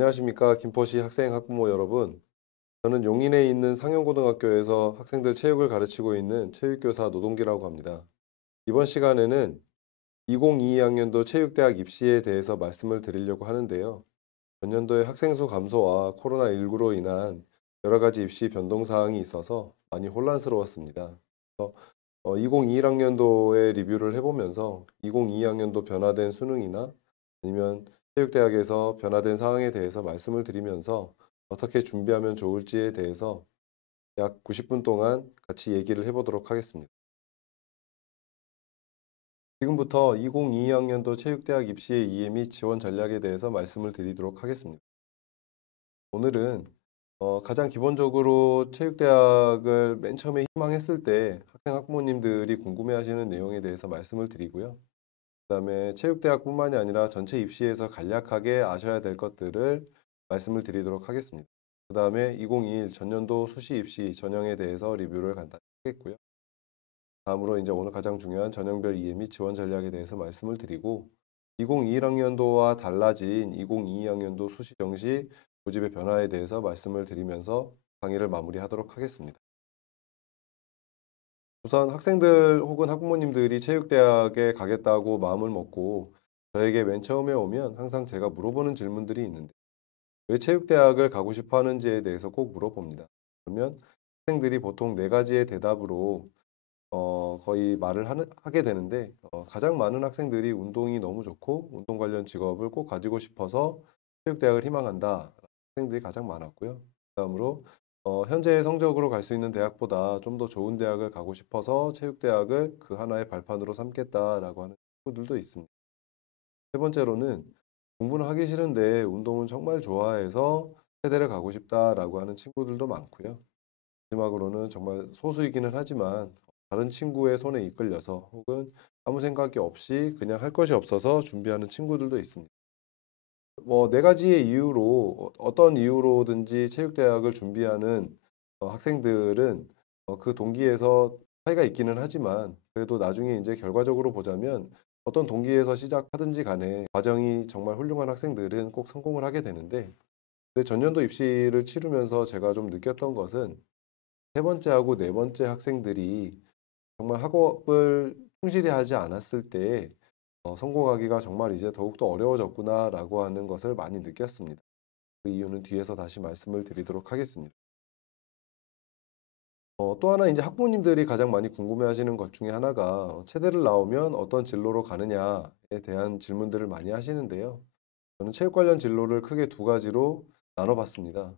안녕하십니까. 김포시 학생 학부모 여러분. 저는 용인에 있는 상용고등학교에서 학생들 체육을 가르치고 있는 체육교사 노동기라고 합니다. 이번 시간에는 2022학년도 체육대학 입시에 대해서 말씀을 드리려고 하는데요. 전년도에 학생 수 감소와 코로나19로 인한 여러 가지 입시 변동 사항이 있어서 많이 혼란스러웠습니다. 2021학년도에 리뷰를 해보면서 2022학년도 변화된 수능이나 아니면 체육대학에서 변화된 사항에 대해서 말씀을 드리면서 어떻게 준비하면 좋을지에 대해서 약 90분 동안 같이 얘기를 해보도록 하겠습니다. 지금부터 2022학년도 체육대학 입시의 이해 및 지원 전략에 대해서 말씀을 드리도록 하겠습니다. 오늘은 가장 기본적으로 체육대학을 맨 처음에 희망했을 때 학생 학부모님들이 궁금해하시는 내용에 대해서 말씀을 드리고요. 그다음에 체육대학뿐만이 아니라 전체 입시에서 간략하게 아셔야 될 것들을 말씀을 드리도록 하겠습니다. 그다음에 2021 전년도 수시 입시 전형에 대해서 리뷰를 간단히 하겠고요. 다음으로 이제 오늘 가장 중요한 전형별 이해 및 지원 전략에 대해서 말씀을 드리고 2021학년도와 달라진 2022학년도 수시 정시 모집의 변화에 대해서 말씀을 드리면서 강의를 마무리하도록 하겠습니다. 우선 학생들 혹은 학부모님들이 체육대학에 가겠다고 마음을 먹고 저에게 맨 처음에 오면 항상 제가 물어보는 질문들이 있는데 왜 체육대학을 가고 싶어 하는지에 대해서 꼭 물어봅니다. 그러면 학생들이 보통 네 가지의 대답으로 거의 하게 되는데 가장 많은 학생들이 운동이 너무 좋고 운동 관련 직업을 꼭 가지고 싶어서 체육대학을 희망한다. 학생들이 가장 많았고요. 그다음으로 현재의 성적으로 갈 수 있는 대학보다 좀 더 좋은 대학을 가고 싶어서 체육대학을 그 하나의 발판으로 삼겠다라고 하는 친구들도 있습니다. 세 번째로는 공부는 하기 싫은데 운동은 정말 좋아해서 체대를 가고 싶다라고 하는 친구들도 많고요. 마지막으로는 정말 소수이기는 하지만 다른 친구의 손에 이끌려서 혹은 아무 생각이 없이 그냥 할 것이 없어서 준비하는 친구들도 있습니다. 네 가지의 이유로 어떤 이유로든지 체육대학을 준비하는 학생들은 그 동기에서 차이가 있기는 하지만 그래도 나중에 이제 결과적으로 보자면 어떤 동기에서 시작하든지 간에 과정이 정말 훌륭한 학생들은 꼭 성공을 하게 되는데 근데 전년도 입시를 치르면서 제가 좀 느꼈던 것은 세 번째하고 네 번째 학생들이 정말 학업을 충실히 하지 않았을 때 성공하기가 정말 이제 더욱더 어려워졌구나라고 하는 것을 많이 느꼈습니다. 그 이유는 뒤에서 다시 말씀을 드리도록 하겠습니다. 또 하나 이제 학부모님들이 가장 많이 궁금해하시는 것 중에 하나가 체대를 나오면 어떤 진로로 가느냐에 대한 질문들을 많이 하시는데요. 저는 체육 관련 진로를 크게 두 가지로 나눠봤습니다.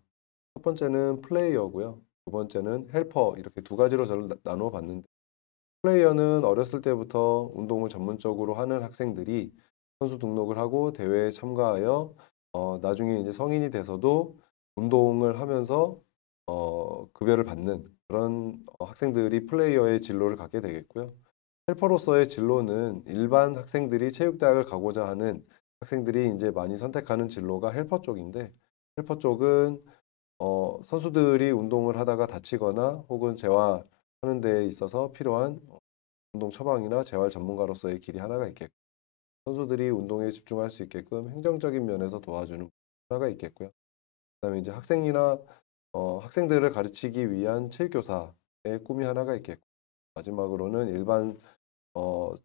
첫 번째는 플레이어고요. 두 번째는 헬퍼 이렇게 두 가지로 저를 나누어 봤는데 플레이어는 어렸을 때부터 운동을 전문적으로 하는 학생들이 선수 등록을 하고 대회에 참가하여 나중에 이제 성인이 돼서도 운동을 하면서 급여를 받는 그런 학생들이 플레이어의 진로를 갖게 되겠고요. 헬퍼로서의 진로는 일반 학생들이 체육대학을 가고자 하는 학생들이 이제 많이 선택하는 진로가 헬퍼 쪽인데 헬퍼 쪽은 선수들이 운동을 하다가 다치거나 혹은 재활하는 데 있어서 필요한 운동 처방이나 재활 전문가로서의 길이 하나가 있겠고 선수들이 운동에 집중할 수 있게끔 행정적인 면에서 도와주는 하나가 있겠고요. 그다음에 이제 학생들을 가르치기 위한 체육교사의 꿈이 하나가 있겠고 마지막으로는 일반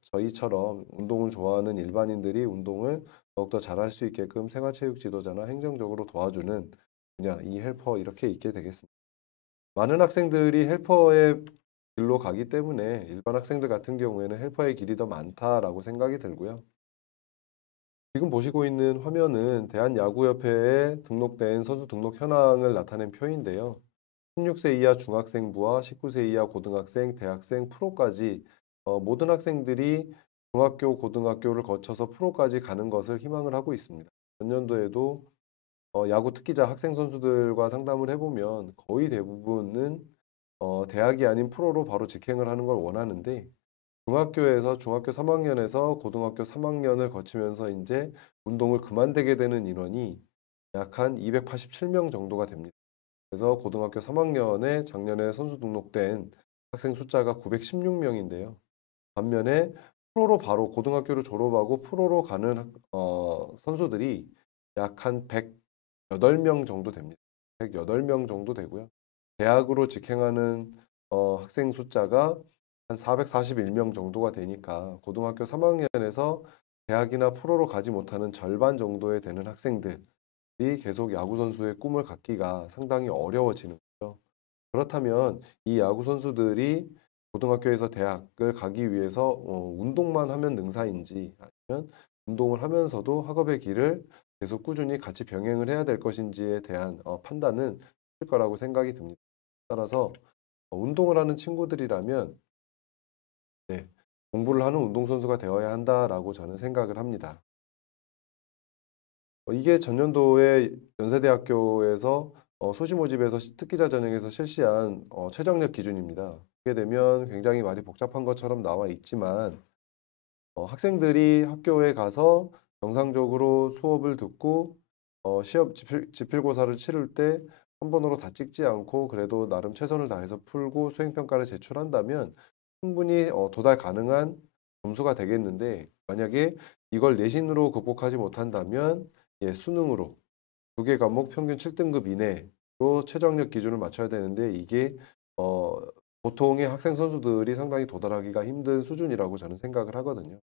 저희처럼 운동을 좋아하는 일반인들이 운동을 더욱더 잘할 수 있게끔 생활체육 지도자나 행정적으로 도와주는 분야, 이 헬퍼 이렇게 있게 되겠습니다. 많은 학생들이 헬퍼의 길로 가기 때문에 일반 학생들 같은 경우에는 헬퍼의 길이 더 많다라고 생각이 들고요. 지금 보시고 있는 화면은 대한야구협회에 등록된 선수 등록 현황을 나타낸 표인데요. 16세 이하 중학생부와 19세 이하 고등학생, 대학생, 프로까지 모든 학생들이 중학교, 고등학교를 거쳐서 프로까지 가는 것을 희망을 하고 있습니다. 전년도에도 야구 특기자 학생 선수들과 상담을 해보면 거의 대부분은 대학이 아닌 프로로 바로 직행을 하는 걸 원하는데 중학교에서 중학교 3학년에서 고등학교 3학년을 거치면서 이제 운동을 그만두게 되는 인원이 약 한 287명 정도가 됩니다. 그래서 고등학교 3학년에 작년에 선수 등록된 학생 숫자가 916명인데요. 반면에 프로로 바로 고등학교를 졸업하고 프로로 가는 선수들이 약 한 108명 정도 됩니다. 108명 정도 되고요. 대학으로 직행하는 학생 숫자가 한 441명 정도가 되니까 고등학교 3학년에서 대학이나 프로로 가지 못하는 절반 정도에 되는 학생들이 계속 야구 선수의 꿈을 갖기가 상당히 어려워지는 거죠. 그렇다면 이 야구 선수들이 고등학교에서 대학을 가기 위해서 운동만 하면 능사인지 아니면 운동을 하면서도 학업의 길을 계속 꾸준히 같이 병행을 해야 될 것인지에 대한 판단은 있을 거라고 생각이 듭니다. 따라서 운동을 하는 친구들이라면 네, 공부를 하는 운동선수가 되어야 한다라고 저는 생각을 합니다. 이게 전년도에 연세대학교에서 수시 모집에서 특기자 전형에서 실시한 최저학력 기준입니다. 그게 되면 굉장히 말이 복잡한 것처럼 나와 있지만 학생들이 학교에 가서 정상적으로 수업을 듣고 시험 지필고사를 치를 때 한 번으로 다 찍지 않고 그래도 나름 최선을 다해서 풀고 수행평가를 제출한다면 충분히 도달 가능한 점수가 되겠는데 만약에 이걸 내신으로 극복하지 못한다면 예, 수능으로 두 개 과목 평균 7등급 이내로 최저학력 기준을 맞춰야 되는데 이게 어, 보통의 학생 선수들이 상당히 도달하기가 힘든 수준이라고 저는 생각을 하거든요.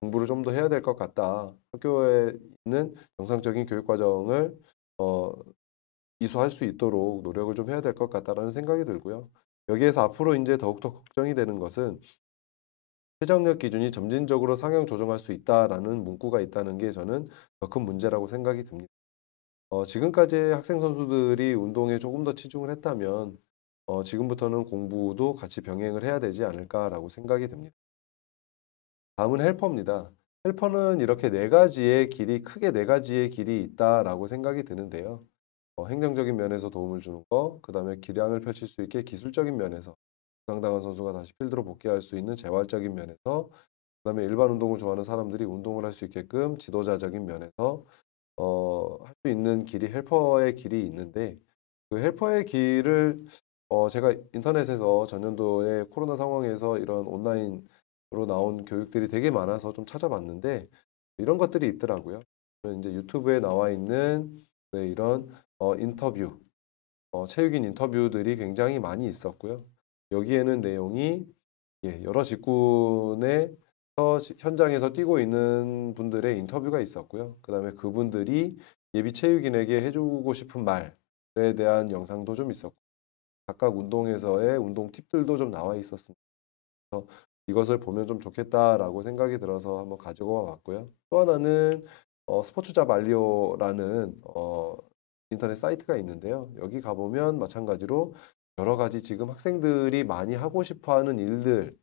공부를 좀 더 해야 될 것 같다. 학교에 있는 정상적인 교육 과정을 어, 이수할 수 있도록 노력을 좀 해야 될 것 같다라는 생각이 들고요. 여기에서 앞으로 이제 더욱더 걱정이 되는 것은 최저학력 기준이 점진적으로 상향 조정할 수 있다라는 문구가 있다는 게 저는 더 큰 문제라고 생각이 듭니다. 지금까지의 학생 선수들이 운동에 조금 더 치중을 했다면 지금부터는 공부도 같이 병행을 해야 되지 않을까라고 생각이 듭니다. 다음은 헬퍼입니다. 헬퍼는 이렇게 네 가지의 길이 크게 네 가지의 길이 있다라고 생각이 드는데요. 행정적인 면에서 도움을 주는 거, 그다음에 기량을 펼칠 수 있게 기술적인 면에서 부상당한 선수가 다시 필드로 복귀할 수 있는 재활적인 면에서, 그다음에 일반 운동을 좋아하는 사람들이 운동을 할 수 있게끔 지도자적인 면에서 할 수 있는 길이 헬퍼의 길이 있는데 그 헬퍼의 길을 제가 인터넷에서 전년도에 코로나 상황에서 이런 온라인으로 나온 교육들이 되게 많아서 좀 찾아봤는데 이런 것들이 있더라고요. 이제 유튜브에 나와 있는 네, 이런 인터뷰, 체육인 인터뷰들이 굉장히 많이 있었고요. 여기에는 내용이 예, 여러 직군의 현장에서 뛰고 있는 분들의 인터뷰가 있었고요. 그다음에 그분들이 예비 체육인에게 해주고 싶은 말에 대한 영상도 좀 있었고 각각 운동에서의 운동 팁들도 좀 나와 있었습니다. 그래서 이것을 보면 좀 좋겠다라고 생각이 들어서 한번 가지고 와봤고요. 또 하나는 스포츠자 말리오라는 인터넷 사이트가 있는데요. 여기 가보면 마찬가지로 여러 가지 지금 학생들이 많이 하고 싶어하는 일들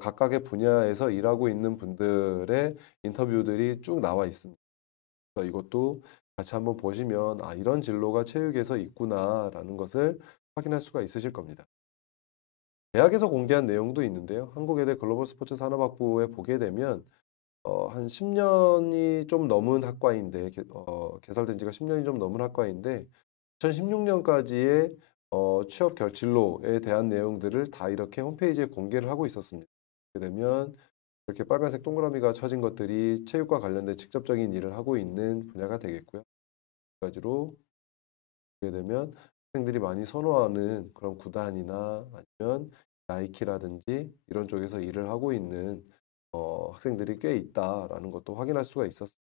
각각의 분야에서 일하고 있는 분들의 인터뷰들이 쭉 나와 있습니다. 그래서 이것도 같이 한번 보시면 아, 이런 진로가 체육에서 있구나라는 것을 확인할 수가 있으실 겁니다. 대학에서 공개한 내용도 있는데요. 한국외대 글로벌 스포츠 산업학부에 보게 되면 한 10년이 좀 넘은 학과인데 개설된 지가 10년이 좀 넘은 학과인데 2016년까지의 취업 진로에 대한 내용들을 다 이렇게 홈페이지에 공개를 하고 있었습니다. 그렇게 되면 이렇게 빨간색 동그라미가 쳐진 것들이 체육과 관련된 직접적인 일을 하고 있는 분야가 되겠고요. 두 가지로 보게 되면 학생들이 많이 선호하는 그런 구단이나 아니면 나이키라든지 이런 쪽에서 일을 하고 있는 학생들이 꽤 있다라는 것도 확인할 수가 있었습니다.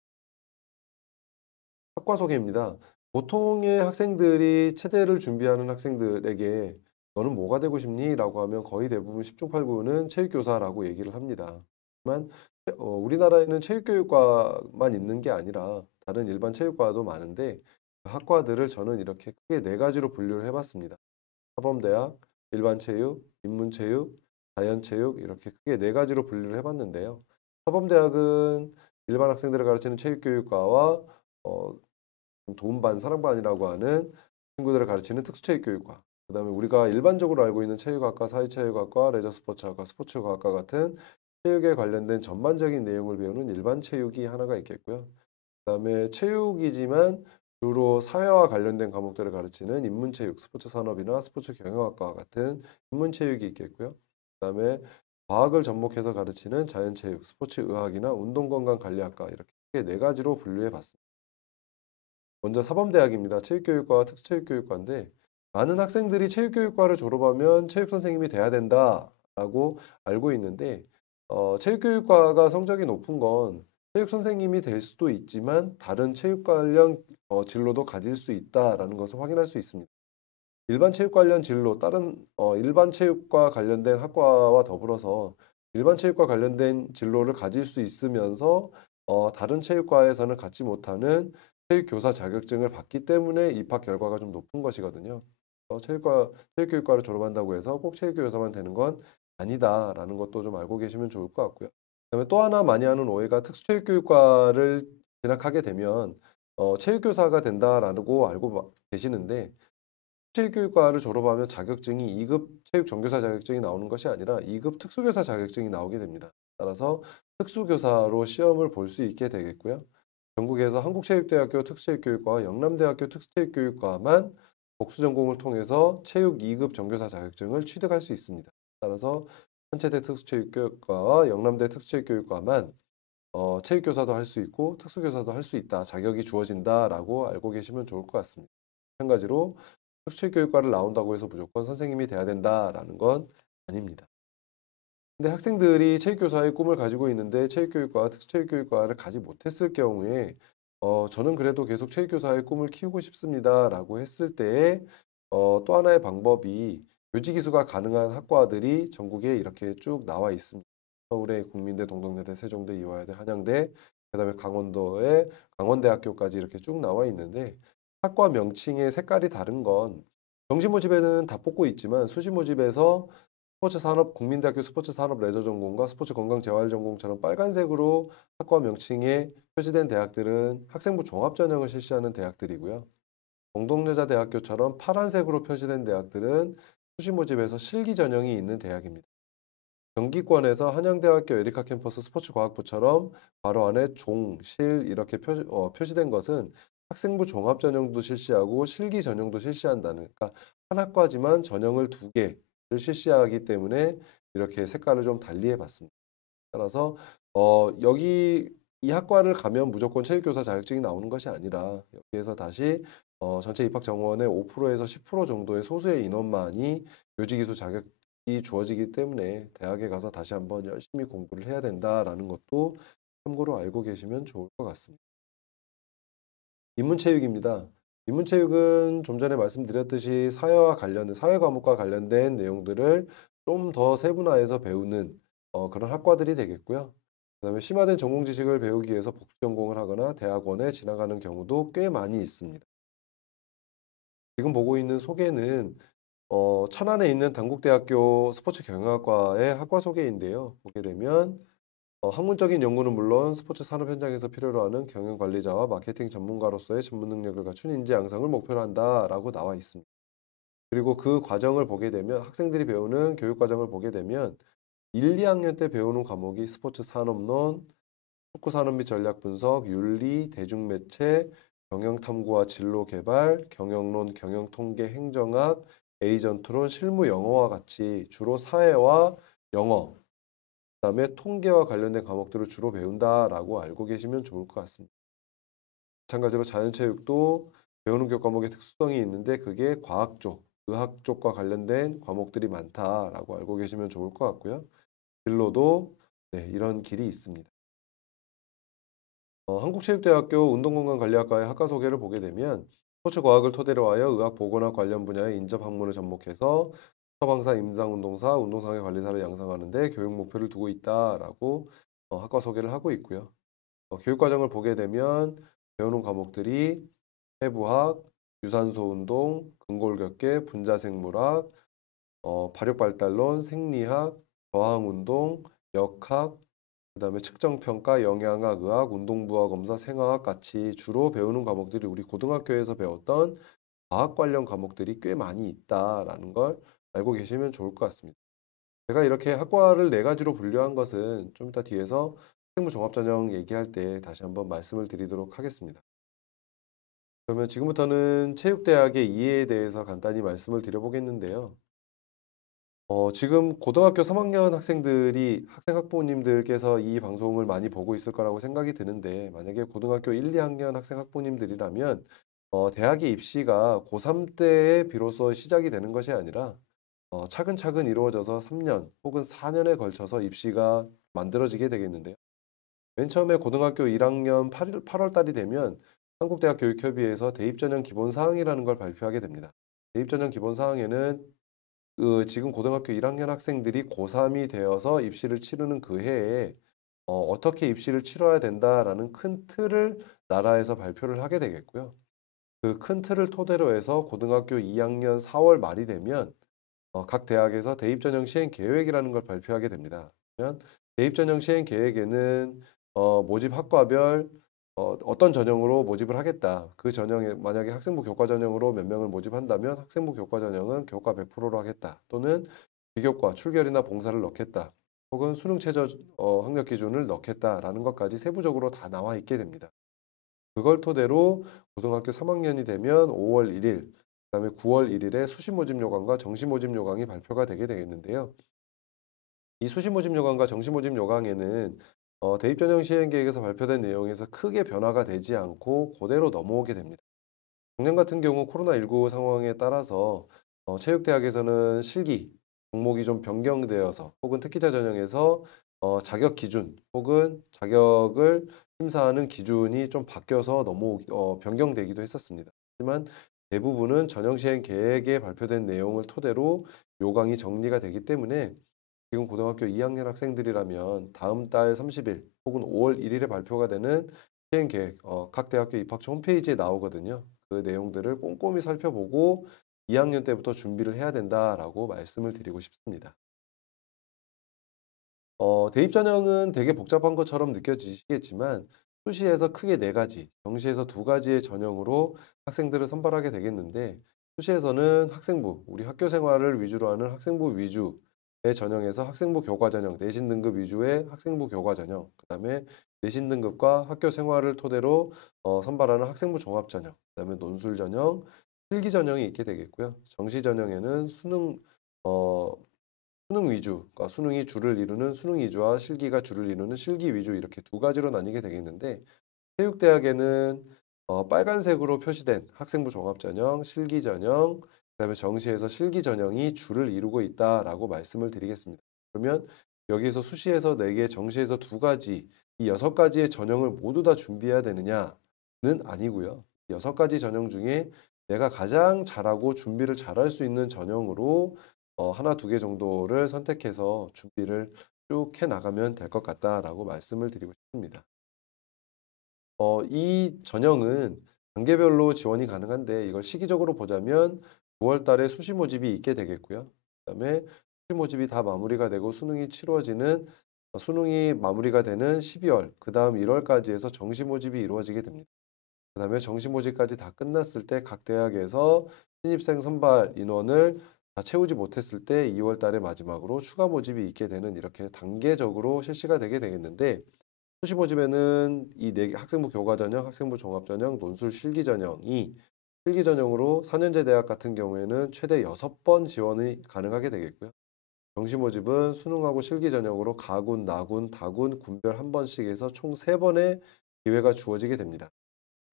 학과 소개입니다. 보통의 학생들이 체대를 준비하는 학생들에게 너는 뭐가 되고 싶니? 라고 하면 거의 대부분 10중 8구는 체육교사라고 얘기를 합니다. 하지만 우리나라에는 체육교육과만 있는 게 아니라 다른 일반 체육과도 많은데 그 학과들을 저는 이렇게 크게 네 가지로 분류를 해봤습니다. 사범대학, 일반체육, 인문체육, 자연체육 이렇게 크게 네 가지로 분류를 해봤는데요. 사범대학은 일반 학생들을 가르치는 체육교육과와 어, 도움반, 사랑반이라고 하는 친구들을 가르치는 특수체육교육과 그다음에 우리가 일반적으로 알고 있는 체육학과, 사회체육학과, 레저스포츠학과, 스포츠과학과 같은 체육에 관련된 전반적인 내용을 배우는 일반 체육이 하나가 있겠고요. 그다음에 체육이지만 주로 사회와 관련된 과목들을 가르치는 인문체육, 스포츠 산업이나 스포츠 경영학과 같은 인문체육이 있겠고요. 그다음에 과학을 접목해서 가르치는 자연체육, 스포츠 의학이나 운동건강관리학과 이렇게 네 가지로 분류해 봤습니다. 먼저 사범대학입니다. 체육교육과와 특수체육교육과인데 많은 학생들이 체육교육과를 졸업하면 체육선생님이 돼야 된다라고 알고 있는데 체육교육과가 성적이 높은 건 체육선생님이 될 수도 있지만 다른 체육 관련 진로도 가질 수 있다라는 것을 확인할 수 있습니다. 일반 체육 관련 진로, 다른 일반 체육과 관련된 학과와 더불어서 일반 체육과 관련된 진로를 가질 수 있으면서 다른 체육과에서는 갖지 못하는 체육교사 자격증을 받기 때문에 입학 결과가 좀 높은 것이거든요. 체육교육과를 졸업한다고 해서 꼭 체육교사만 되는 건 아니다라는 것도 좀 알고 계시면 좋을 것 같고요. 그다음에 또 하나 많이 하는 오해가 특수체육교육과를 진학하게 되면 체육교사가 된다라고 알고 계시는데 체육교육과를 졸업하면 자격증이 2급 체육정교사 자격증이 나오는 것이 아니라 2급 특수교사 자격증이 나오게 됩니다. 따라서 특수교사로 시험을 볼 수 있게 되겠고요. 전국에서 한국체육대학교 특수체육교육과와 영남대학교 특수체육교육과만 복수전공을 통해서 체육 2급 정교사 자격증을 취득할 수 있습니다. 따라서 한체대 특수체육교육과와 영남대 특수체육교육과만 체육교사도 할 수 있고 특수교사도 할 수 있다. 자격이 주어진다라고 알고 계시면 좋을 것 같습니다. 마찬가지로 특수체육교육과를 나온다고 해서 무조건 선생님이 돼야 된다라는 건 아닙니다. 근데 학생들이 체육교사의 꿈을 가지고 있는데 체육교육과 특수체육교육과를 가지 못했을 경우에 저는 그래도 계속 체육교사의 꿈을 키우고 싶습니다라고 했을 때에 또 하나의 방법이 교직이수가 가능한 학과들이 전국에 이렇게 쭉 나와 있습니다. 서울의 국민대, 동덕여대, 세종대, 이화여대, 한양대, 그다음에 강원도의 강원대학교까지 이렇게 쭉 나와 있는데 학과 명칭의 색깔이 다른 건 정시 모집에는 다 뽑고 있지만 수시 모집에서 스포츠산업 국민대학교 스포츠산업 레저전공과 스포츠건강재활전공처럼 빨간색으로 학과 명칭에 표시된 대학들은 학생부 종합전형을 실시하는 대학들이고요. 동덕여자대학교처럼 파란색으로 표시된 대학들은 수시 모집에서 실기 전형이 있는 대학입니다. 경기권에서 한양대학교 에리카 캠퍼스 스포츠과학부처럼 바로 안에 종, 실 이렇게 표시된 것은 학생부 종합 전형도 실시하고 실기 전형도 실시한다는 그러니까 한 학과지만 전형을 두 개를 실시하기 때문에 이렇게 색깔을 좀 달리해 봤습니다. 따라서 여기 이 학과를 가면 무조건 체육교사 자격증이 나오는 것이 아니라 여기에서 다시 전체 입학 정원의 5%에서 10% 정도의 소수의 인원만이 교직이수 자격이 주어지기 때문에 대학에 가서 다시 한번 열심히 공부를 해야 된다라는 것도 참고로 알고 계시면 좋을 것 같습니다. 인문체육입니다. 인문체육은 좀 전에 말씀드렸듯이 사회 과목과 관련된 내용들을 좀 더 세분화해서 배우는 그런 학과들이 되겠고요. 그다음에 심화된 전공 지식을 배우기 위해서 복수 전공을 하거나 대학원에 진학하는 경우도 꽤 많이 있습니다. 지금 보고 있는 소개는 천안에 있는 단국대학교 스포츠 경영학과의 학과 소개인데요. 보게 되면 학문적인 연구는 물론 스포츠 산업 현장에서 필요로 하는 경영 관리자와 마케팅 전문가로서의 전문 능력을 갖춘 인재 양성을 목표로 한다라고 나와 있습니다. 그리고 그 과정을 보게 되면 학생들이 배우는 교육 과정을 보게 되면 1, 2학년 때 배우는 과목이 스포츠 산업론, 축구 산업 및 전략 분석, 윤리, 대중매체, 경영 탐구와 진로 개발, 경영론, 경영 통계, 행정학, 에이전트론, 실무 영어와 같이 주로 사회와 영어, 그다음에 통계와 관련된 과목들을 주로 배운다라고 알고 계시면 좋을 것 같습니다. 마찬가지로 자연체육도 배우는 교과목의 특수성이 있는데 그게 과학 쪽, 의학 쪽과 관련된 과목들이 많다라고 알고 계시면 좋을 것 같고요. 진로도 네, 이런 길이 있습니다. 한국체육대학교 운동건강관리학과의 학과 소개를 보게 되면 스포츠과학을 토대로 하여 의학보건학 관련 분야의 인접학문을 접목해서 처방사, 임상운동사, 운동상의 관리사를 양성하는 데 교육 목표를 두고 있다라고 학과 소개를 하고 있고요. 교육과정을 보게 되면 배우는 과목들이 해부학, 유산소운동, 근골격계, 분자생물학, 발육발달론, 생리학, 저항운동, 역학, 그다음에 측정평가, 영양학, 의학, 운동부하 검사, 생화학 같이 주로 배우는 과목들이 우리 고등학교에서 배웠던 과학 관련 과목들이 꽤 많이 있다라는 걸 알고 계시면 좋을 것 같습니다. 제가 이렇게 학과를 네 가지로 분류한 것은 좀 이따 뒤에서 학생부 종합전형 얘기할 때 다시 한번 말씀을 드리도록 하겠습니다. 그러면 지금부터는 체육대학의 이해에 대해서 간단히 말씀을 드려보겠는데요. 지금 고등학교 3학년 학생들이 학생 학부모님들께서 이 방송을 많이 보고 있을 거라고 생각이 드는데 만약에 고등학교 1, 2학년 학생 학부모님들이라면 대학의 입시가 고3 때에 비로소 시작이 되는 것이 아니라 차근차근 이루어져서 3년 혹은 4년에 걸쳐서 입시가 만들어지게 되겠는데요. 맨 처음에 고등학교 1학년 8월 달이 되면 한국대학교육협의회에서 대입전형 기본사항이라는 걸 발표하게 됩니다. 대입전형 기본사항에는 지금 고등학교 1학년 학생들이 고3이 되어서 입시를 치르는 그 해에 어떻게 입시를 치러야 된다라는 큰 틀을 나라에서 발표를 하게 되겠고요. 그 큰 틀을 토대로 해서 고등학교 2학년 4월 말이 되면 각 대학에서 대입전형 시행 계획이라는 걸 발표하게 됩니다. 그러면 대입전형 시행 계획에는 모집 학과별 어떤 전형으로 모집을 하겠다. 그 전형에 만약에 학생부 교과 전형으로 몇 명을 모집한다면 학생부 교과 전형은 교과 100%로 하겠다. 또는 비교과, 출결이나 봉사를 넣겠다. 혹은 수능 최저 학력 기준을 넣겠다라는 것까지 세부적으로 다 나와 있게 됩니다. 그걸 토대로 고등학교 3학년이 되면 5월 1일, 그다음에 9월 1일에 수시 모집 요강과 정시 모집 요강이 발표가 되게 되겠는데요. 이 수시 모집 요강과 정시 모집 요강에는 대입 전형 시행 계획에서 발표된 내용에서 크게 변화가 되지 않고 그대로 넘어오게 됩니다. 작년 같은 경우 코로나19 상황에 따라서 체육대학에서는 실기 종목이 좀 변경되어서 혹은 특기자 전형에서 자격 기준 혹은 자격을 심사하는 기준이 좀 바뀌어서 변경되기도 했었습니다. 하지만 대부분은 전형 시행 계획에 발표된 내용을 토대로 요강이 정리가 되기 때문에 지금 고등학교 2학년 학생들이라면 다음 달 30일 혹은 5월 1일에 발표가 되는 시행 계획 각 대학교 입학처 홈페이지에 나오거든요. 그 내용들을 꼼꼼히 살펴보고 2학년 때부터 준비를 해야 된다라고 말씀을 드리고 싶습니다. 대입 전형은 되게 복잡한 것처럼 느껴지시겠지만 수시에서 크게 네 가지, 정시에서 두 가지의 전형으로 학생들을 선발하게 되겠는데 수시에서는 학생부, 우리 학교 생활을 위주로 하는 학생부 위주의 전형에서 학생부 교과 전형, 내신 등급 위주의 학생부 교과 전형, 그다음에 내신 등급과 학교 생활을 토대로 선발하는 학생부 종합 전형, 그다음에 논술 전형, 필기 전형이 있게 되겠고요. 정시 전형에는 어, 수능 위주, 그러니까 수능이 주를 이루는 수능 위주와 실기가 주를 이루는 실기 위주 이렇게 두 가지로 나뉘게 되겠는데 체육대학에는 빨간색으로 표시된 학생부 종합전형, 실기전형, 그다음에 정시에서 실기전형이 주를 이루고 있다라고 말씀을 드리겠습니다. 그러면 여기에서 수시에서 4개, 정시에서 2가지, 이 6가지의 전형을 모두 다 준비해야 되느냐는 아니고요. 6가지 전형 중에 내가 가장 잘하고 준비를 잘할 수 있는 전형으로 하나, 두 개 정도를 선택해서 준비를 쭉 해 나가면 될 것 같다라고 말씀을 드리고 싶습니다. 이 전형은 단계별로 지원이 가능한데 이걸 시기적으로 보자면 9월 달에 수시 모집이 있게 되겠고요. 그다음에 수시 모집이 다 마무리가 되고 수능이 마무리가 되는 12월, 그다음 1월까지 해서 정시 모집이 이루어지게 됩니다. 그다음에 정시 모집까지 다 끝났을 때 각 대학에서 신입생 선발 인원을 다 채우지 못했을 때 2월 달에 마지막으로 추가 모집이 있게 되는 이렇게 단계적으로 실시가 되게 되겠는데 수시 모집에는 이 네 개 학생부 교과 전형, 학생부 종합 전형, 논술 실기 전형이 실기 전형으로 4년제 대학 같은 경우에는 최대 6번 지원이 가능하게 되겠고요. 정시 모집은 수능하고 실기 전형으로 가군, 나군, 다군, 군별 한 번씩 해서 총 3번의 기회가 주어지게 됩니다.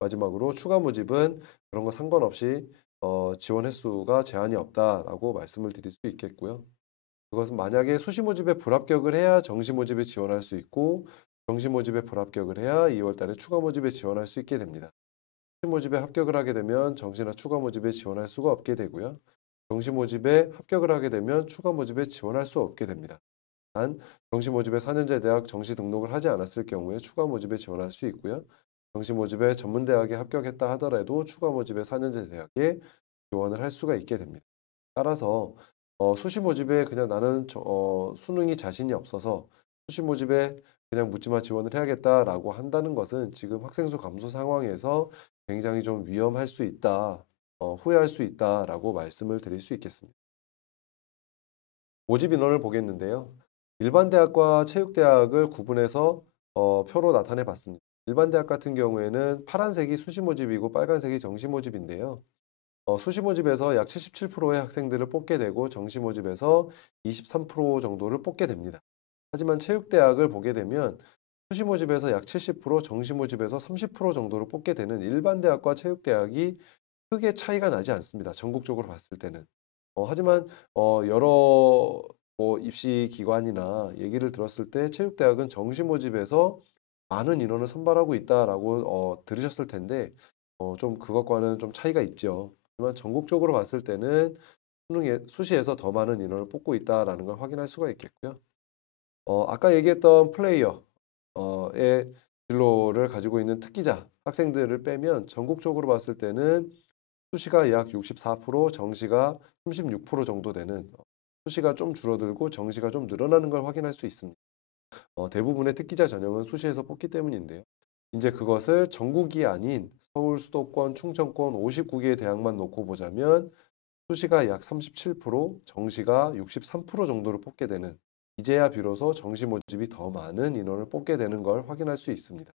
마지막으로 추가 모집은 그런 거 상관없이 지원 횟수가 제한이 없다라고 말씀을 드릴 수 있겠고요. 그것은 만약에 수시 모집에 불합격을 해야 정시 모집에 지원할 수 있고 정시 모집에 불합격을 해야 2월 달에 추가 모집에 지원할 수 있게 됩니다. 수시 모집에 합격을 하게 되면 정시나 추가 모집에 지원할 수가 없게 되고요. 정시 모집에 합격을 하게 되면 추가 모집에 지원할 수 없게 됩니다. 단 정시 모집에 4년제 대학 정시 등록을 하지 않았을 경우에 추가 모집에 지원할 수 있고요. 정시 모집에 전문대학에 합격했다 하더라도 추가 모집에 4년제 대학에 지원을 할 수가 있게 됩니다. 따라서 수시 모집에 그냥 나는 수능이 자신이 없어서 수시 모집에 그냥 묻지마 지원을 해야겠다라고 한다는 것은 지금 학생 수 감소 상황에서 굉장히 좀 위험할 수 있다, 후회할 수 있다라고 말씀을 드릴 수 있겠습니다. 모집 인원을 보겠는데요. 일반 대학과 체육대학을 구분해서 표로 나타내 봤습니다. 일반 대학 같은 경우에는 파란색이 수시 모집이고 빨간색이 정시 모집인데요. 수시 모집에서 약 77%의 학생들을 뽑게 되고 정시 모집에서 23% 정도를 뽑게 됩니다. 하지만 체육대학을 보게 되면 수시 모집에서 약 70%, 정시 모집에서 30% 정도를 뽑게 되는 일반 대학과 체육대학이 크게 차이가 나지 않습니다. 전국적으로 봤을 때는. 하지만 여러 입시 기관이나 얘기를 들었을 때 체육대학은 정시 모집에서 많은 인원을 선발하고 있다라고 들으셨을 텐데 좀 그것과는 좀 차이가 있죠. 하지만 전국적으로 봤을 때는 수시에서 더 많은 인원을 뽑고 있다라는 걸 확인할 수가 있겠고요. 아까 얘기했던 플레이어의 진로를 가지고 있는 특기자 학생들을 빼면 전국적으로 봤을 때는 수시가 약 64%, 정시가 36% 정도 되는 수시가 좀 줄어들고 정시가 좀 늘어나는 걸 확인할 수 있습니다. 대부분의 특기자 전형은 수시에서 뽑기 때문인데요. 이제 그것을 전국이 아닌 서울, 수도권, 충청권 59개의 대학만 놓고 보자면 수시가 약 37%, 정시가 63% 정도를 뽑게 되는 이제야 비로소 정시 모집이 더 많은 인원을 뽑게 되는 걸 확인할 수 있습니다.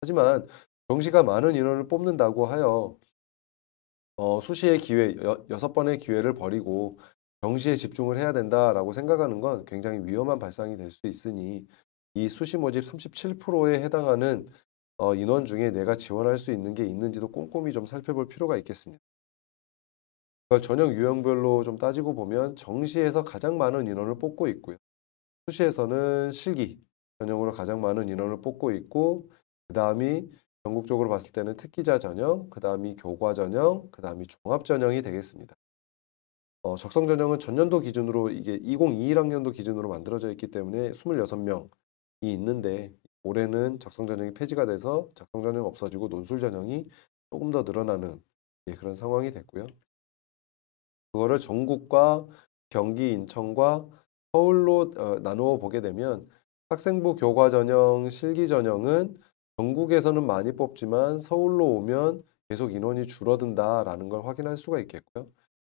하지만 정시가 많은 인원을 뽑는다고 하여 수시의 기회, 6번의 기회를 버리고 정시에 집중을 해야 된다라고 생각하는 건 굉장히 위험한 발상이 될 수 있으니 이 수시 모집 37%에 해당하는 인원 중에 내가 지원할 수 있는 게 있는지도 꼼꼼히 좀 살펴볼 필요가 있겠습니다. 그걸 전형 유형별로 좀 따지고 보면 정시에서 가장 많은 인원을 뽑고 있고요. 수시에서는 실기 전형으로 가장 많은 인원을 뽑고 있고 그다음이 전국적으로 봤을 때는 특기자 전형, 그다음이 교과 전형, 그다음이 종합 전형이 되겠습니다. 적성 전형은 전년도 기준으로 이게 2021학년도 기준으로 만들어져 있기 때문에 26명이 있는데 올해는 적성 전형이 폐지가 돼서 적성 전형 없어지고 논술 전형이 조금 더 늘어나는 그런 상황이 됐고요. 그거를 전국과 경기, 인천과 서울로 나누어 보게 되면 학생부 교과 전형, 실기 전형은 전국에서는 많이 뽑지만 서울로 오면 계속 인원이 줄어든다라는 걸 확인할 수가 있겠고요.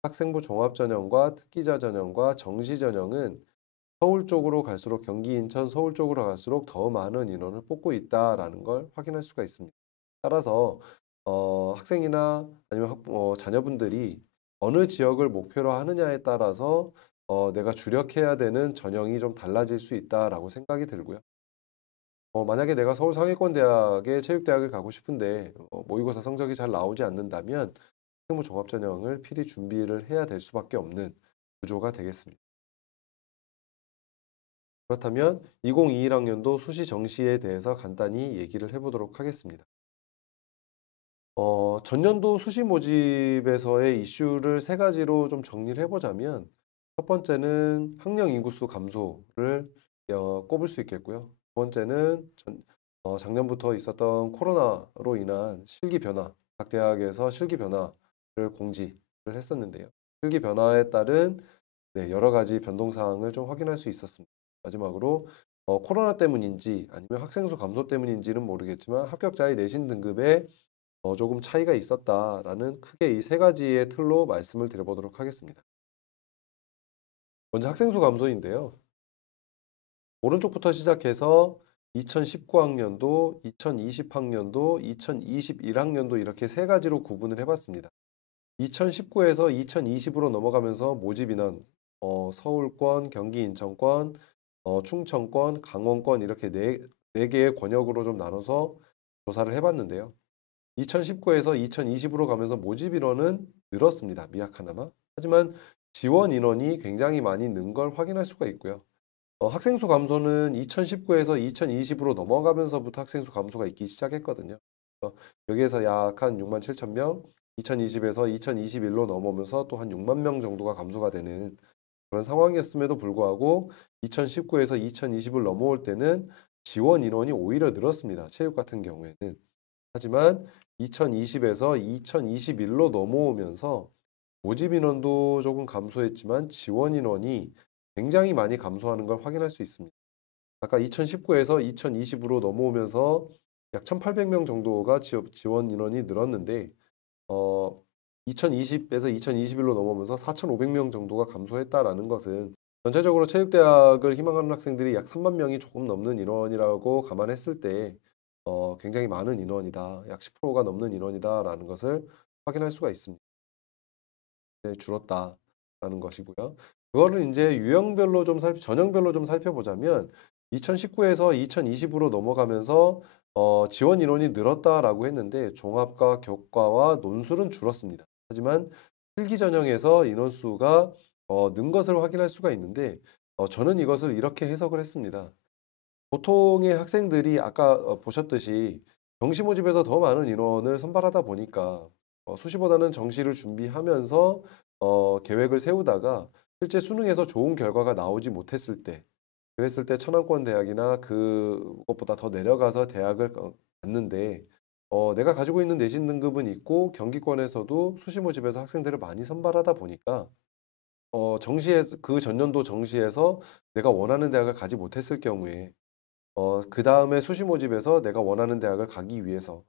학생부 종합 전형과 특기자 전형과 정시 전형은 서울 쪽으로 갈수록 경기, 인천, 서울 쪽으로 갈수록 더 많은 인원을 뽑고 있다라는 걸 확인할 수가 있습니다. 따라서 학생이나 아니면 자녀분들이 어느 지역을 목표로 하느냐에 따라서 내가 주력해야 되는 전형이 좀 달라질 수 있다라고 생각이 들고요. 만약에 내가 서울 상위권 대학의 체육대학을 가고 싶은데 모의고사 성적이 잘 나오지 않는다면 학생부 종합 전형을 필히 준비를 해야 될 수밖에 없는 구조가 되겠습니다. 그렇다면 2021학년도 수시 정시에 대해서 간단히 얘기를 해보도록 하겠습니다. 전년도 수시 모집에서의 이슈를 세 가지로 좀 정리를 해보자면 첫 번째는 학령 인구수 감소를 꼽을 수 있겠고요. 두 번째는 작년부터 있었던 코로나로 인한 실기 변화, 각 대학에서 실기 변화를 공지를 했었는데요. 실기 변화에 따른 여러 가지 변동 사항을 좀 확인할 수 있었습니다. 마지막으로 코로나 때문인지 아니면 학생 수 감소 때문인지는 모르겠지만 합격자의 내신 등급에 조금 차이가 있었다라는 크게 이 세 가지의 틀로 말씀을 드려보도록 하겠습니다. 먼저 학생 수 감소인데요. 오른쪽부터 시작해서 2019학년도, 2020학년도, 2021학년도 이렇게 세 가지로 구분을 해봤습니다. 2019에서 2020으로 넘어가면서 모집 인원, 서울권, 경기 인천권, 충청권, 강원권 이렇게 네 개의 권역으로 좀 나눠서 조사를 해봤는데요. 2019에서 2020으로 가면서 모집 인원은 늘었습니다. 미약하나마. 하지만 지원 인원이 굉장히 많이 는 걸 확인할 수가 있고요. 학생 수 감소는 2019에서 2020으로 넘어가면서부터 학생 수 감소가 있기 시작했거든요. 여기에서 약 한 6만 7천 명, 2020에서 2021로 넘어오면서 또 한 6만 명 정도가 감소가 되는 그런 상황이었음에도 불구하고 2019에서 2020을 넘어올 때는 지원 인원이 오히려 늘었습니다. 체육 같은 경우에는. 하지만 2020에서 2021로 넘어오면서 모집 인원도 조금 감소했지만 지원 인원이 굉장히 많이 감소하는 걸 확인할 수 있습니다. 아까 2019에서 2020으로 넘어오면서 약 1,800명 정도가 지원 인원이 늘었는데 2020에서 2021로 넘어오면서 4,500명 정도가 감소했다라는 것은 전체적으로 체육대학을 희망하는 학생들이 약 3만 명이 조금 넘는 인원이라고 감안했을 때 굉장히 많은 인원이다. 약 10%가 넘는 인원이다라는 것을 확인할 수가 있습니다. 네, 줄었다라는 것이고요. 그거를 이제 유형별로 좀 전형별로 좀 살펴보자면 2019에서 2020으로 넘어가면서 지원 인원이 늘었다라고 했는데 종합과 교과와 논술은 줄었습니다. 하지만 실기 전형에서 인원수가 는 것을 확인할 수가 있는데 저는 이것을 이렇게 해석을 했습니다. 보통의 학생들이 아까 보셨듯이 정시 모집에서 더 많은 인원을 선발하다 보니까 수시보다는 정시를 준비하면서 계획을 세우다가 실제 수능에서 좋은 결과가 나오지 못했을 때 그랬을 때 천왕권 대학이나 그것보다 더 내려가서 대학을 갔는데 내가 가지고 있는 내신 등급은 있고 경기권에서도 수시 모집에서 학생들을 많이 선발하다 보니까 정시에서 그 전년도 정시에서 내가 원하는 대학을 가지 못했을 경우에 그다음에 수시 모집에서 내가 원하는 대학을 가기 위해서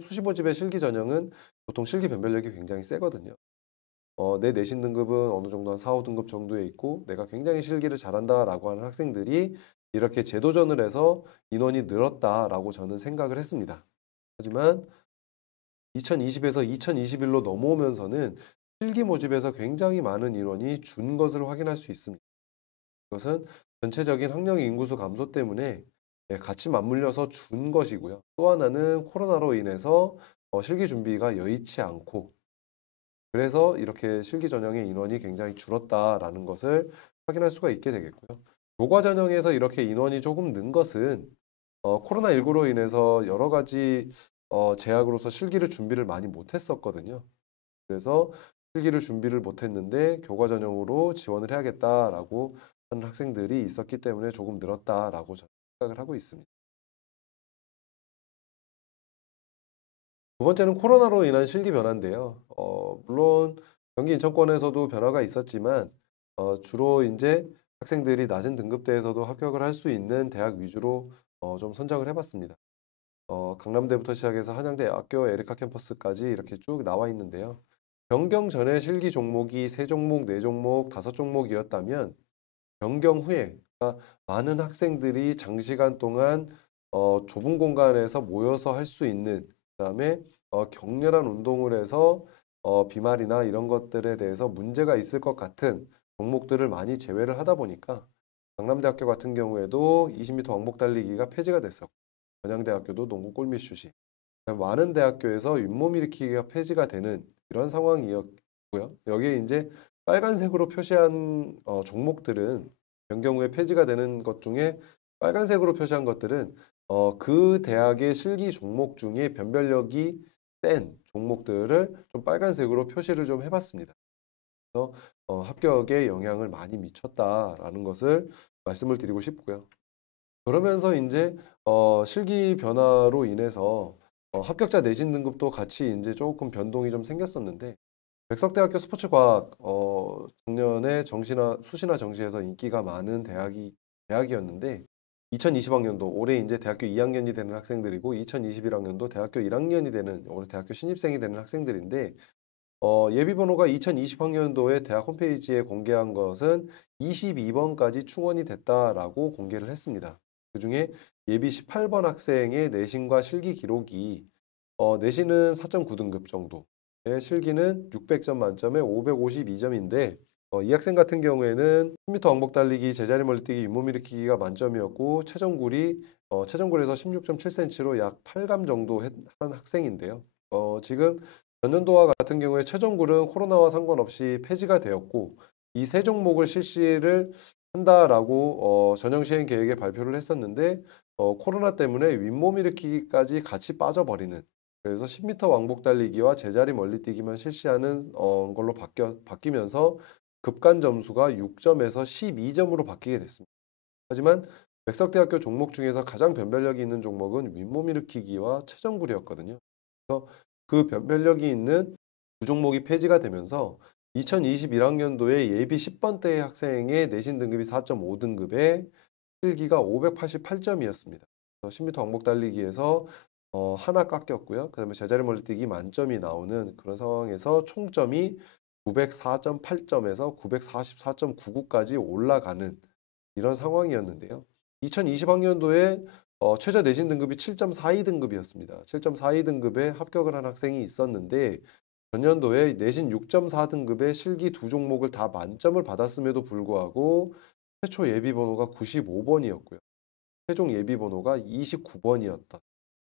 수시 모집의 실기 전형은 보통 실기 변별력이 굉장히 세거든요. 내 내신 등급은 어느 정도 한 4-5 등급 정도에 있고 내가 굉장히 실기를 잘한다라고 하는 학생들이 이렇게 재도전을 해서 인원이 늘었다라고 저는 생각을 했습니다. 하지만 2020에서 2021로 넘어오면서는 실기 모집에서 굉장히 많은 인원이 준 것을 확인할 수 있습니다. 이것은 전체적인 학령 인구수 감소 때문에 같이 맞물려서 준 것이고요. 또 하나는 코로나로 인해서 실기 준비가 여의치 않고 그래서 이렇게 실기 전형의 인원이 굉장히 줄었다라는 것을 확인할 수가 있게 되겠고요. 교과 전형에서 이렇게 인원이 조금 는 것은 코로나19로 인해서 여러 가지 제약으로서 실기를 준비를 많이 못했었거든요. 그래서 실기를 준비를 못했는데 교과 전형으로 지원을 해야겠다라고 하는 학생들이 있었기 때문에 조금 늘었다라고 저는 생각을 하고 있습니다. 두 번째는 코로나로 인한 실기 변화인데요. 물론 경기 인천권에서도 변화가 있었지만 주로 이제 학생들이 낮은 등급대에서도 합격을 할 수 있는 대학 위주로 좀 선정을 해봤습니다. 강남대부터 시작해서 한양대학교, 에리카 캠퍼스까지 이렇게 쭉 나와 있는데요. 변경 전에 실기 종목이 3종목, 4종목, 5종목이었다면 변경 후에 그러니까 많은 학생들이 장시간 동안 좁은 공간에서 모여서 할 수 있는 그다음에 격렬한 운동을 해서 비말이나 이런 것들에 대해서 문제가 있을 것 같은 종목들을 많이 제외를 하다 보니까 강남대학교 같은 경우에도 20m 왕복 달리기가 폐지가 됐었고 전양대학교도 농구 골밑슛이 많은 대학교에서 윗몸 일으키기가 폐지가 되는 이런 상황이었고요. 여기에 이제 빨간색으로 표시한 종목들은 변경 후에 폐지가 되는 것 중에 빨간색으로 표시한 것들은 그 대학의 실기 종목 중에 변별력이 센 종목들을 좀 빨간색으로 표시를 좀 해봤습니다. 그래서 합격에 영향을 많이 미쳤다라는 것을 말씀을 드리고 싶고요. 그러면서 이제 실기 변화로 인해서 합격자 내신 등급도 같이 이제 조금 변동이 좀 생겼었는데 백석대학교 스포츠과학 작년에 정시나 수시나 정시에서 인기가 많은 대학이었는데 2020학년도 올해 이제 대학교 2학년이 되는 학생들이고 2021학년도 대학교 1학년이 되는 올해 대학교 신입생이 되는 학생들인데 예비 번호가 2020학년도에 대학 홈페이지에 공개한 것은 22번까지 충원이 됐다라고 공개를 했습니다. 그중에 예비 18번 학생의 내신과 실기 기록이 내신은 4.9등급 정도, 실기는 600점 만점에 552점인데 이 학생 같은 경우에는 10m 왕복 달리기, 제자리 멀리뛰기, 윗몸 일으키기가 만점이었고 체중굴에서 16.7cm로 약 8감 정도 한 학생인데요. 지금 전년도와 같은 경우에 최종굴은 코로나와 상관없이 폐지가 되었고 이 세 종목을 실시를 한다라고 전형 시행 계획에 발표를 했었는데 코로나 때문에 윗몸 일으키기까지 같이 빠져버리는 그래서 10m 왕복 달리기와 제자리 멀리뛰기만 실시하는 걸로 바뀌면서 급간 점수가 6점에서 12점으로 바뀌게 됐습니다. 하지만 백석대학교 종목 중에서 가장 변별력이 있는 종목은 윗몸 일으키기와 체전굴이었거든요. 그래서 그 변별력이 있는 두 종목이 폐지가 되면서 2021학년도에 예비 10번대 학생의 내신 등급이 4.5등급에 실기가 588점이었습니다. 10m 왕복 달리기에서 하나 깎였고요. 그다음에 제자리 멀리뛰기 만점이 나오는 그런 상황에서 총점이 904.8점에서 944.99까지 올라가는 이런 상황이었는데요. 2020학년도에 최저 내신 등급이 7.42등급이었습니다. 7.42등급에 합격을 한 학생이 있었는데 전년도에 내신 6.4등급의 실기 두 종목을 다 만점을 받았음에도 불구하고 최초 예비 번호가 95번이었고요. 최종 예비 번호가 29번이었다.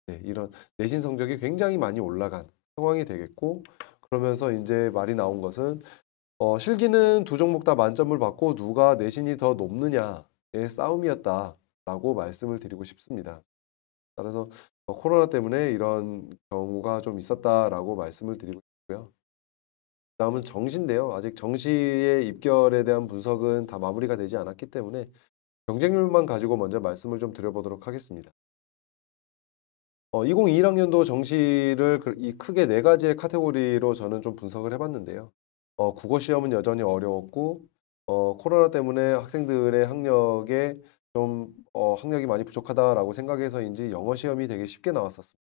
네, 이런 내신 성적이 굉장히 많이 올라간 상황이 되겠고, 그러면서 이제 말이 나온 것은 실기는 두 종목 다 만점을 받고 누가 내신이 더 높느냐의 싸움이었다라고 말씀을 드리고 싶습니다. 따라서 코로나 때문에 이런 경우가 좀 있었다라고 말씀을 드리고 싶고요. 다음은 정시인데요. 아직 정시의 입결에 대한 분석은 다 마무리가 되지 않았기 때문에 경쟁률만 가지고 먼저 말씀을 좀 드려보도록 하겠습니다. 2021학년도 정시를 이 크게 네 가지의 카테고리로 저는 좀 분석을 해봤는데요. 국어 시험은 여전히 어려웠고, 코로나 때문에 학생들의 학력에 좀 학력이 많이 부족하다라고 생각해서인지 영어 시험이 되게 쉽게 나왔었습니다.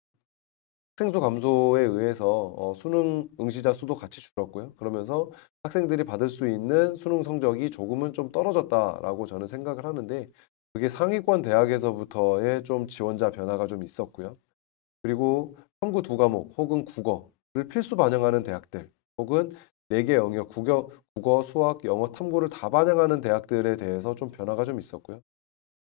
학생 수 감소에 의해서 수능 응시자 수도 같이 줄었고요. 그러면서 학생들이 받을 수 있는 수능 성적이 조금은 좀 떨어졌다라고 저는 생각을 하는데, 그게 상위권 대학에서부터의 좀 지원자 변화가 좀 있었고요. 그리고 탐구 두 과목 혹은 국어를 필수 반영하는 대학들, 혹은 4개 영역 국어, 수학, 영어, 탐구를 다 반영하는 대학들에 대해서 좀 변화가 좀 있었고요.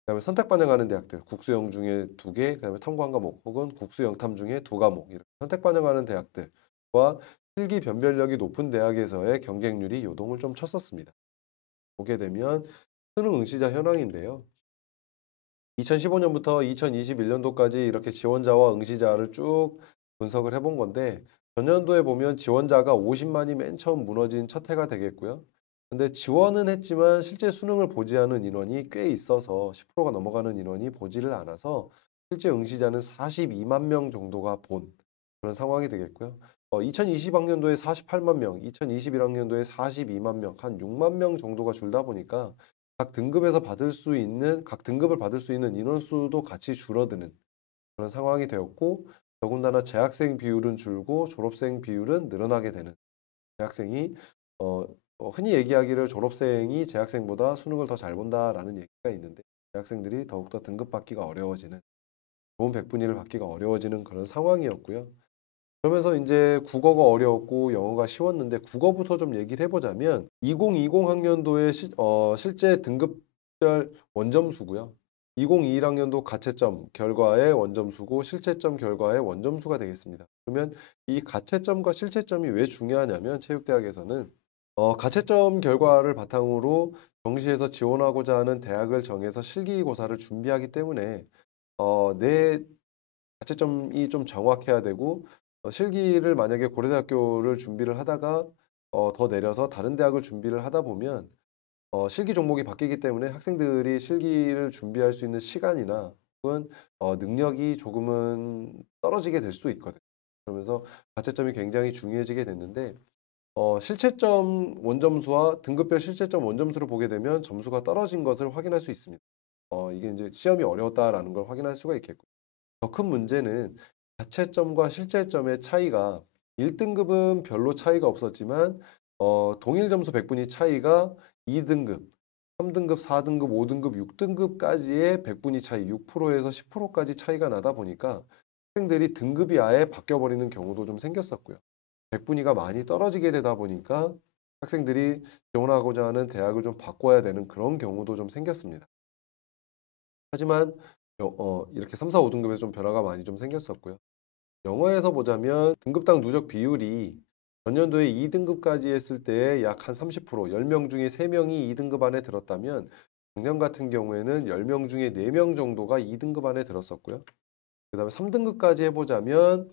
그다음에 선택 반영하는 대학들, 국수영 중에 2개, 그다음에 탐구 한 과목 혹은 국수 영탐 중에 2과목, 이렇게 선택 반영하는 대학들과 실기 변별력이 높은 대학에서의 경쟁률이 요동을 좀 쳤었습니다. 보게 되면 수능 응시자 현황인데요. 2015년부터 2021년도까지 이렇게 지원자와 응시자를 쭉 분석을 해본 건데, 전년도에 보면 지원자가 50만이 맨 처음 무너진 첫 해가 되겠고요. 근데 지원은 했지만 실제 수능을 보지 않은 인원이 꽤 있어서 10%가 넘어가는 인원이 보지를 않아서 실제 응시자는 42만 명 정도가 본 그런 상황이 되겠고요. 2020학년도에 48만 명, 2021학년도에 42만 명, 한 6만 명 정도가 줄다 보니까 각 등급을 받을 수 있는 인원수도 같이 줄어드는 그런 상황이 되었고, 더군다나 재학생 비율은 줄고 졸업생 비율은 늘어나게 되는, 재학생이 흔히 얘기하기를 졸업생이 재학생보다 수능을 더 잘 본다라는 얘기가 있는데, 재학생들이 더욱더 등급 받기가 어려워지는, 좋은 백분위를 받기가 어려워지는 그런 상황이었고요. 그러면서 이제 국어가 어려웠고 영어가 쉬웠는데, 국어부터 좀 얘기를 해보자면 2020학년도의 실제 등급별 원점수고요. 2021학년도 가채점 결과의 원점수고 실채점 결과의 원점수가 되겠습니다. 그러면 이 가채점과 실채점이 왜 중요하냐면, 체육대학에서는 가채점 결과를 바탕으로 정시에서 지원하고자 하는 대학을 정해서 실기고사를 준비하기 때문에 내 가채점이 좀 정확해야 되고, 실기를 만약에 고려대학교를 준비를 하다가 더 내려서 다른 대학을 준비를 하다 보면 실기 종목이 바뀌기 때문에 학생들이 실기를 준비할 수 있는 시간이나 혹은 능력이 조금은 떨어지게 될 수도 있거든요. 그러면서 가채점이 굉장히 중요해지게 됐는데, 실채점 원점수와 등급별 실채점 원점수를 보게 되면 점수가 떨어진 것을 확인할 수 있습니다. 이게 이제 시험이 어려웠다라는 걸 확인할 수가 있겠고, 더 큰 문제는 자체점과 실제점의 차이가 1등급은 별로 차이가 없었지만 동일 점수 100분위 차이가 2등급, 3등급, 4등급, 5등급, 6등급까지의 100분위 차이 6%에서 10%까지 차이가 나다 보니까 학생들이 등급이 아예 바뀌어 버리는 경우도 좀 생겼었고요. 100분위가 많이 떨어지게 되다 보니까 학생들이 지원하고자 하는 대학을 좀 바꿔야 되는 그런 경우도 좀 생겼습니다. 하지만 이렇게 3, 4, 5등급에서 좀 변화가 많이 좀 생겼었고요. 영어에서 보자면 등급당 누적 비율이 전년도에 2등급까지 했을 때 약 한 30%, 10명 중에 3명이 2등급 안에 들었다면, 작년 같은 경우에는 10명 중에 4명 정도가 2등급 안에 들었었고요. 그다음에 3등급까지 해보자면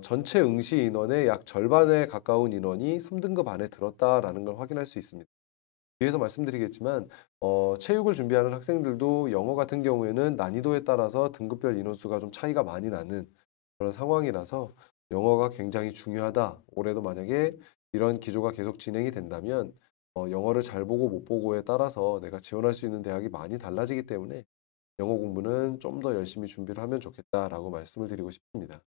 전체 응시 인원의 약 절반에 가까운 인원이 3등급 안에 들었다라는 걸 확인할 수 있습니다. 뒤에서 말씀드리겠지만 체육을 준비하는 학생들도 영어 같은 경우에는 난이도에 따라서 등급별 인원수가 좀 차이가 많이 나는 그런 상황이라서 영어가 굉장히 중요하다. 올해도 만약에 이런 기조가 계속 진행이 된다면 영어를 잘 보고 못 보고에 따라서 내가 지원할 수 있는 대학이 많이 달라지기 때문에 영어 공부는 좀 더 열심히 준비를 하면 좋겠다라고 말씀을 드리고 싶습니다.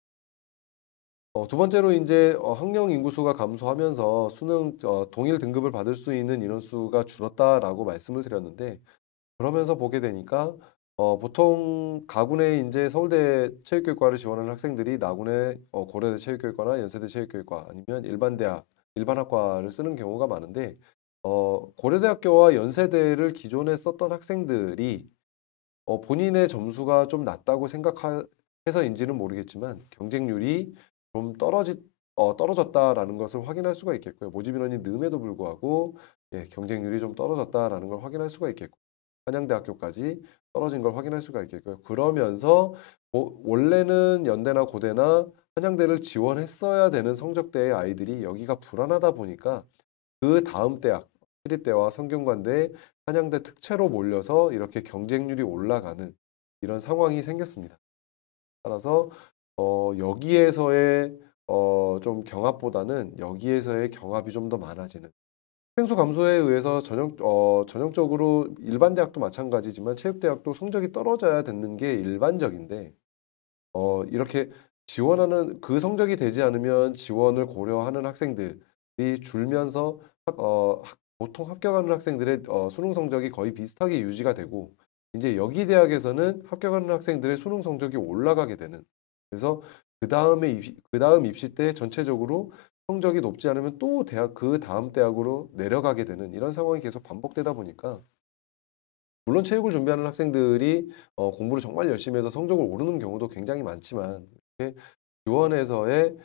두 번째로 이제 학령 인구수가 감소하면서 수능 동일 등급을 받을 수 있는 인원수가 줄었다라고 말씀을 드렸는데, 그러면서 보게 되니까 보통 가군에 이제 서울대 체육교육과를 지원하는 학생들이 나군에 고려대 체육교육과나 연세대 체육교육과 아니면 일반 대학, 일반 학과를 쓰는 경우가 많은데, 고려대학교와 연세대를 기존에 썼던 학생들이 본인의 점수가 좀 낮다고 생각해서인지는 모르겠지만 경쟁률이 좀 떨어졌다라는 것을 확인할 수가 있겠고요. 모집 인원이 는에도 불구하고 예, 경쟁률이 좀 떨어졌다라는 걸 확인할 수가 있겠고 한양대학교까지 떨어진 걸 확인할 수가 있겠고요. 그러면서 원래는 연대나 고대나 한양대를 지원했어야 되는 성적대의 아이들이 여기가 불안하다 보니까 그 다음 대학 시립대와 성균관대, 한양대 특채로 몰려서 이렇게 경쟁률이 올라가는 이런 상황이 생겼습니다. 따라서 여기에서의 좀 경합보다는 여기에서의 경합이 좀 더 많아지는 학생수 감소에 의해서 전형적으로 일반 대학도 마찬가지지만 체육대학도 성적이 떨어져야 되는 게 일반적인데 이렇게 지원하는 그 성적이 되지 않으면 지원을 고려하는 학생들이 줄면서 보통 합격하는 학생들의 수능 성적이 거의 비슷하게 유지가 되고 이제 여기 대학에서는 합격하는 학생들의 수능 성적이 올라가게 되는 그래서 그다음 입시 때 전체적으로 성적이 높지 않으면 또 대학 그 다음 대학으로 내려가게 되는 이런 상황이 계속 반복되다 보니까 물론 체육을 준비하는 학생들이 공부를 정말 열심히 해서 성적을 오르는 경우도 굉장히 많지만 이렇게 지원에서의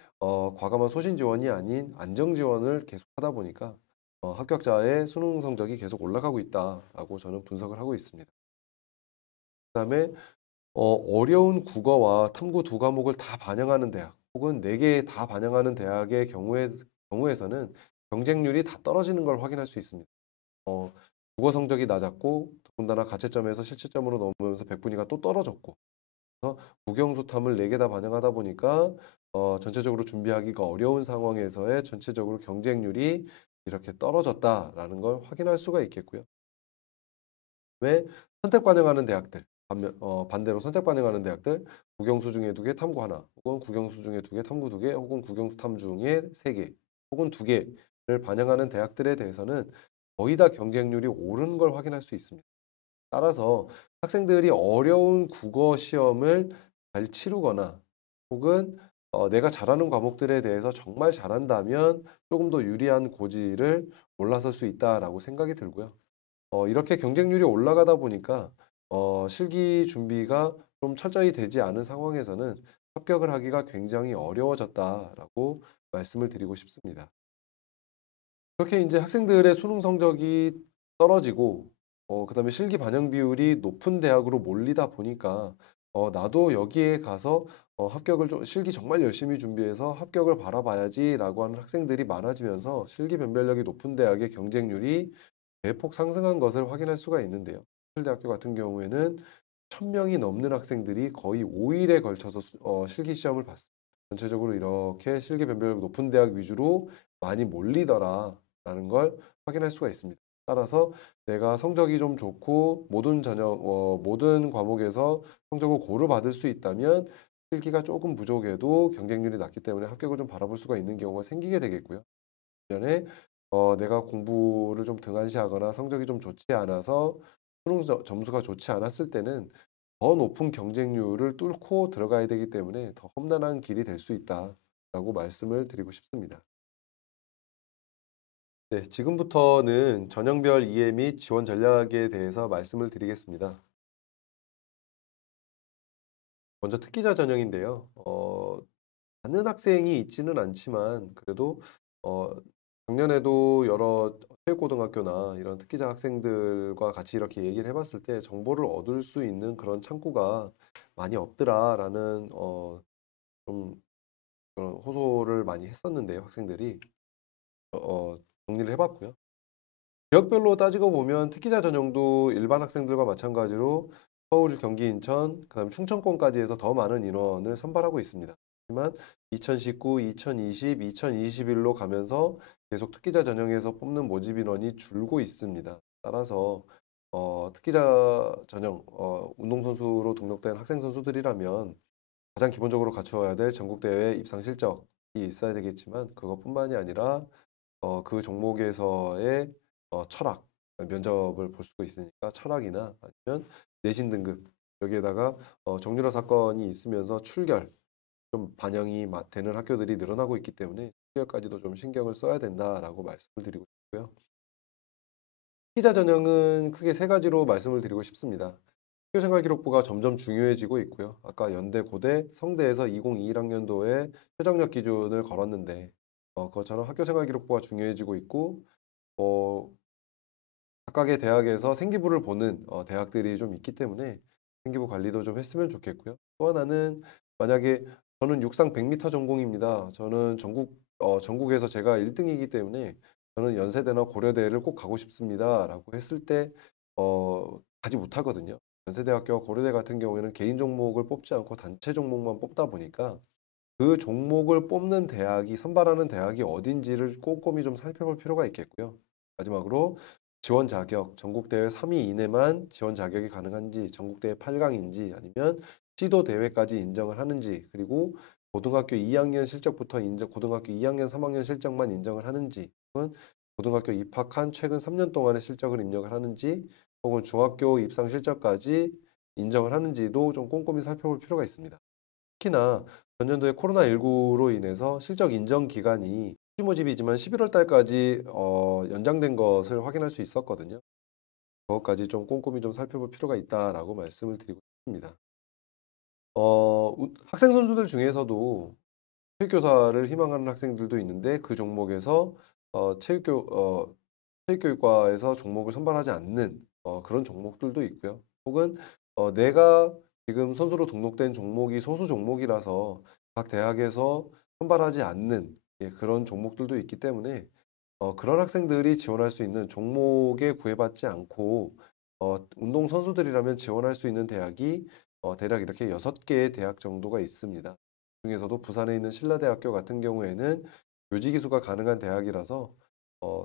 과감한 소신 지원이 아닌 안정 지원을 계속하다 보니까 합격자의 수능 성적이 계속 올라가고 있다라고 저는 분석을 하고 있습니다. 그다음에 어려운 국어와 탐구 두 과목을 다 반영하는 대학 혹은 네 개 다 반영하는 대학의 경우에서는 경쟁률이 다 떨어지는 걸 확인할 수 있습니다. 어, 국어 성적이 낮았고 더군다나 가채점에서 실채점으로 넘으면서 백분위가 또 떨어졌고 그래서 국영수탐을 4개 다 반영하다 보니까 전체적으로 준비하기가 어려운 상황에서의 전체적으로 경쟁률이 이렇게 떨어졌다라는 걸 확인할 수가 있겠고요. 왜 선택 반영하는 대학들 반대로 선택 반영하는 대학들 국영수 중에 2개 탐구 하나 혹은 국영수 중에 2개 탐구 2개 혹은 국영수탐 중에 3개 혹은 2개를 반영하는 대학들에 대해서는 거의 다 경쟁률이 오른 걸 확인할 수 있습니다. 따라서 학생들이 어려운 국어 시험을 잘 치르거나 혹은 내가 잘하는 과목들에 대해서 정말 잘한다면 조금 더 유리한 고지를 올라설 수 있다라고 생각이 들고요. 이렇게 경쟁률이 올라가다 보니까 실기 준비가 좀 철저히 되지 않은 상황에서는 합격을 하기가 굉장히 어려워졌다라고 말씀을 드리고 싶습니다. 그렇게 이제 학생들의 수능 성적이 떨어지고 그다음에 실기 반영 비율이 높은 대학으로 몰리다 보니까 나도 여기에 가서 합격을 좀 실기 정말 열심히 준비해서 합격을 바라봐야지라고 하는 학생들이 많아지면서 실기 변별력이 높은 대학의 경쟁률이 대폭 상승한 것을 확인할 수가 있는데요. 서울대학교 같은 경우에는 1,000명이 넘는 학생들이 거의 5일에 걸쳐서 실기 시험을 봤습니다. 전체적으로 이렇게 실기 변별력 높은 대학 위주로 많이 몰리더라라는 걸 확인할 수가 있습니다. 따라서 내가 성적이 좀 좋고 모든 과목에서 성적을 고루 받을 수 있다면 실기가 조금 부족해도 경쟁률이 낮기 때문에 합격을 좀 바라볼 수가 있는 경우가 생기게 되겠고요. 반면에 내가 공부를 좀 등한시하거나 성적이 좀 좋지 않아서 수능 점수가 좋지 않았을 때는 더 높은 경쟁률을 뚫고 들어가야 되기 때문에 더 험난한 길이 될 수 있다라고 말씀을 드리고 싶습니다. 네, 지금부터는 전형별 이해 및 지원 전략에 대해서 말씀을 드리겠습니다. 먼저 특기자 전형인데요. 많은 학생이 있지는 않지만 그래도 어 작년에도 여러 체육고등학교나 이런 특기자 학생들과 같이 이렇게 얘기를 해 봤을 때 정보를 얻을 수 있는 그런 창구가 많이 없더라라는 좀 그런 호소를 많이 했었는데요, 학생들이. 정리를 해 봤고요. 지역별로 따지고 보면 특기자 전형도 일반 학생들과 마찬가지로 서울, 경기, 인천, 그다음에 충청권까지 해서 더 많은 인원을 선발하고 있습니다. 하지만 2019, 2020, 2021로 가면서 계속 특기자 전형에서 뽑는 모집 인원이 줄고 있습니다. 따라서 특기자 전형 운동선수로 등록된 학생 선수들이라면 가장 기본적으로 갖추어야 될 전국대회 입상 실적이 있어야 되겠지만 그것뿐만이 아니라 그 종목에서의 철학, 면접을 볼 수가 있으니까 철학이나 아니면 내신 등급 여기에다가 정유라 사건이 있으면서 출결 좀 반영이 되는 학교들이 늘어나고 있기 때문에 출결까지도 좀 신경을 써야 된다라고 말씀을 드리고 싶고요. 피자 전형은 크게 세 가지로 말씀을 드리고 싶습니다. 학교생활기록부가 점점 중요해지고 있고요. 아까 연대, 고대, 성대에서 2021학년도에 최저학력 기준을 걸었는데 그것처럼 학교생활기록부가 중요해지고 있고 어 각각의 대학에서 생기부를 보는 대학들이 좀 있기 때문에 생기부 관리도 좀 했으면 좋겠고요. 또 하나는 만약에 저는 육상 100m 전공입니다. 저는 전국에서 제가 1 등이기 때문에 저는 연세대나 고려대를 꼭 가고 싶습니다라고 했을 때 가지 못하거든요. 연세대학교와 고려대 같은 경우에는 개인 종목을 뽑지 않고 단체 종목만 뽑다 보니까 그 종목을 뽑는 대학이 선발하는 대학이 어딘지를 꼼꼼히 좀 살펴볼 필요가 있겠고요. 마지막으로 지원 자격, 전국대회 3위 이내만 지원 자격이 가능한지, 전국대회 8강인지 아니면 시도 대회까지 인정을 하는지, 그리고 고등학교 2학년 실적부터 고등학교 2학년, 3학년 실적만 인정을 하는지, 혹은 고등학교 입학한 최근 3년 동안의 실적을 입력을 하는지, 혹은 중학교 입상 실적까지 인정을 하는지도 좀 꼼꼼히 살펴볼 필요가 있습니다. 특히나 전년도에 코로나19로 인해서 실적 인정 기간이 수시 모집이지만 11월 달까지 연장된 것을 확인할 수 있었거든요. 그것까지 좀 꼼꼼히 좀 살펴볼 필요가 있다라고 말씀을 드리고 싶습니다. 학생 선수들 중에서도 체육교사를 희망하는 학생들도 있는데 그 종목에서 어 체육교 어 체육교육과에서 종목을 선발하지 않는 그런 종목들도 있고요. 혹은 내가 지금 선수로 등록된 종목이 소수 종목이라서 각 대학에서 선발하지 않는 그런 종목들도 있기 때문에 그런 학생들이 지원할 수 있는 종목에 구애받지 않고 운동 선수들이라면 지원할 수 있는 대학이 대략 이렇게 6 개의 대학 정도가 있습니다. 그중에서도 부산에 있는 신라대학교 같은 경우에는 교직 이수가 가능한 대학이라서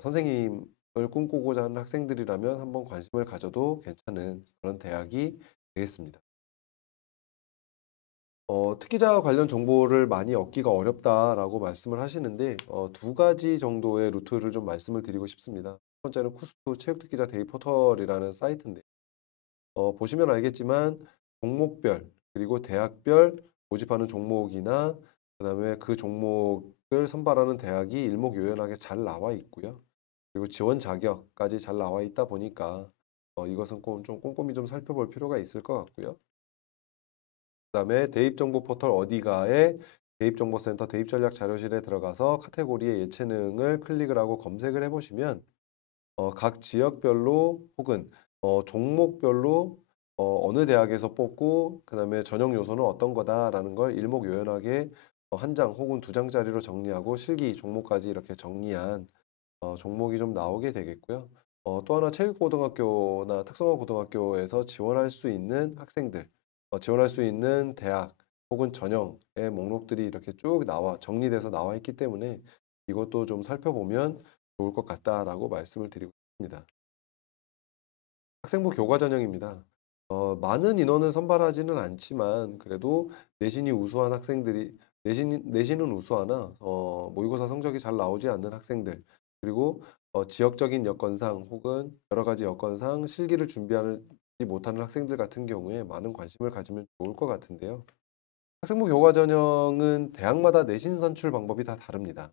선생님을 꿈꾸고자 하는 학생들이라면 한번 관심을 가져도 괜찮은 그런 대학이 되겠습니다. 특기자 관련 정보를 많이 얻기가 어렵다라고 말씀을 하시는데 2 가지 정도의 루트를 좀 말씀을 드리고 싶습니다. 첫 번째는 쿠스프 체육특기자 데이 포털이라는 사이트인데 보시면 알겠지만 종목별 그리고 대학별 모집하는 종목이나 그다음에 그 종목을 선발하는 대학이 일목요연하게 잘 나와 있고요. 그리고 지원 자격까지 잘 나와 있다 보니까 이것은 좀 꼼꼼히 좀 살펴볼 필요가 있을 것 같고요. 그다음에 대입정보 포털 어디가에 대입정보센터 대입전략 자료실에 들어가서 카테고리의 예체능을 클릭을 하고 검색을 해 보시면 각 지역별로 혹은 종목별로 어느 대학에서 뽑고 그다음에 전형 요소는 어떤 거다라는 걸 일목요연하게 1장 혹은 2 장짜리로 정리하고 실기 종목까지 이렇게 정리한 종목이 좀 나오게 되겠고요. 또 하나 체육고등학교나 특성화고등학교에서 지원할 수 있는 학생들, 지원할 수 있는 대학 혹은 전형의 목록들이 이렇게 쭉 정리돼서 나와 있기 때문에 이것도 좀 살펴보면 좋을 것 같다라고 말씀을 드리고 싶습니다. 학생부 교과 전형입니다. 많은 인원을 선발하지는 않지만 그래도 내신이 우수한 학생들이 내신은 우수하나 모의고사 성적이 잘 나오지 않는 학생들 그리고 지역적인 여건상 혹은 여러 가지 여건상 실기를 준비하지 못하는 학생들 같은 경우에 많은 관심을 가지면 좋을 것 같은데요. 학생부 교과 전형은 대학마다 내신 산출 방법이 다 다릅니다.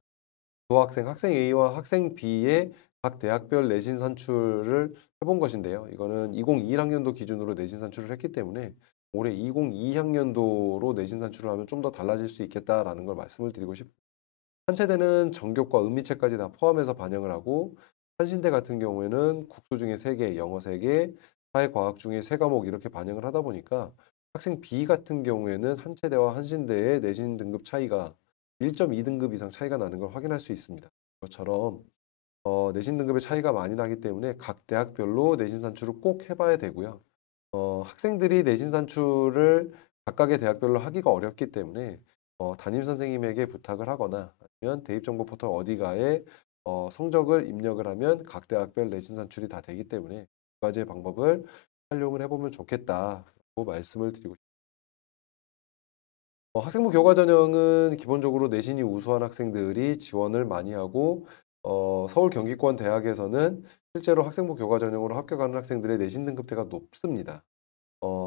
조학생, 학생 A와 학생 B의 각 대학별 내신 산출을 해본 것인데요. 이거는 2021학년도 기준으로 내신 산출을 했기 때문에 올해 2022학년도로 내신 산출을 하면 좀 더 달라질 수 있겠다라는 걸 말씀을 드리고 한 체대는 전교과 은미체까지 다 포함해서 반영을 하고 한신대 같은 경우에는 국수 중에 3 개, 영어 3 개, 사회과학 중에 3 과목 이렇게 반영을 하다 보니까 학생 B 같은 경우에는 한 체대와 한신대의 내신 등급 차이가 1.2 등급 이상 차이가 나는 걸 확인할 수 있습니다. 이것처럼 내신 등급의 차이가 많이 나기 때문에 각 대학별로 내신 산출을 꼭 해 봐야 되고요. 학생들이 내신 산출을 각각의 대학별로 하기가 어렵기 때문에 담임 선생님에게 부탁을 하거나 아니면 대입정보 포털 어디가에 성적을 입력을 하면 각 대학별 내신 산출이 다 되기 때문에 두 가지의 방법을 활용을 해 보면 좋겠다고 말씀을 드리고 학생부 교과 전형은 기본적으로 내신이 우수한 학생들이 지원을 많이 하고 서울 경기권 대학에서는 실제로 학생부 교과 전형으로 합격하는 학생들의 내신 등급대가 높습니다.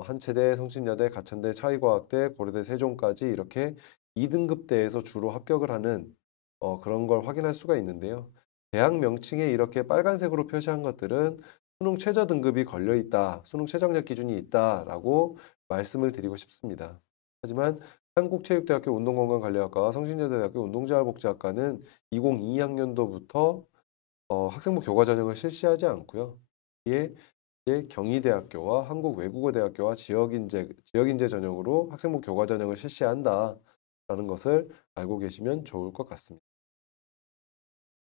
한체대, 성신여대, 가천대, 차의과학대, 고려대, 세종까지 이렇게 2 등급대에서 주로 합격을 하는 그런 걸 확인할 수가 있는데요. 대학 명칭에 이렇게 빨간색으로 표시한 것들은 수능 최저 등급이 걸려 있다, 수능 최저학력 기준이 있다라고 말씀을 드리고 싶습니다. 하지만 한국체육대학교 운동건강관리학과와 성신여대대학교 운동자활복지학과는 2022학년도부터 학생부 교과 전형을 실시하지 않고요. 이에 경희대학교와 한국외국어대학교와 지역인재 전형으로 학생부 교과 전형을 실시한다라는 것을 알고 계시면 좋을 것 같습니다.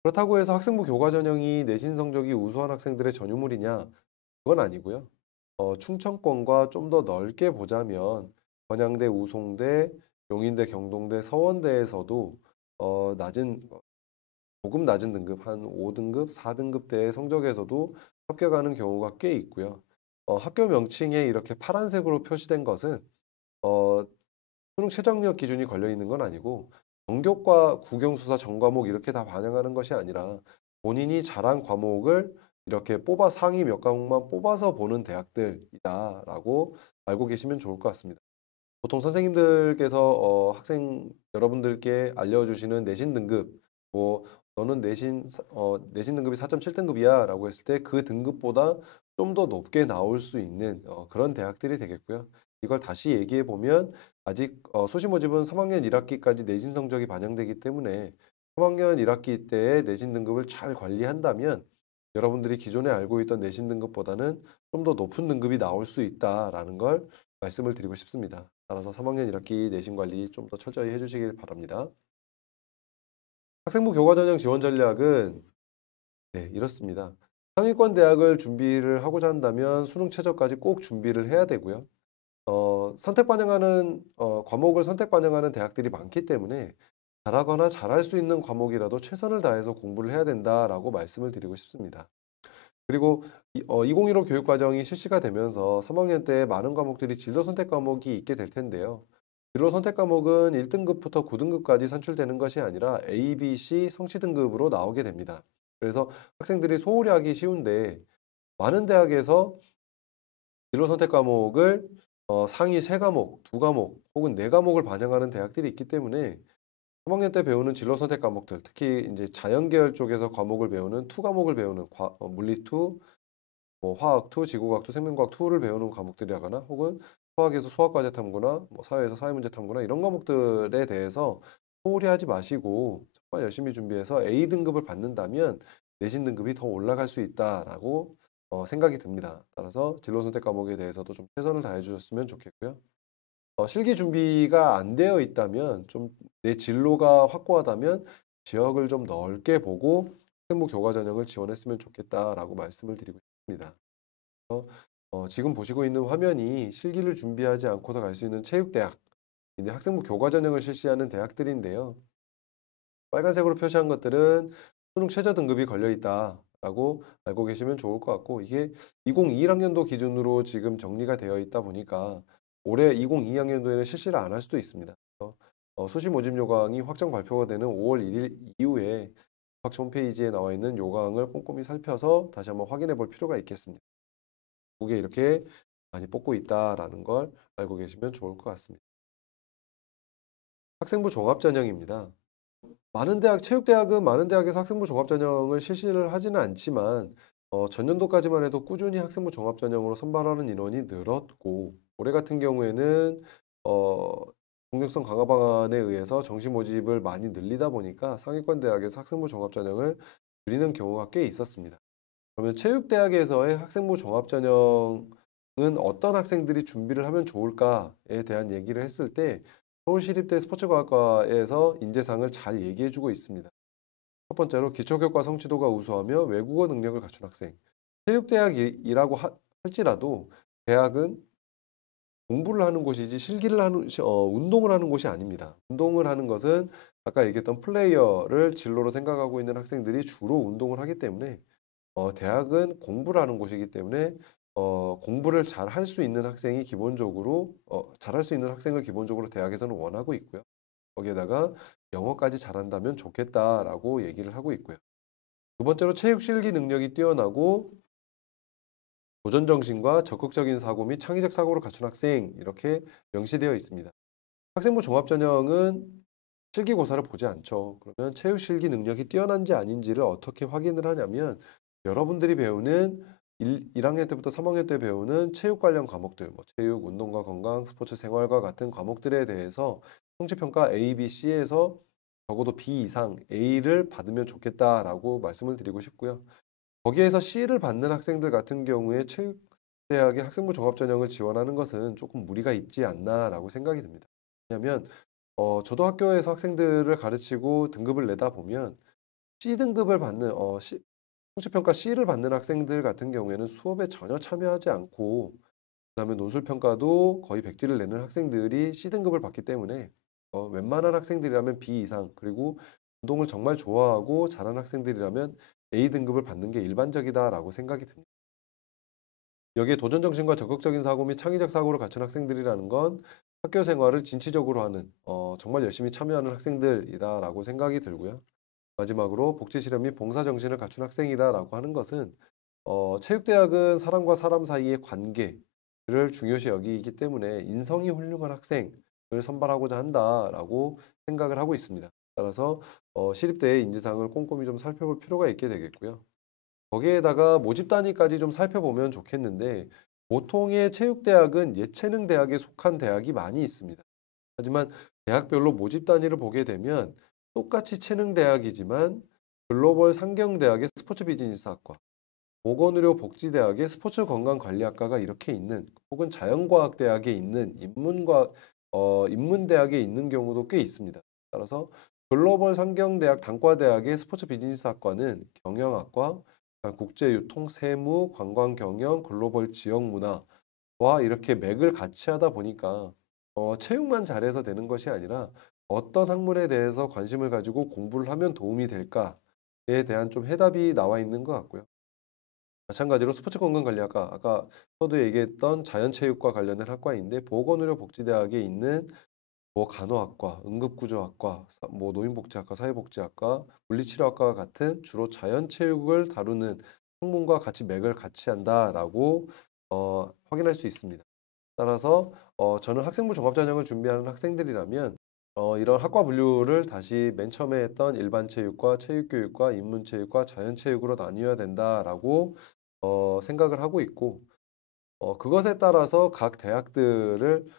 그렇다고 해서 학생부 교과 전형이 내신 성적이 우수한 학생들의 전유물이냐? 그건 아니고요. 충청권과 좀 더 넓게 보자면 건양대, 우송대, 용인대, 경동대, 서원대에서도 낮은 조금 낮은 등급 한 5등급, 4등급대의 성적에서도 합격하는 경우가 꽤 있고요. 학교 명칭에 이렇게 파란색으로 표시된 것은 어 수능 최저학력 기준이 걸려 있는 건 아니고 전교과, 국영수사, 전과목 이렇게 다 반영하는 것이 아니라 본인이 잘한 과목을 이렇게 상위 몇 과목만 뽑아서 보는 대학들이다라고 알고 계시면 좋을 것 같습니다. 보통 선생님들께서 학생 여러분들께 알려주시는 내신 등급, 뭐 너는 내신 등급이 4.7등급이야라고 했을 때 그 등급보다 좀 더 높게 나올 수 있는 그런 대학들이 되겠고요. 이걸 다시 얘기해 보면 아직 수시 모집은 3학년 1학기까지 내신 성적이 반영되기 때문에 3학년 1학기 때의 내신 등급을 잘 관리한다면 여러분들이 기존에 알고 있던 내신 등급보다는 좀 더 높은 등급이 나올 수 있다라는 걸 말씀을 드리고 싶습니다. 따라서 3학년 1학기 내신 관리 좀 더 철저히 해주시길 바랍니다. 학생부 교과 전형 지원 전략은 네, 이렇습니다. 상위권 대학을 준비를 하고자 한다면 수능 최저까지 꼭 준비를 해야 되고요. 과목을 선택 반영하는 대학들이 많기 때문에 잘하거나 잘할 수 있는 과목이라도 최선을 다해서 공부를 해야 된다라고 말씀을 드리고 싶습니다. 그리고 2015 교육과정이 실시가 되면서 3학년 때 많은 과목들이 진로 선택 과목이 있게 될 텐데요. 진로 선택 과목은 1등급부터 9등급까지 산출되는 것이 아니라 A, B, C 성취 등급으로 나오게 됩니다. 그래서 학생들이 소홀히 하기 쉬운데 많은 대학에서 진로 선택 과목을 상위 3과목, 2과목 혹은 4과목을 반영하는 대학들이 있기 때문에 3학년 때 배우는 진로 선택 과목들, 특히 이제 자연 계열 쪽에서 과목을 배우는 2 과목을 배우는 물리 2, 뭐 화학 2, 지구과학 2, 생명과학 2를 배우는 과목들이라거나 혹은 수학에서 수학과제 탐구나 뭐 사회에서 사회문제 탐구나 이런 과목들에 대해서 소홀히 하지 마시고 정말 열심히 준비해서 A 등급을 받는다면 내신 등급이 더 올라갈 수 있다라고 생각이 듭니다. 따라서 진로 선택 과목에 대해서도 좀 최선을 다해 주셨으면 좋겠고요. 실기 준비가 안 되어 있다면 좀 내 진로가 확고하다면 지역을 좀 넓게 보고 학생부 교과 전형을 지원했으면 좋겠다라고 말씀을 드리고 싶습니다. 지금 보시고 있는 화면이 실기를 준비하지 않고도 갈 수 있는 체육대학, 이제 학생부 교과 전형을 실시하는 대학들인데요. 빨간색으로 표시한 것들은 수능 최저 등급이 걸려 있다라고 알고 계시면 좋을 것 같고 이게 2021학년도 기준으로 지금 정리가 되어 있다 보니까 올해 2022학년도에는 실시를 안 할 수도 있습니다. 그래서 수시 모집 요강이 확정 발표가 되는 5월 1일 이후에 학교 홈페이지에 나와 있는 요강을 꼼꼼히 살펴서 다시 한번 확인해 볼 필요가 있겠습니다. 무게 이렇게 많이 뽑고 있다라는 걸 알고 계시면 좋을 것 같습니다. 학생부 종합전형입니다. 체육대학은 많은 대학에서 학생부 종합전형을 실시를 하지는 않지만 전년도까지만 해도 꾸준히 학생부 종합전형으로 선발하는 인원이 늘었고 올해 같은 경우에는 어, 공정성 강화 방안에 의해서 정시 모집을 많이 늘리다 보니까 상위권 대학에서 학생부 종합전형을 줄이는 경우가 꽤 있었습니다. 그러면 체육대학에서의 학생부 종합전형은 어떤 학생들이 준비를 하면 좋을까에 대한 얘기를 했을 때 서울시립대 스포츠과학과에서 인재상을 잘 얘기해주고 있습니다. 첫 번째로 기초교과 성취도가 우수하며 외국어 능력을 갖춘 학생. 체육대학이라고 할지라도 대학은 공부를 하는 곳이지 운동을 하는 곳이 아닙니다. 운동을 하는 것은 아까 얘기했던 플레이어를 진로로 생각하고 있는 학생들이 주로 운동을 하기 때문에 대학은 공부를 하는 곳이기 때문에 공부를 잘 할 수 있는 학생이 기본적으로 잘할 수 있는 학생을 기본적으로 대학에서는 원하고 있고요. 거기에다가 영어까지 잘한다면 좋겠다라고 얘기를 하고 있고요. 두 번째로 체육 실기 능력이 뛰어나고 도전 정신과 적극적인 사고 및 창의적 사고를 갖춘 학생 이렇게 명시되어 있습니다. 학생부 종합전형은 실기고사를 보지 않죠. 그러면 체육 실기 능력이 뛰어난지 아닌지를 어떻게 확인을 하냐면 여러분들이 배우는 1학년 때부터 3학년 때 배우는 체육 관련 과목들, 뭐 체육, 운동과 건강, 스포츠 생활과 같은 과목들에 대해서 성취평가 A, B, C에서 적어도 B 이상 A를 받으면 좋겠다라고 말씀을 드리고 싶고요. 거기에서 C를 받는 학생들 같은 경우에 체육대학의 학생부 종합전형을 지원하는 것은 조금 무리가 있지 않나라고 생각이 듭니다. 왜냐하면 저도 학교에서 학생들을 가르치고 등급을 내다 보면 C등급을 받는 성취평가 C를 받는 학생들 같은 경우에는 수업에 전혀 참여하지 않고 그다음에 논술평가도 거의 백지를 내는 학생들이 C등급을 받기 때문에 웬만한 학생들이라면 B 이상 그리고 운동을 정말 좋아하고 잘하는 학생들이라면 A등급을 받는 게 일반적이다라고 생각이 듭니다. 여기에 도전 정신과 적극적인 사고 및 창의적 사고를 갖춘 학생들이라는 건 학교 생활을 진취적으로 하는 정말 열심히 참여하는 학생들이다라고 생각이 들고요. 마지막으로 복지 실현 및 봉사 정신을 갖춘 학생이다라고 하는 것은 체육대학은 사람과 사람 사이의 관계를 중요시 여기기 때문에 인성이 훌륭한 학생을 선발하고자 한다라고 생각을 하고 있습니다. 따라서 시립대의 인지상을 꼼꼼히 좀 살펴볼 필요가 있게 되겠고요. 거기에다가 모집 단위까지 좀 살펴보면 좋겠는데 보통의 체육대학은 예체능 대학에 속한 대학이 많이 있습니다. 하지만 대학별로 모집 단위를 보게 되면 똑같이 체능 대학이지만 글로벌 상경대학의 스포츠 비즈니스학과, 보건의료복지대학의 스포츠 건강관리학과가 이렇게 있는 혹은 자연과학대학에 있는 인문대학에 있는 경우도 꽤 있습니다. 따라서 글로벌 상경대학 단과대학의 스포츠 비즈니스학과는 경영학과, 국제유통, 세무, 관광경영, 글로벌 지역문화와 이렇게 맥을 같이 하다 보니까 체육만 잘해서 되는 것이 아니라 어떤 학문에 대해서 관심을 가지고 공부를 하면 도움이 될까에 대한 좀 해답이 나와 있는 것 같고요. 마찬가지로 스포츠 건강관리학과, 아까 서두에 얘기했던 자연체육과 관련된 학과인데 보건의료복지대학에 있는 뭐 간호학과, 응급구조학과, 뭐 노인복지학과, 사회복지학과, 물리치료학과 같은 주로 자연체육을 다루는 학문과 같이 맥을 같이 한다라고 확인할 수 있습니다. 따라서 저는 학생부 종합전형을 준비하는 학생들이라면 이런 학과 분류를 다시 맨 처음에 했던 일반 체육과 체육교육과 인문체육과 자연체육으로 나뉘어야 된다라고 생각을 하고 있고 그것에 따라서 각 대학들을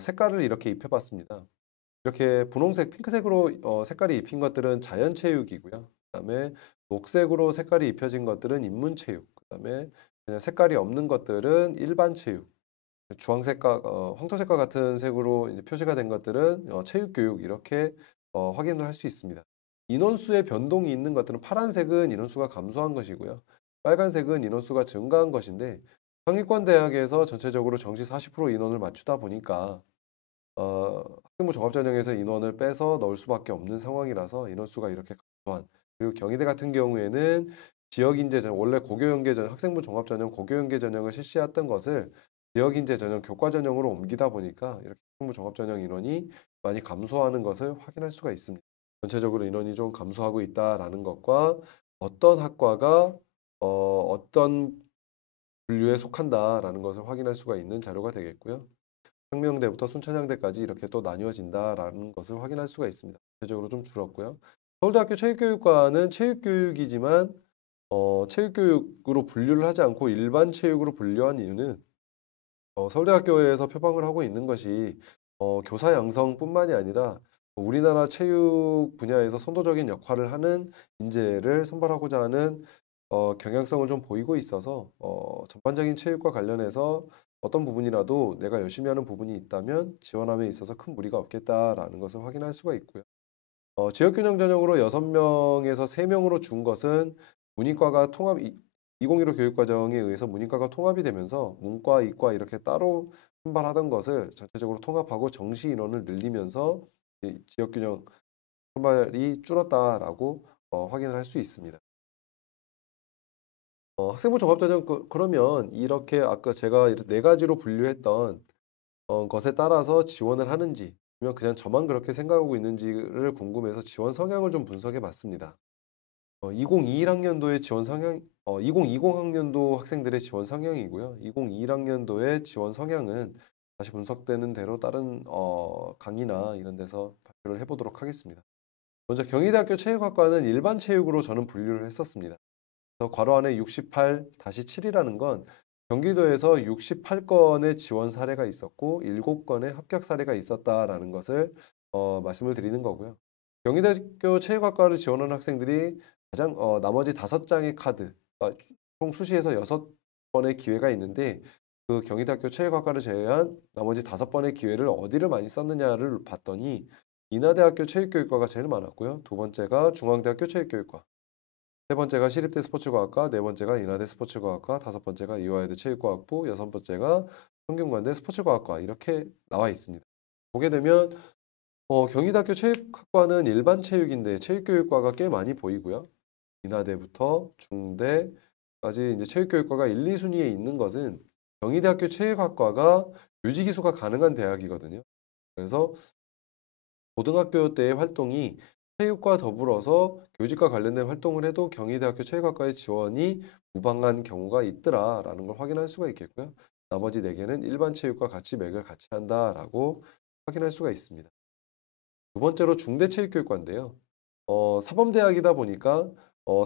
색깔을 이렇게 입혀봤습니다. 이렇게 분홍색, 핑크색으로 색깔이 입힌 것들은 자연체육이고요. 그다음에 녹색으로 색깔이 입혀진 것들은 인문체육, 그다음에 그냥 색깔이 없는 것들은 일반체육, 주황색과 황토색과 같은 색으로 이제 표시가 된 것들은 체육교육 이렇게 확인을 할 수 있습니다. 인원수의 변동이 있는 것들은 파란색은 인원수가 감소한 것이고요. 빨간색은 인원수가 증가한 것인데 상위권 대학에서 전체적으로 정시 40% 인원을 맞추다 보니까 학생부 종합전형에서 인원을 빼서 넣을 수밖에 없는 상황이라서 인원수가 이렇게 감소한 그리고 경희대 같은 경우에는 지역인재 전형 원래 고교연계 전형 학생부 종합전형 고교연계 전형을 실시했던 것을 지역인재 전형 교과 전형으로 옮기다 보니까 이렇게 학생부 종합전형 인원이 많이 감소하는 것을 확인할 수가 있습니다. 전체적으로 인원이 좀 감소하고 있다라는 것과 어떤 학과가 어떤 분류에 속한다라는 것을 확인할 수가 있는 자료가 되겠고요. 상명대부터 순천향대까지 이렇게 또 나뉘어진다라는 것을 확인할 수가 있습니다. 대체적으로 좀 줄었고요. 서울대학교 체육교육과는 체육교육이지만 체육교육으로 분류를 하지 않고 일반 체육으로 분류한 이유는 서울대학교에서 표방을 하고 있는 것이 교사 양성뿐만이 아니라 우리나라 체육 분야에서 선도적인 역할을 하는 인재를 선발하고자 하는 경향성을 좀 보이고 있어서 전반적인 체육과 관련해서 어떤 부분이라도 내가 열심히 하는 부분이 있다면 지원함에 있어서 큰 무리가 없겠다라는 것을 확인할 수가 있고요. 지역균형 전형으로 6명에서 3명으로 준 것은 문이과가 2015 교육과정에 의해서 문이과가 통합이 되면서 문과, 이과 이렇게 따로 선발하던 것을 전체적으로 통합하고 정시 인원을 늘리면서 이 지역균형 선발이 줄었다라고 확인을 할 수 있습니다. 학생부 종합전형 그러면 이렇게 아까 제가 이렇게 네 가지로 분류했던 것에 따라서 지원을 하는지 아니면 그냥 저만 그렇게 생각하고 있는지를 궁금해서 지원 성향을 좀 분석해 봤습니다. 2021학년도의 지원 성향 2020 학년도 학생들의 지원 성향이고요. 2021 학년도의 지원 성향은 다시 분석되는 대로 다른 강의나 이런 데서 발표를 해보도록 하겠습니다. 먼저 경희대학교 체육학과는 일반 체육으로 저는 분류를 했었습니다. 그래서 괄호 안에 68-7이라는 건 경기도에서 68건의 지원 사례가 있었고 7건의 합격 사례가 있었다라는 것을 말씀을 드리는 거고요. 경희대학교 체육학과를 지원하는 학생들이 가장 나머지 5장의 카드, 총 수시에서 6번의 기회가 있는데 그 경희대학교 체육학과를 제외한 나머지 5번의 기회를 어디를 많이 썼느냐를 봤더니 인하대학교 체육교육과가 제일 많았고요. 두 번째가 중앙대학교 체육교육과, 세 번째가 시립대 스포츠과학과, 네 번째가 인하대 스포츠과학과, 다섯 번째가 이화여대 체육과학부, 여섯 번째가 성균관대 스포츠과학과 이렇게 나와 있습니다. 보게 되면 경희대학교 체육학과는 일반 체육인데 체육교육과가 꽤 많이 보이고요. 인하대부터 중대까지 이제 체육교육과가 1, 2순위에 있는 것은 경희대학교 체육학과가 교직이수가 가능한 대학이거든요. 그래서 고등학교 때의 활동이 체육과 더불어서 교직과 관련된 활동을 해도 경희대학교 체육학과의 지원이 무방한 경우가 있더라라는 걸 확인할 수가 있겠고요. 나머지 4개는 일반 체육과 같이 맥을 같이 한다라고 확인할 수가 있습니다. 두 번째로 중대체육교육과인데요. 사범대학이다 보니까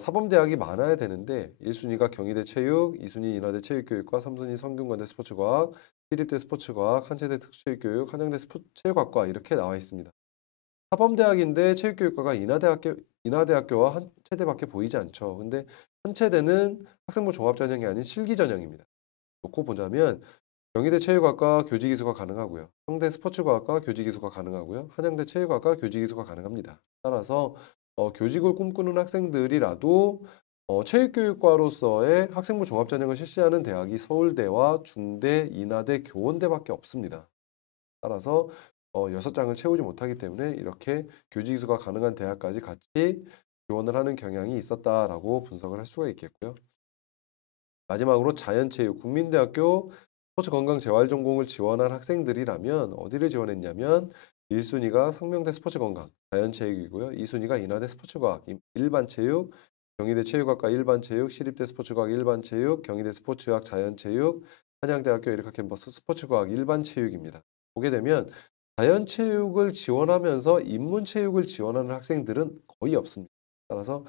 사범대학이 많아야 되는데 1순위가 경희대 체육, 2순위 인하대 체육교육과, 3순위 성균관대 스포츠과학, 시립대 스포츠과학, 한체대 특수체육교육, 한양대 체육학과 이렇게 나와 있습니다. 사범대학인데 체육교육과가 인하대학교와 한체대밖에 보이지 않죠. 근데 한체대는 학생부 종합전형이 아닌 실기전형입니다. 놓고 보자면 경희대 체육학과 교직이수가 가능하고요. 성대 스포츠과학과 교직이수가 가능하고요. 한양대 체육학과 교직이수가 가능합니다. 따라서 교직을 꿈꾸는 학생들이라도 체육교육과로서의 학생부 종합전형을 실시하는 대학이 서울대와 중대, 인하대, 교원대밖에 없습니다. 따라서 6장을 채우지 못하기 때문에 이렇게 교직이수가 가능한 대학까지 같이 지원을 하는 경향이 있었다라고 분석을 할 수가 있겠고요. 마지막으로 자연체육, 국민대학교 스포츠건강재활전공을 지원한 학생들이라면 어디를 지원했냐면 1순위가 성명대 스포츠건강, 자연체육이고요. 2순위가 인하대 스포츠과학, 일반체육, 경희대 체육학과 일반체육, 시립대 스포츠과학 일반체육, 경희대 스포츠학 자연체육, 한양대학교 에리카 캠퍼스 스포츠과학 일반체육입니다. 보게 되면 자연체육을 지원하면서 인문체육을 지원하는 학생들은 거의 없습니다. 따라서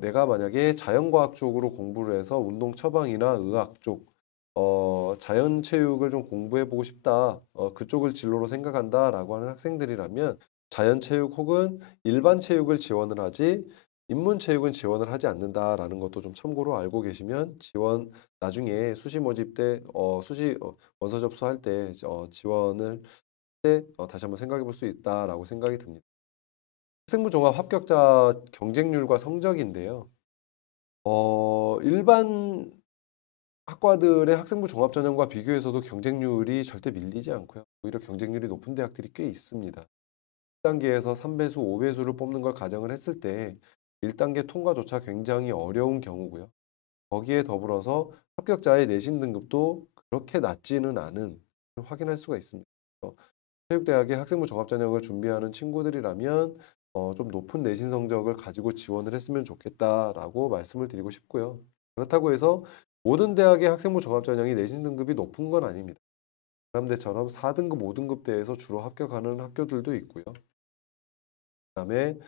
내가 만약에 자연과학 쪽으로 공부를 해서 운동 처방이나 의학 쪽, 자연체육을 좀 공부해보고 싶다, 그쪽을 진로로 생각한다라고 하는 학생들이라면 자연체육 혹은 일반체육을 지원을 하지 인문체육은 지원을 하지 않는다라는 것도 좀 참고로 알고 계시면 지원 나중에 수시 모집 때 수시 원서 접수할 때 지원을 때 다시 한번 생각해 볼 수 있다라고 생각이 듭니다. 학생부 종합 합격자 경쟁률과 성적인데요. 일반 학과들의 학생부 종합 전형과 비교해서도 경쟁률이 절대 밀리지 않고요. 오히려 경쟁률이 높은 대학들이 꽤 있습니다. 1단계에서 3배수, 5배수를 뽑는 걸 가정을 했을 때 1단계 통과조차 굉장히 어려운 경우고요. 거기에 더불어서 합격자의 내신 등급도 그렇게 낮지는 않은 확인할 수가 있습니다. 체육대학의 학생부 종합전형을 준비하는 친구들이라면 좀 높은 내신 성적을 가지고 지원을 했으면 좋겠다라고 말씀을 드리고 싶고요. 그렇다고 해서 모든 대학의 학생부 종합전형이 내신 등급이 높은 건 아닙니다. 강남대처럼 4등급, 5등급대에서 주로 합격하는 학교들도 있고요. 그다음에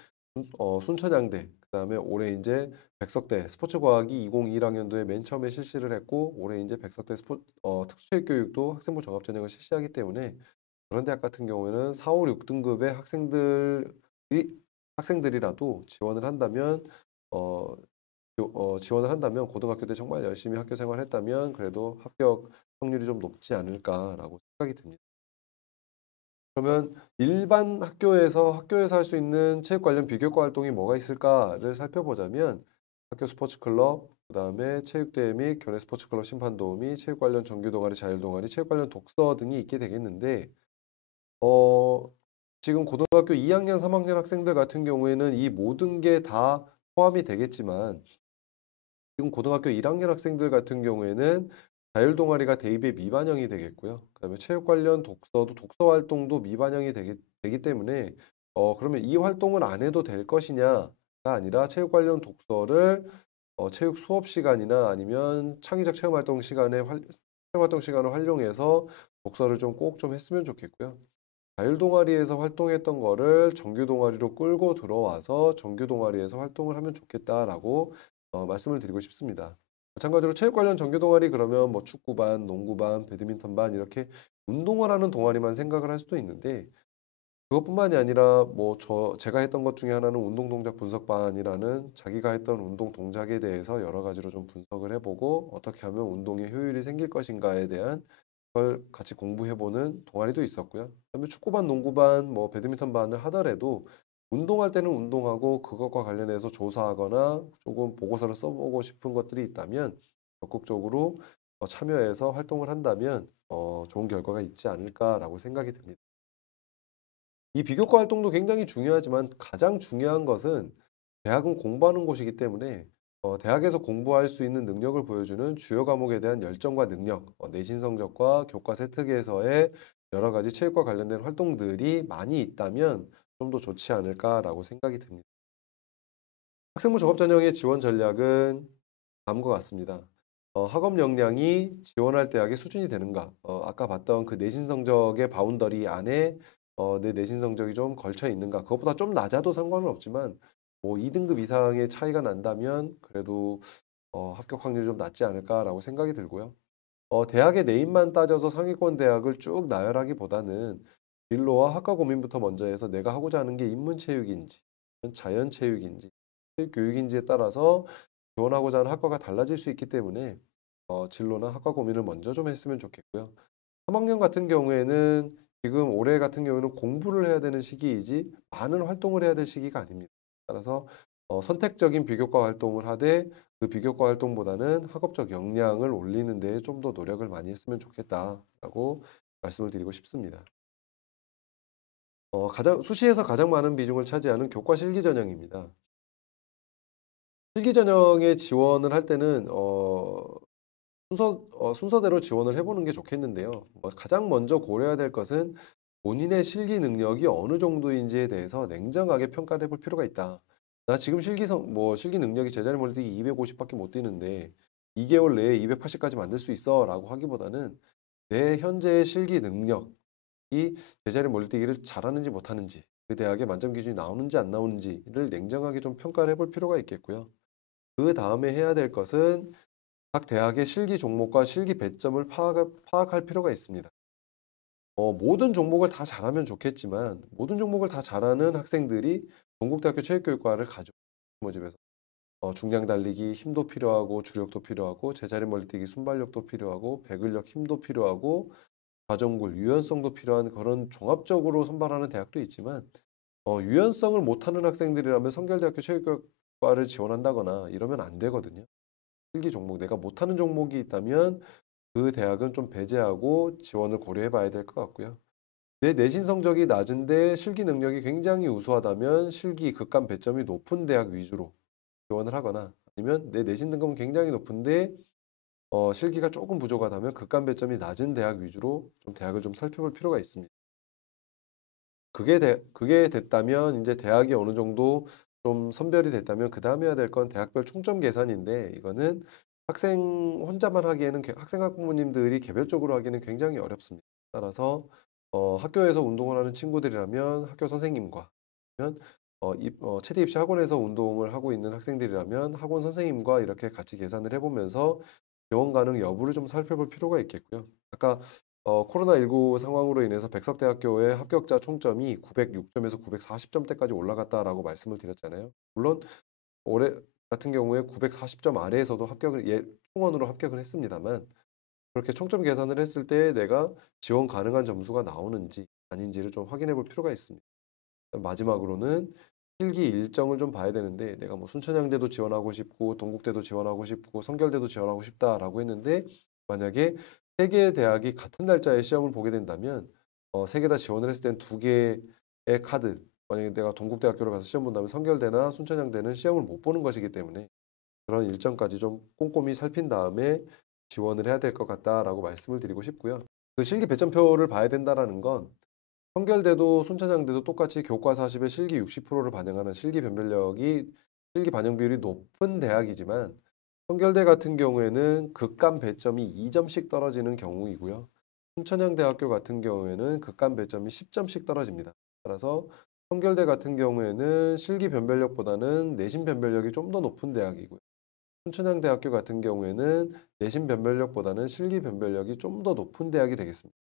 순천향대, 그다음에 올해 이제 백석대 스포츠과학이 2021학년도에 맨 처음에 실시를 했고 올해 이제 백석대 특수체육교육도 학생부 종합전형을 실시하기 때문에 그런 대학 같은 경우에는 4, 5, 6등급의 학생들이라도 지원을 한다면 지원을 한다면 고등학교 때 정말 열심히 학교 생활했다면 그래도 합격 확률이 좀 높지 않을까라고 생각이 듭니다. 그러면 일반 학교에서 할 수 있는 체육 관련 비교과 활동이 뭐가 있을까를 살펴보자면 학교 스포츠 클럽, 그다음에 체육대회 및 교내 스포츠 클럽 심판 도우미, 체육 관련 정규 동아리, 자율 동아리, 체육 관련 독서 등이 있게 되겠는데 지금 고등학교 2학년, 3학년 학생들 같은 경우에는 이 모든 게 다 포함이 되겠지만 지금 고등학교 1학년 학생들 같은 경우에는 자율 동아리가 대입에 미반영이 되겠고요. 그다음에 체육 관련 독서도 독서 활동도 미반영이 되기 때문에 그러면 이 활동을 안 해도 될 것이냐가 아니라 체육 관련 독서를 체육 수업 시간이나 아니면 창의적 체험 활동 시간에 체험 활동 시간을 활용해서 독서를 좀 꼭 좀 했으면 좋겠고요. 자율 동아리에서 활동했던 거를 정규 동아리로 끌고 들어와서 정규 동아리에서 활동을 하면 좋겠다라고 말씀을 드리고 싶습니다. 마찬가지로 체육 관련 정규 동아리 그러면 뭐 축구반, 농구반, 배드민턴반 이렇게 운동을 하는 동아리만 생각을 할 수도 있는데 그것뿐만이 아니라 뭐 제가 했던 것 중에 하나는 운동 동작 분석반이라는 자기가 했던 운동 동작에 대해서 여러 가지로 좀 분석을 해보고 어떻게 하면 운동에 효율이 생길 것인가에 대한 걸 같이 공부해보는 동아리도 있었고요. 그다음에 축구반, 농구반, 뭐 배드민턴반을 하더라도 운동할 때는 운동하고 그것과 관련해서 조사하거나 조금 보고서를 써보고 싶은 것들이 있다면 적극적으로 참여해서 활동을 한다면 좋은 결과가 있지 않을까라고 생각이 듭니다. 이 비교과 활동도 굉장히 중요하지만 가장 중요한 것은 대학은 공부하는 곳이기 때문에 대학에서 공부할 수 있는 능력을 보여주는 주요 과목에 대한 열정과 능력, 내신 성적과 교과 세특에서의 여러 가지 체육과 관련된 활동들이 많이 있다면 좀 더 좋지 않을까라고 생각이 듭니다. 학생부 종합 전형의 지원 전략은 다음과 같습니다. 학업 역량이 지원할 대학의 수준이 되는가? 아까 봤던 그 내신 성적의 바운더리 안에 내 내신 성적이 좀 걸쳐 있는가? 그것보다 좀 낮아도 상관은 없지만 뭐 2등급 이상의 차이가 난다면 그래도 합격 확률이 좀 낮지 않을까라고 생각이 들고요. 대학의 네임만 따져서 상위권 대학을 쭉 나열하기보다는 진로와 학과 고민부터 먼저 해서 내가 하고자 하는 게 인문체육인지, 자연체육인지, 교육인지에 따라서 지원하고자 하는 학과가 달라질 수 있기 때문에 진로나 학과 고민을 먼저 좀 했으면 좋겠고요. 3학년 같은 경우에는 지금 올해 같은 경우에는 공부를 해야 되는 시기이지 많은 활동을 해야 될 시기가 아닙니다. 따라서 선택적인 비교과 활동을 하되 그 비교과 활동보다는 학업적 역량을 올리는 데에 좀 더 노력을 많이 했으면 좋겠다라고 말씀을 드리고 싶습니다. 수시에서 가장 많은 비중을 차지하는 교과 실기 전형입니다. 실기 전형에 지원을 할 때는 순서대로 지원을 해보는 게 좋겠는데요. 가장 먼저 고려해야 될 것은 본인의 실기 능력이 어느 정도인지에 대해서 냉정하게 평가를 해볼 필요가 있다. 나 지금 실기 능력이 제자리 멀리뛰기 250밖에 못 뛰는데 2개월 내에 280까지 만들 수 있어라고 하기보다는 내 현재의 실기 능력이 제자리 멀리뛰기를 잘하는지 못하는지 그 대학의 만점 기준이 나오는지 안 나오는지를 냉정하게 좀 평가를 해볼 필요가 있겠고요. 그 다음에 해야 될 것은 각 대학의 실기 종목과 실기 배점을 파악할 필요가 있습니다. 모든 종목을 다 잘하면 좋겠지만 모든 종목을 다 잘하는 학생들이 동국대학교 체육교육과를 가죠. 모집에서. 중량 달리기 힘도 필요하고 주력도 필요하고 제자리 멀리뛰기 순발력도 필요하고 배근력 힘도 필요하고 과정굴 유연성도 필요한 그런 종합적으로 선발하는 대학도 있지만 유연성을 못하는 학생들이라면 성결대학교 체육교육과를 지원한다거나 이러면 안 되거든요. 실기 종목 내가 못하는 종목이 있다면 그 대학은 좀 배제하고 지원을 고려해 봐야 될 것 같고요. 내 내신 성적이 낮은데 실기 능력이 굉장히 우수하다면 실기 극간 배점이 높은 대학 위주로 지원을 하거나 아니면 내 내신 등급은 굉장히 높은데 실기가 조금 부족하다면 극간 배점이 낮은 대학 위주로 좀 대학을 좀 살펴볼 필요가 있습니다. 그게 됐다면 이제 대학이 어느 정도 좀 선별이 됐다면 그다음에 해야 될 건 대학별 충점 계산인데 이거는 학생 혼자만 하기에는 학생 학부모님들이 개별적으로 하기는 굉장히 어렵습니다. 따라서 학교에서 운동을 하는 친구들이라면 학교 선생님과 아니면 체대 입시 학원에서 운동을 하고 있는 학생들이라면 학원 선생님과 이렇게 같이 계산을 해보면서 지원 가능 여부를 좀 살펴볼 필요가 있겠고요. 아까 코로나19 상황으로 인해서 백석대학교의 합격자 총점이 906점에서 940점대까지 올라갔다라고 말씀을 드렸잖아요. 물론 올해 같은 경우에 940점 아래에서도 총원으로 합격을 했습니다만 그렇게 총점 계산을 했을 때 내가 지원 가능한 점수가 나오는지 아닌지를 좀 확인해 볼 필요가 있습니다. 마지막으로는 필기 일정을 좀 봐야 되는데 내가 뭐 순천향대도 지원하고 싶고 동국대도 지원하고 싶고 성결대도 지원하고 싶다라고 했는데 만약에 세 개의 대학이 같은 날짜에 시험을 보게 된다면 세 개 다 지원을 했을 땐 두 개의 카드 만약에 내가 동국대학교를 가서 시험 본다면 성결대나 순천향대는 시험을 못 보는 것이기 때문에 그런 일정까지 좀 꼼꼼히 살핀 다음에 지원을 해야 될 것 같다라고 말씀을 드리고 싶고요. 그 실기 배점표를 봐야 된다라는 건 성결대도 순천향대도 똑같이 교과 40에 실기 60%를 반영하는 실기 반영 비율이 높은 대학이지만 성결대 같은 경우에는 극간 배점이 2점씩 떨어지는 경우이고요. 순천향대학교 같은 경우에는 극간 배점이 10점씩 떨어집니다. 따라서 청결대 같은 경우에는 실기 변별력보다는 내신 변별력이 좀 더 높은 대학이고요. 순천향대학교 같은 경우에는 내신 변별력보다는 실기 변별력이 좀 더 높은 대학이 되겠습니다.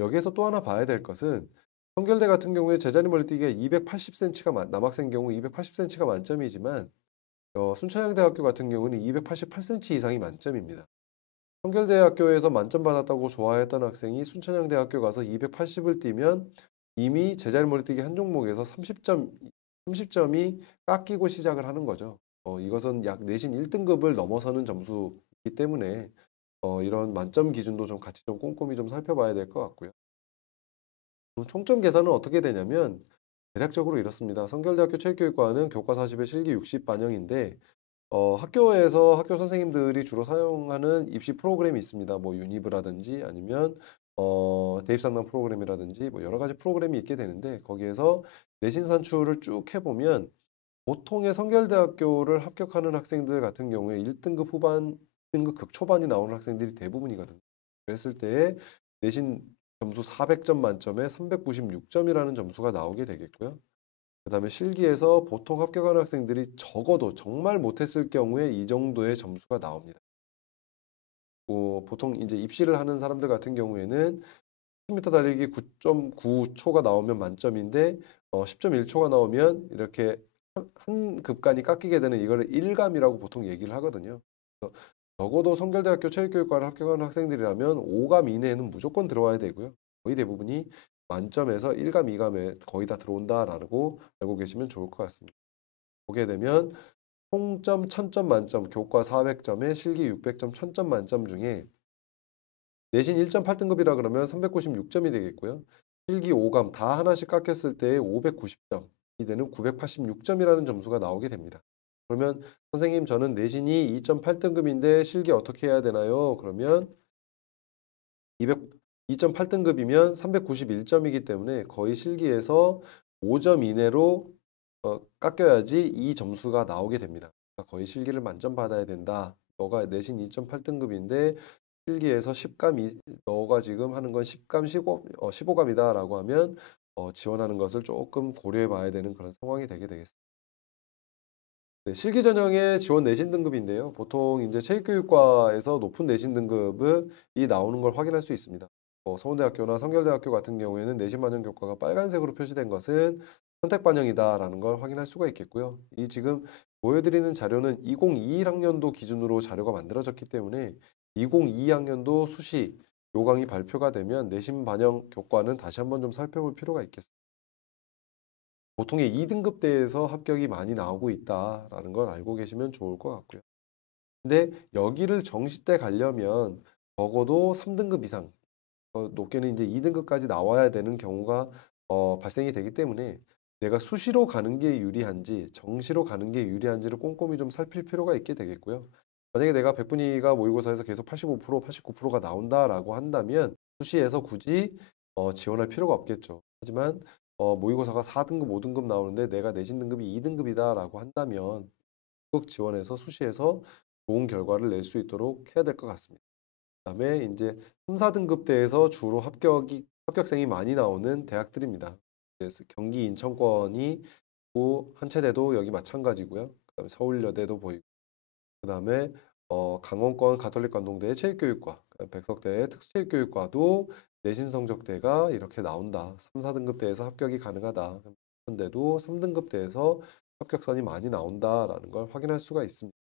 여기에서 또 하나 봐야 될 것은 청결대 같은 경우에 제자리 멀리뛰기가 280cm가 남학생 경우 280cm가 만점이지만 순천향대학교 같은 경우는 288cm 이상이 만점입니다. 청결대학교에서 만점 받았다고 좋아했던 학생이 순천향대학교 가서 280을 뛰면 이미 제자리 멀리뛰기 한 종목에서 30점이 깎이고 시작을 하는 거죠. 이것은 약 내신 1등급을 넘어서는 점수이기 때문에 이런 만점 기준도 좀 같이 좀 꼼꼼히 좀 살펴봐야 될 것 같고요. 총점 계산은 어떻게 되냐면 대략적으로 이렇습니다. 성결대학교 체육교육과는 교과 40에 실기 60 반영인데 학교에서 학교 선생님들이 주로 사용하는 입시 프로그램이 있습니다. 뭐 유니브라든지 아니면 대입상담 프로그램이라든지 뭐 여러 가지 프로그램이 있게 되는데 거기에서 내신 산출을 쭉 해보면 보통의 성결대학교를 합격하는 학생들 같은 경우에 1등급 후반, 1등급 극초반이 나오는 학생들이 대부분이거든요. 그랬을 때 내신 점수 400점 만점에 396점이라는 점수가 나오게 되겠고요. 그다음에 실기에서 보통 합격하는 학생들이 적어도 정말 못했을 경우에 이 정도의 점수가 나옵니다. 보통 이제 입시를 하는 사람들 같은 경우에는 10m 달리기 9.9초가 나오면 만점인데 10.1초가 나오면 이렇게 한 급간이 깎이게 되는 이거를 일감이라고 보통 얘기를 하거든요. 그래서 적어도 성결대학교 체육교육과를 합격하는 학생들이라면 5감 이내에는 무조건 들어와야 되고요. 거의 대부분이 만점에서 1감, 2감에 거의 다 들어온다라고 알고 계시면 좋을 것 같습니다. 보게 되면 총점 1000점 만점, 교과 400점에 실기 600점, 1000점 만점 중에 내신 1.8등급이라 그러면 396점이 되겠고요. 실기 5감 다 하나씩 깎였을 때 590점, 이대는 986점이라는 점수가 나오게 됩니다. 그러면 선생님 저는 내신이 2.8등급인데 실기 어떻게 해야 되나요? 그러면 2.8등급이면 391점이기 때문에 거의 실기에서 5점 이내로 깎여야지 이 점수가 나오게 됩니다. 그러니까 거의 실기를 만점 받아야 된다. 너가 내신 2.8등급인데 실기에서 10감 너가 지금 하는 건 10감 15감이다라고 하면 지원하는 것을 조금 고려해 봐야 되는 그런 상황이 되게 되겠습니다. 네, 실기 전형의 지원 내신 등급인데요. 보통 이제 체육교육과에서 높은 내신 등급이 나오는 걸 확인할 수 있습니다. 서울대학교나 성결대학교 같은 경우에는 내신 반영 교과가 빨간색으로 표시된 것은 선택 반영이다라는 걸 확인할 수가 있겠고요. 이 지금 보여드리는 자료는 2021학년도 기준으로 자료가 만들어졌기 때문에 2022학년도 수시 요강이 발표가 되면 내신 반영 교과는 다시 한번 좀 살펴볼 필요가 있겠습니다. 보통의 2등급대에서 합격이 많이 나오고 있다라는 걸 알고 계시면 좋을 것 같고요. 근데 여기를 정시때 가려면 적어도 3등급 이상, 높게는 이제 2등급까지 나와야 되는 경우가 발생이 되기 때문에 내가 수시로 가는 게 유리한지 정시로 가는 게 유리한지를 꼼꼼히 좀 살필 필요가 있게 되겠고요. 만약에 내가 백분위가 모의고사에서 계속 85%, 89%가 나온다라고 한다면 수시에서 굳이 지원할 필요가 없겠죠. 하지만 모의고사가 4등급, 5등급 나오는데 내가 내신 등급이 2등급이다라고 한다면 적극 지원해서 수시에서 좋은 결과를 낼 수 있도록 해야 될 것 같습니다. 그다음에 이제 3, 4등급대에서 주로 합격생이 많이 나오는 대학들입니다. 그래서 경기 인천권이 있고 한체대도 여기 마찬가지고요. 그다음에 서울여대도 보이고 그다음에 강원권 가톨릭 관동대의 체육교육과, 백석대의 특수체육교육과도 내신 성적대가 이렇게 나온다. 3, 4등급대에서 합격이 가능하다. 그런데도 3등급대에서 합격선이 많이 나온다라는 걸 확인할 수가 있습니다.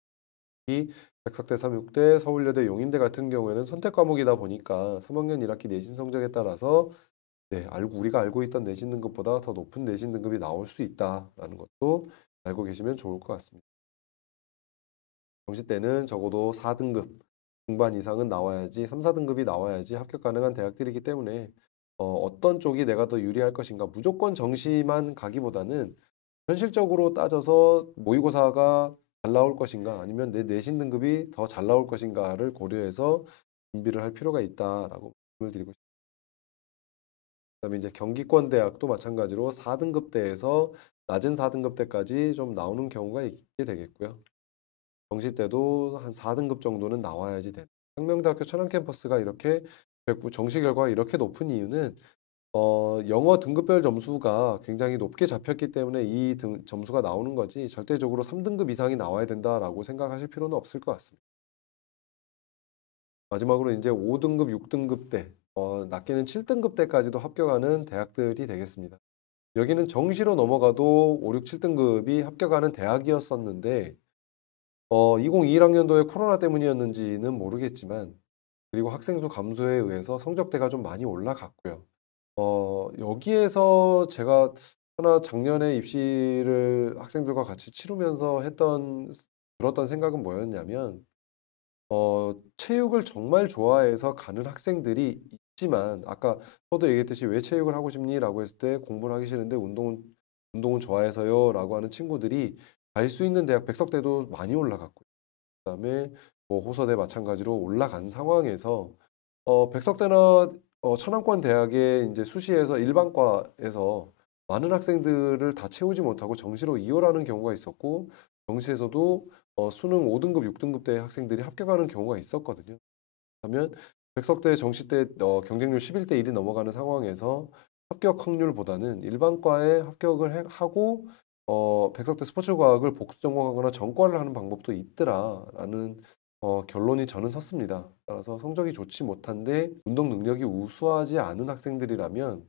이 백석대, 삼육대, 서울여대, 용인대 같은 경우에는 선택 과목이다 보니까 3학년 1학기 내신 성적에 따라서 우리가 알고 있던 내신 등급보다 더 높은 내신 등급이 나올 수 있다라는 것도 알고 계시면 좋을 것 같습니다. 정시 때는 적어도 4등급 중반 이상은 나와야지 3, 4등급이 나와야지 합격 가능한 대학들이기 때문에 어떤 쪽이 내가 더 유리할 것인가 무조건 정시만 가기보다는 현실적으로 따져서 모의고사가 잘 나올 것인가 아니면 내 내신 등급이 더 잘 나올 것인가를 고려해서 준비를 할 필요가 있다라고 말씀을 드리고 싶습니다. 그다음에 이제 경기권 대학도 마찬가지로 4등급대에서 낮은 4등급대까지 좀 나오는 경우가 있게 되겠고요. 정시 때도 한 4등급 정도는 나와야지 되는. 혁명대학교 천안 캠퍼스가 이렇게 정시 결과가 이렇게 높은 이유는 영어 등급별 점수가 굉장히 높게 잡혔기 때문에 이 점수가 나오는 거지 절대적으로 3등급 이상이 나와야 된다라고 생각하실 필요는 없을 것 같습니다. 마지막으로 이제 5등급, 6등급대, 낮게는 7등급대까지도 합격하는 대학들이 되겠습니다. 여기는 정시로 넘어가도 5, 6, 7등급이 합격하는 대학이었었는데 2021학년도에 코로나 때문이었는지는 모르겠지만 그리고 학생 수 감소에 의해서 성적대가 좀 많이 올라갔고요. 여기에서 제가 하나 작년에 입시를 학생들과 같이 치르면서 들었던 생각은 뭐였냐면 체육을 정말 좋아해서 가는 학생들이 있지만 아까 저도 얘기했듯이 "왜 체육을 하고 싶니?"라고 했을 때 "공부는 하기 싫은데 운동은 좋아해서요."라고 하는 친구들이 갈 수 있는 대학 백석대도 많이 올라갔고요. 그다음에 뭐 호서대 마찬가지로 올라간 상황에서 백석대나 천안권 대학의 인제 수시에서 일반과에서 많은 학생들을 다 채우지 못하고 정시로 이월하는 경우가 있었고 정시에서도 수능 5등급, 6등급대 학생들이 합격하는 경우가 있었거든요. 그렇다면 백석대 정시 때 경쟁률 11대 1이 넘어가는 상황에서 합격 확률보다는 일반과에 합격을 하고 백석대 스포츠과학을 복수 전공하거나 전과를 하는 방법도 있더라라는 결론이 저는 섰습니다. 따라서 성적이 좋지 못한데 운동 능력이 우수하지 않은 학생들이라면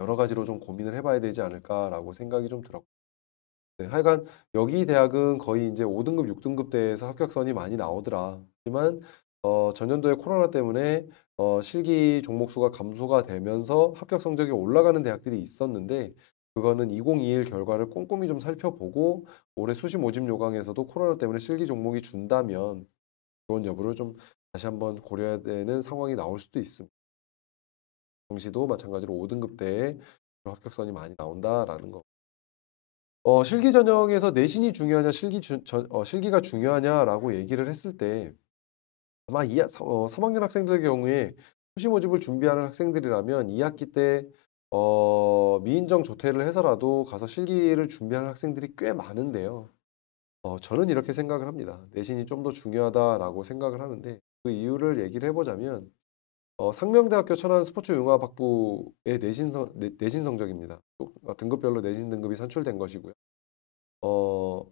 여러 가지로 좀 고민을 해 봐야 되지 않을까라고 생각이 좀 들었고 네, 하여간 여기 대학은 거의 이제 5등급, 6등급대에서 합격선이 많이 나오더라. 하지만 전년도에 코로나 때문에 실기 종목 수가 감소가 되면서 합격 성적이 올라가는 대학들이 있었는데 그거는 2021 결과를 꼼꼼히 좀 살펴보고 올해 수시 모집 요강에서도 코로나 때문에 실기 종목이 준다면 지원 여부를 좀 다시 한번 고려해야 되는 상황이 나올 수도 있습니다. 정시도 마찬가지로 5등급대에 합격선이 많이 나온다라는 거. 실기 전형에서 내신이 중요하냐 실기가 중요하냐라고 얘기를 했을 때 아마 3 학년 학생들 경우에 수시 모집을 준비하는 학생들이라면 2 학기 때 미인정 조퇴를 해서라도 가서 실기를 준비하는 학생들이 꽤 많은데요. 저는 이렇게 생각을 합니다. '내신이 좀 더 중요하다.'라고 생각을 하는데 그 이유를 얘기를 해 보자면 상명대학교 천안스포츠융합학부의 내신 성적입니다. 또 등급별로 내신 등급이 산출된 것이고요. 어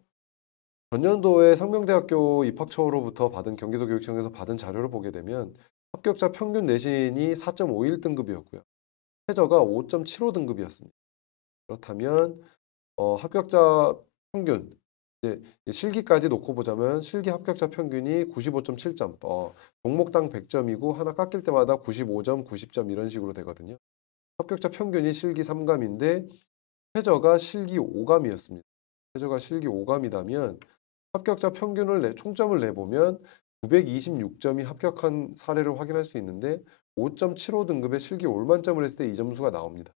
전년도에 상명대학교 입학처로부터 받은 경기도 교육청에서 받은 자료를 보게 되면 합격자 평균 내신이 4.51 등급이었고요. 최저가 5.75 등급이었습니다. 그렇다면 합격자 평균 이제 실기까지 놓고 보자면 실기 합격자 평균이 95.7 점, 종목당 100 점이고 하나 깎일 때마다 95 점, 90 점 이런 식으로 되거든요. 합격자 평균이 실기 3 감인데 최저가 실기 5 감이었습니다. 최저가 실기 5 감이라면 합격자 평균을 총점을 내보면 926 점이 합격한 사례를 확인할 수 있는데 5.75 등급의 실기 올만점을 했을 때 이 점수가 나옵니다.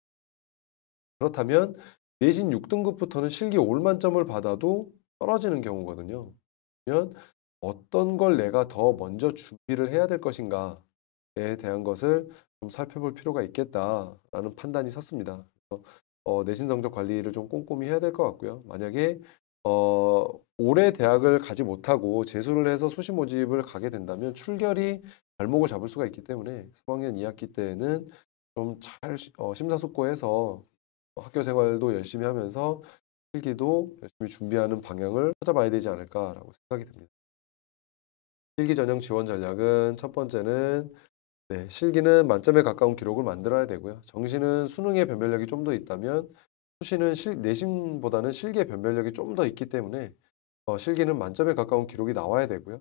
그렇다면 내신 6등급부터는 실기 올만점을 받아도 떨어지는 경우거든요. 그러면 어떤 걸 내가 더 먼저 준비를 해야 될 것인가에 대한 것을 좀 살펴볼 필요가 있겠다라는 판단이 섰습니다. 그래서 내신 성적 관리를 좀 꼼꼼히 해야 될 것 같고요. 만약에 올해 대학을 가지 못하고 재수를 해서 수시 모집을 가게 된다면 출결이 발목을 잡을 수가 있기 때문에 3 학년 2 학기 때에는 좀 잘 심사숙고해서 학교 생활도 열심히 하면서 필기도 열심히 준비하는 방향을 찾아봐야 되지 않을까라고 생각이 듭니다. 필기 전형 지원 전략은 첫 번째는 네, 실기는 만점에 가까운 기록을 만들어야 되고요. 정시는 수능의 변별력이 좀 더 있다면 수시는 내신보다는 실기의 변별력이 좀 더 있기 때문에 실기는 만점에 가까운 기록이 나와야 되고요.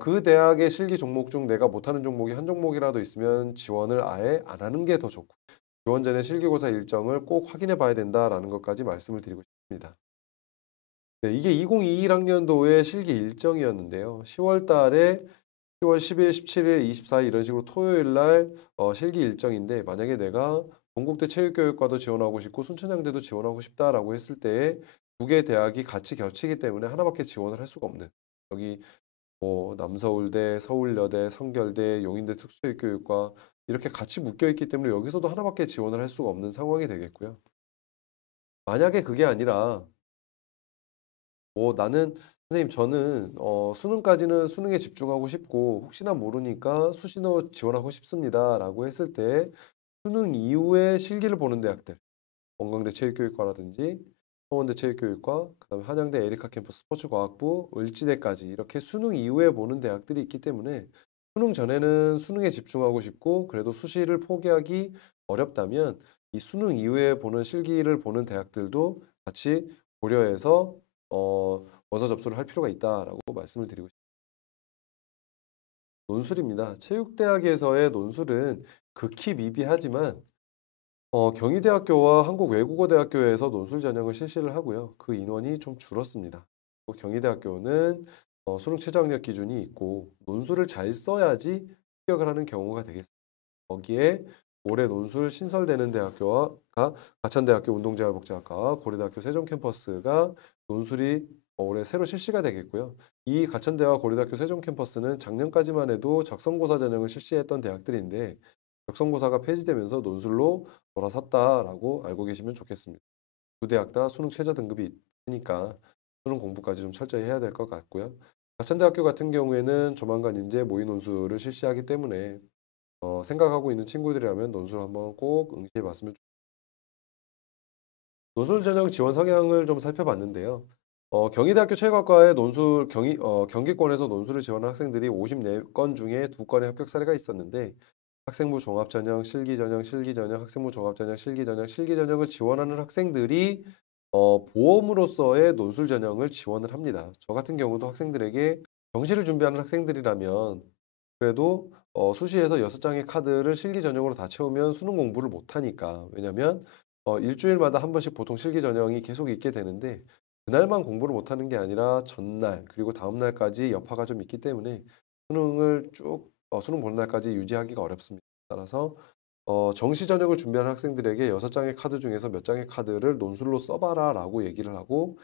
그 대학의 실기 종목 중 내가 못하는 종목이 한 종목이라도 있으면 지원을 아예 안 하는 게 더 좋고 지원 전에 실기고사 일정을 꼭 확인해 봐야 된다라는 것까지 말씀을 드리고 싶습니다. 네, 이게 2021 학년도의 실기 일정이었는데요. 10월 달에 10월 10일, 17일, 24일 이런 식으로 토요일 날 실기 일정인데 만약에 내가 동국대 체육교육과도 지원하고 싶고 순천향대도 지원하고 싶다라고 했을 때에 두 개 대학이 같이 겹치기 때문에 하나밖에 지원을 할 수가 없는 여기 뭐 남서울대, 서울여대, 성결대, 용인대 특수체육교육과 이렇게 같이 묶여 있기 때문에 여기서도 하나밖에 지원을 할 수가 없는 상황이 되겠고요. 만약에 그게 아니라 나는 선생님 저는 수능까지는 수능에 집중하고 싶고 혹시나 모르니까 수시로 지원하고 싶습니다라고 했을 때 수능 이후에 실기를 보는 대학들 원광대 체육교육과라든지 서원대 체육교육과 그다음에 한양대 에리카 캠퍼스 스포츠과학부 을지대까지 이렇게 수능 이후에 보는 대학들이 있기 때문에 수능 전에는 수능에 집중하고 싶고 그래도 수시를 포기하기 어렵다면 이 수능 이후에 보는 실기를 보는 대학들도 같이 고려해서 원서 접수를 할 필요가 있다라고 말씀을 드리고 싶습니다. 논술입니다. 체육대학에서의 논술은 극히 미비하지만 경희대학교와 한국외국어대학교에서 논술 전형을 실시를 하고요. 그 인원이 좀 줄었습니다. 또 경희대학교는 수능 최저학력 기준이 있고 논술을 잘 써야지 합격을 하는 경우가 되겠습니다. 거기에 올해 논술 신설되는 대학교가 가천대학교 운동재활복지학과, 고려대학교 세종 캠퍼스가 논술이 올해 새로 실시가 되겠고요. 이 가천대와 고려대학교 세종 캠퍼스는 작년까지만 해도 적성고사 전형을 실시했던 대학들인데 적성고사가 폐지되면서 논술로 돌아섰다라고 알고 계시면 좋겠습니다. 두 대학 다 수능 최저 등급이 있으니까 수능 공부까지 좀 철저히 해야 될 것 같고요. 가천대학교 같은 경우에는 조만간 이제 모의 논술을 실시하기 때문에 생각하고 있는 친구들이라면 논술 한번 꼭 응시해 봤으면 논술 전형 지원 성향을 좀 살펴봤는데요. 경희대학교 체육학과의 경기권에서 논술을 지원한 학생들이 54건 중에 2건의 합격 사례가 있었는데 학생부 종합전형, 실기전형, 실기전형, 학생부 종합전형, 실기전형, 실기전형을 지원하는 학생들이 보험으로서의 논술 전형을 지원을 합니다. 저 같은 경우도 학생들에게 정시를 준비하는 학생들이라면 그래도 수시에서 6장의 카드를 실기 전형으로 다 채우면 수능 공부를 못하니까. 왜냐면 일주일마다 한 번씩 보통 실기 전형이 계속 있게 되는데 그날만 공부를 못하는 게 아니라 전날 그리고 다음 날까지 여파가 좀 있기 때문에 수능을 수능 보는 날까지 유지하기가 어렵습니다. 따라서 정시 전형을 준비하는 학생들에게 6장의 카드 중에서 몇 장의 카드를 논술로 써봐라라고 얘기를 하고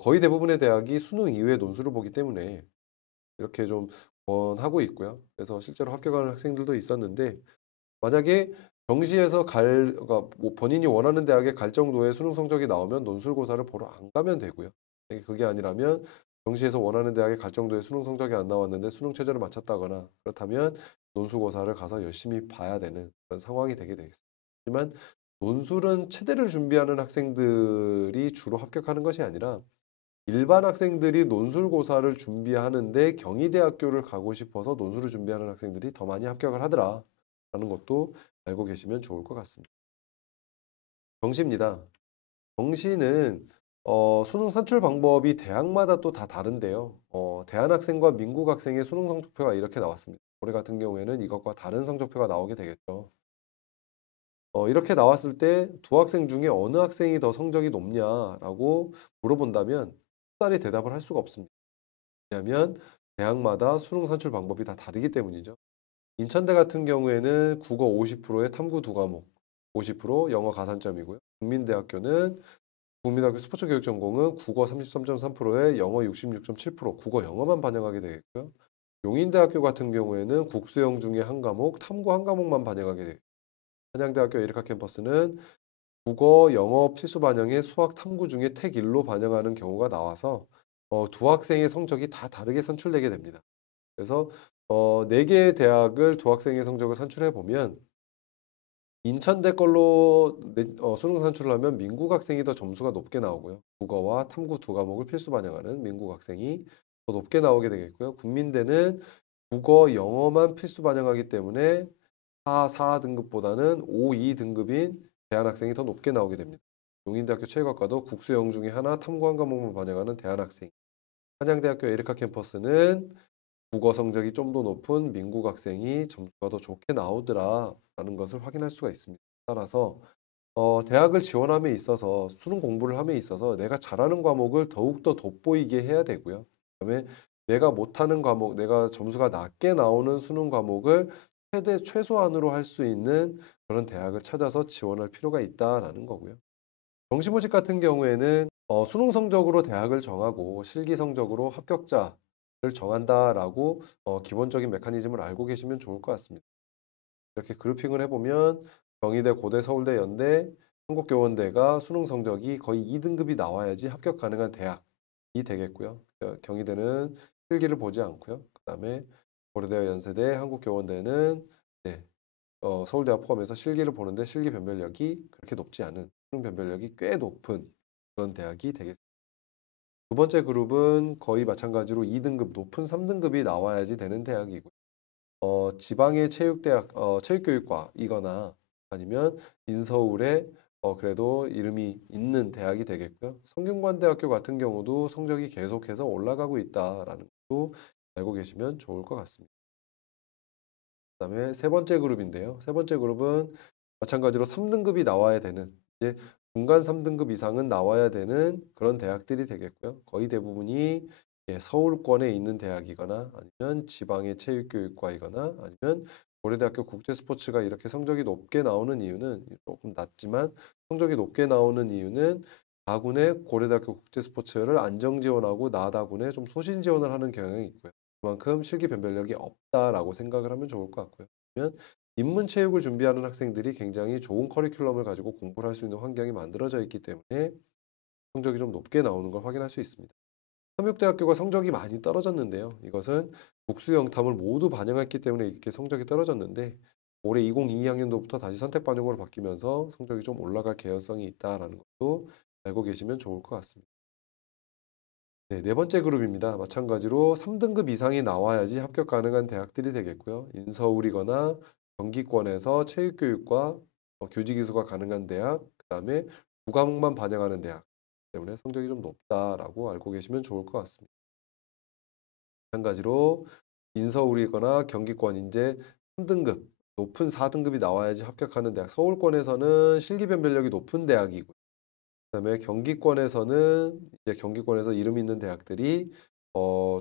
거의 대부분의 대학이 수능 이후에 논술을 보기 때문에 이렇게 좀 권하고 있고요. 그래서 실제로 합격하는 학생들도 있었는데 만약에 정시에서 그러니까 뭐 본인이 원하는 대학에 갈 정도의 수능 성적이 나오면 논술고사를 보러 안 가면 되고요. 만약에 그게 아니라면 정시에서 원하는 대학에 갈 정도의 수능 성적이 안 나왔는데 수능 최저를 맞췄다거나 그렇다면 논술고사를 가서 열심히 봐야 되는 그런 상황이 되게 되겠습니다. 하지만 논술은 체대를 준비하는 학생들이 주로 합격하는 것이 아니라 일반 학생들이 논술고사를 준비하는데 경희대학교를 가고 싶어서 논술을 준비하는 학생들이 더 많이 합격을 하더라라는 것도 알고 계시면 좋을 것 같습니다. 정시입니다. 정시는 수능 산출 방법이 대학마다 또 다 다른데요. 대한학생과 민국학생의 수능 성적표가 이렇게 나왔습니다. 올해 같은 경우에는 이것과 다른 성적표가 나오게 되겠죠. 이렇게 나왔을 때 두 학생 중에 어느 학생이 더 성적이 높냐라고 물어본다면 쉽사리 대답을 할 수가 없습니다. 왜냐하면 대학마다 수능 산출 방법이 다 다르기 때문이죠. 인천대 같은 경우에는 국어 50%에 탐구 두 과목 50% 영어 가산점이고요. 국민대학교 스포츠교육전공은 국어 33.3%에 영어 66.7% 국어 영어만 반영하게 되겠고요. 용인대학교 같은 경우에는 국수영 중에 한 과목 탐구 한 과목만 반영하게 되겠고요. 한양대학교 에리카 캠퍼스는 국어, 영어 필수 반영에 수학 탐구 중에 택 1로 반영하는 경우가 나와서 두 학생의 성적이 다 다르게 산출되게 됩니다. 그래서 4개의 대학을 두 학생의 성적을 산출해 보면 인천대 걸로 수능 산출을 하면 민국 학생이 더 점수가 높게 나오고요. 국어와 탐구 두 과목을 필수 반영하는 민국 학생이 더 높게 나오게 되겠고요. 국민대는 국어, 영어만 필수 반영하기 때문에 4 등급보다는 5, 2 등급인 대안학생이 더 높게 나오게 됩니다. 용인대학교 체육학과도 국수영 중에 하나 탐구 한 과목만 반영하는 대안학생. 한양대학교 에리카 캠퍼스는 국어 성적이 좀 더 높은 민국 학생이 점수가 더 좋게 나오더라라는 것을 확인할 수가 있습니다. 따라서 대학을 지원함에 있어서 수능 공부를 함에 있어서 내가 잘하는 과목을 더욱더 돋보이게 해야 되고요. 그다음에 내가 못하는 과목, 내가 점수가 낮게 나오는 수능 과목을 최소한으로 할 수 있는 그런 대학을 찾아서 지원할 필요가 있다라는 거고요. 정시모집 같은 경우에는 수능 성적으로 대학을 정하고 실기 성적으로 합격자를 정한다라고 기본적인 메커니즘을 알고 계시면 좋을 것 같습니다. 이렇게 그룹핑을 해보면 경희대, 고대, 서울대, 연대, 한국교원대가 수능 성적이 거의 2등급이 나와야지 합격 가능한 대학. 되겠고요. 경희대는 실기를 보지 않고요. 그다음에 고려대와 연세대, 한국교원대는 네, 서울대와 포함해서 실기를 보는데 실기 변별력이 그렇게 높지 않은 수능 변별력이 꽤 높은 그런 대학이 되겠습니다. 두 번째 그룹은 거의 마찬가지로 2등급 높은 3등급이 나와야지 되는 대학이고 지방의 체육대학, 체육교육과이거나 아니면 인서울에 그래도 이름이 있는 대학이 되겠고요. 성균관대학교 같은 경우도 성적이 계속해서 올라가고 있다라는 것도 알고 계시면 좋을 것 같습니다. 그다음에 세 번째 그룹인데요. 세 번째 그룹은 마찬가지로 3등급이 나와야 되는 이제 중간 3등급 이상은 나와야 되는 그런 대학들이 되겠고요. 거의 대부분이 서울권에 있는 대학이거나 아니면 지방의 체육교육과이거나 아니면 고려대학교 국제스포츠가 이렇게 성적이 높게 나오는 이유는 조금 낮지만 성적이 높게 나오는 이유는 다군에 고려대학교 국제스포츠를 안정 지원하고 나다군에 좀 소신 지원을 하는 경향이 있고요. 그만큼 실기 변별력이 없다라고 생각을 하면 좋을 것 같고요. 그러면 인문체육을 준비하는 학생들이 굉장히 좋은 커리큘럼을 가지고 공부를 할 수 있는 환경이 만들어져 있기 때문에 성적이 좀 높게 나오는 걸 확인할 수 있습니다. 삼육대학교가 성적이 많이 떨어졌는데요. 이것은 국수 영탐을 모두 반영했기 때문에 이렇게 성적이 떨어졌는데 올해 2022학년도부터 다시 선택 반영으로 바뀌면서 성적이 좀 올라갈 개연성이 있다라는 것도 알고 계시면 좋을 것 같습니다. 네, 네 번째 그룹입니다. 마찬가지로 3등급 이상이 나와야지 합격 가능한 대학들이 되겠고요. 인서울이거나 경기권에서 체육교육과 교직이수가 가능한 대학, 그다음에 두 과목만 반영하는 대학 때문에 성적이 좀 높다라고 알고 계시면 좋을 것 같습니다. 마찬가지로 인서울이거나 경기권 이제 3등급, 높은 4등급이 나와야지 합격하는 대학. 서울권에서는 실기변별력이 높은 대학이고 그다음에 경기권에서는 이제 경기권에서 이름 있는 대학들이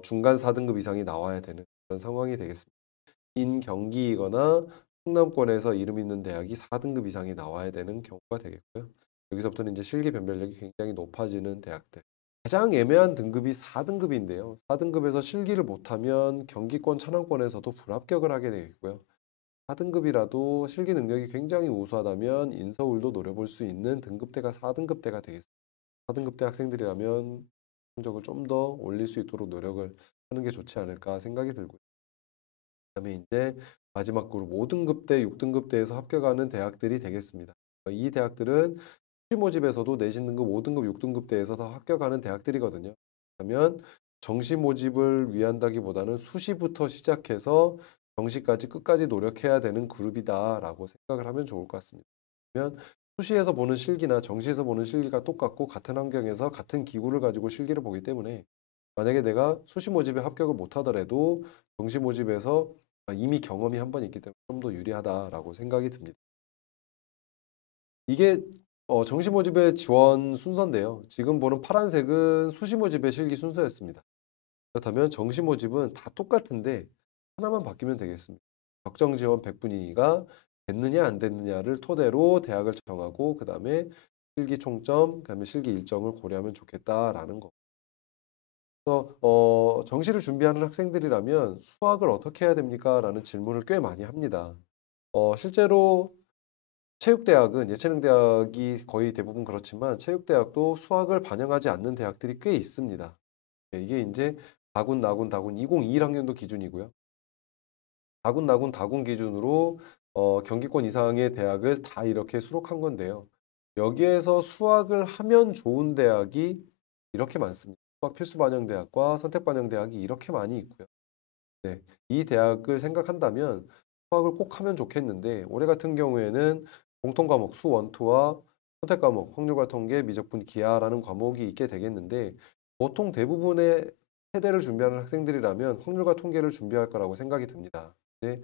중간 4등급 이상이 나와야 되는 그런 상황이 되겠습니다. 인경기이거나 충남권에서 이름 있는 대학이 4등급 이상이 나와야 되는 경우가 되겠고요. 여기서부터는 이제 실기 변별력이 굉장히 높아지는 대학들. 가장 애매한 등급이 4등급인데요. 4등급에서 실기를 못하면 경기권, 천안권에서도 불합격을 하게 되겠고요. 4등급이라도 실기 능력이 굉장히 우수하다면 인서울도 노려볼 수 있는 등급대가 4등급대가 되겠습니다. 4등급대 학생들이라면 성적을 좀 더 올릴 수 있도록 노력을 하는 게 좋지 않을까 생각이 들고요. 그다음에 이제 마지막 그룹 5등급대, 6등급대에서 합격하는 대학들이 되겠습니다. 이 대학들은 수시 모집에서도 내신 등급 5등급, 6등급대에서 다 합격하는 대학들이거든요. 그러면 정시 모집을 위한다기보다는 수시부터 시작해서 정시까지 끝까지 노력해야 되는 그룹이다라고 생각을 하면 좋을 것 같습니다. 그러면 수시에서 보는 실기나 정시에서 보는 실기가 똑같고 같은 환경에서 같은 기구를 가지고 실기를 보기 때문에 만약에 내가 수시 모집에 합격을 못하더라도 정시 모집에서 이미 경험이 한 번 있기 때문에 좀 더 유리하다라고 생각이 듭니다. 이게 정시 모집의 지원 순서인데요. 지금 보는 파란색은 수시 모집의 실기 순서였습니다. 그렇다면 정시 모집은 다 똑같은데 하나만 바뀌면 되겠습니다. 적정 지원 100분위가 됐느냐 안 됐느냐를 토대로 대학을 정하고 그다음에 실기 총점, 그다음에 실기 일정을 고려하면 좋겠다라는 거. 그래서 정시를 준비하는 학생들이라면 수학을 어떻게 해야 됩니까? 라는 질문을 꽤 많이 합니다. 실제로 체육대학은 예체능대학이 거의 대부분 그렇지만 체육대학도 수학을 반영하지 않는 대학들이 꽤 있습니다. 네, 이게 이제 다군, 나군, 다군 2021학년도 기준이고요. 다군, 나군, 다군 기준으로 경기권 이상의 대학을 다 이렇게 수록한 건데요. 여기에서 수학을 하면 좋은 대학이 이렇게 많습니다. 수학 필수 반영 대학과 선택 반영 대학이 이렇게 많이 있고요. 네, 이 대학을 생각한다면 수학을 꼭 하면 좋겠는데 올해 같은 경우에는 공통 과목 수 원투와 선택 과목 확률과 통계, 미적분, 기하라는 과목이 있게 되겠는데 보통 대부분의 세대를 준비하는 학생들이라면 확률과 통계를 준비할 거라고 생각이 듭니다. 근데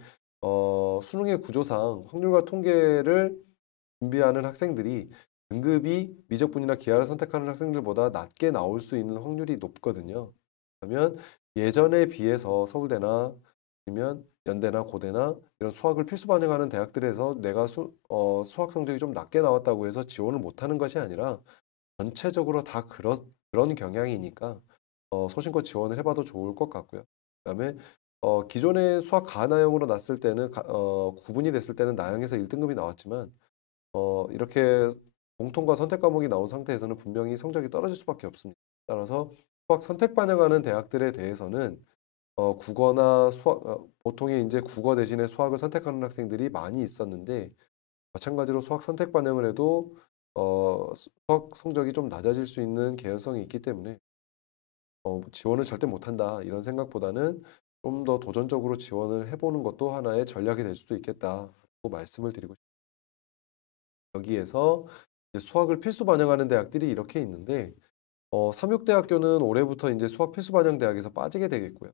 수능의 구조상 확률과 통계를 준비하는 학생들이 등급이 미적분이나 기하를 선택하는 학생들보다 낮게 나올 수 있는 확률이 높거든요. 그러면 예전에 비해서 서울대나 아니면 연대나 고대나 이런 수학을 필수 반영하는 대학들에서 내가 수학 성적이 좀 낮게 나왔다고 해서 지원을 못하는 것이 아니라 전체적으로 다 그런 경향이니까 소신껏 지원을 해봐도 좋을 것 같고요. 그다음에 기존의 수학 가나형으로 났을 때는 구분이 됐을 때는 나형에서 1등급이 나왔지만 이렇게 공통과 선택 과목이 나온 상태에서는 분명히 성적이 떨어질 수밖에 없습니다. 따라서 수학 선택 반영하는 대학들에 대해서는 국어나 수학 보통의 인제 국어 대신에 수학을 선택하는 학생들이 많이 있었는데 마찬가지로 수학 선택 반영을 해도 수학 성적이 좀 낮아질 수 있는 개연성이 있기 때문에 '지원을 절대 못한다.' 이런 생각보다는 좀 더 도전적으로 지원을 해 보는 것도 하나의 전략이 될 수도 있겠다고 말씀을 드리고 싶습니다. 여기에서 이제 수학을 필수 반영하는 대학들이 이렇게 있는데 삼육대학교는 올해부터 인제 수학 필수 반영 대학에서 빠지게 되겠고요.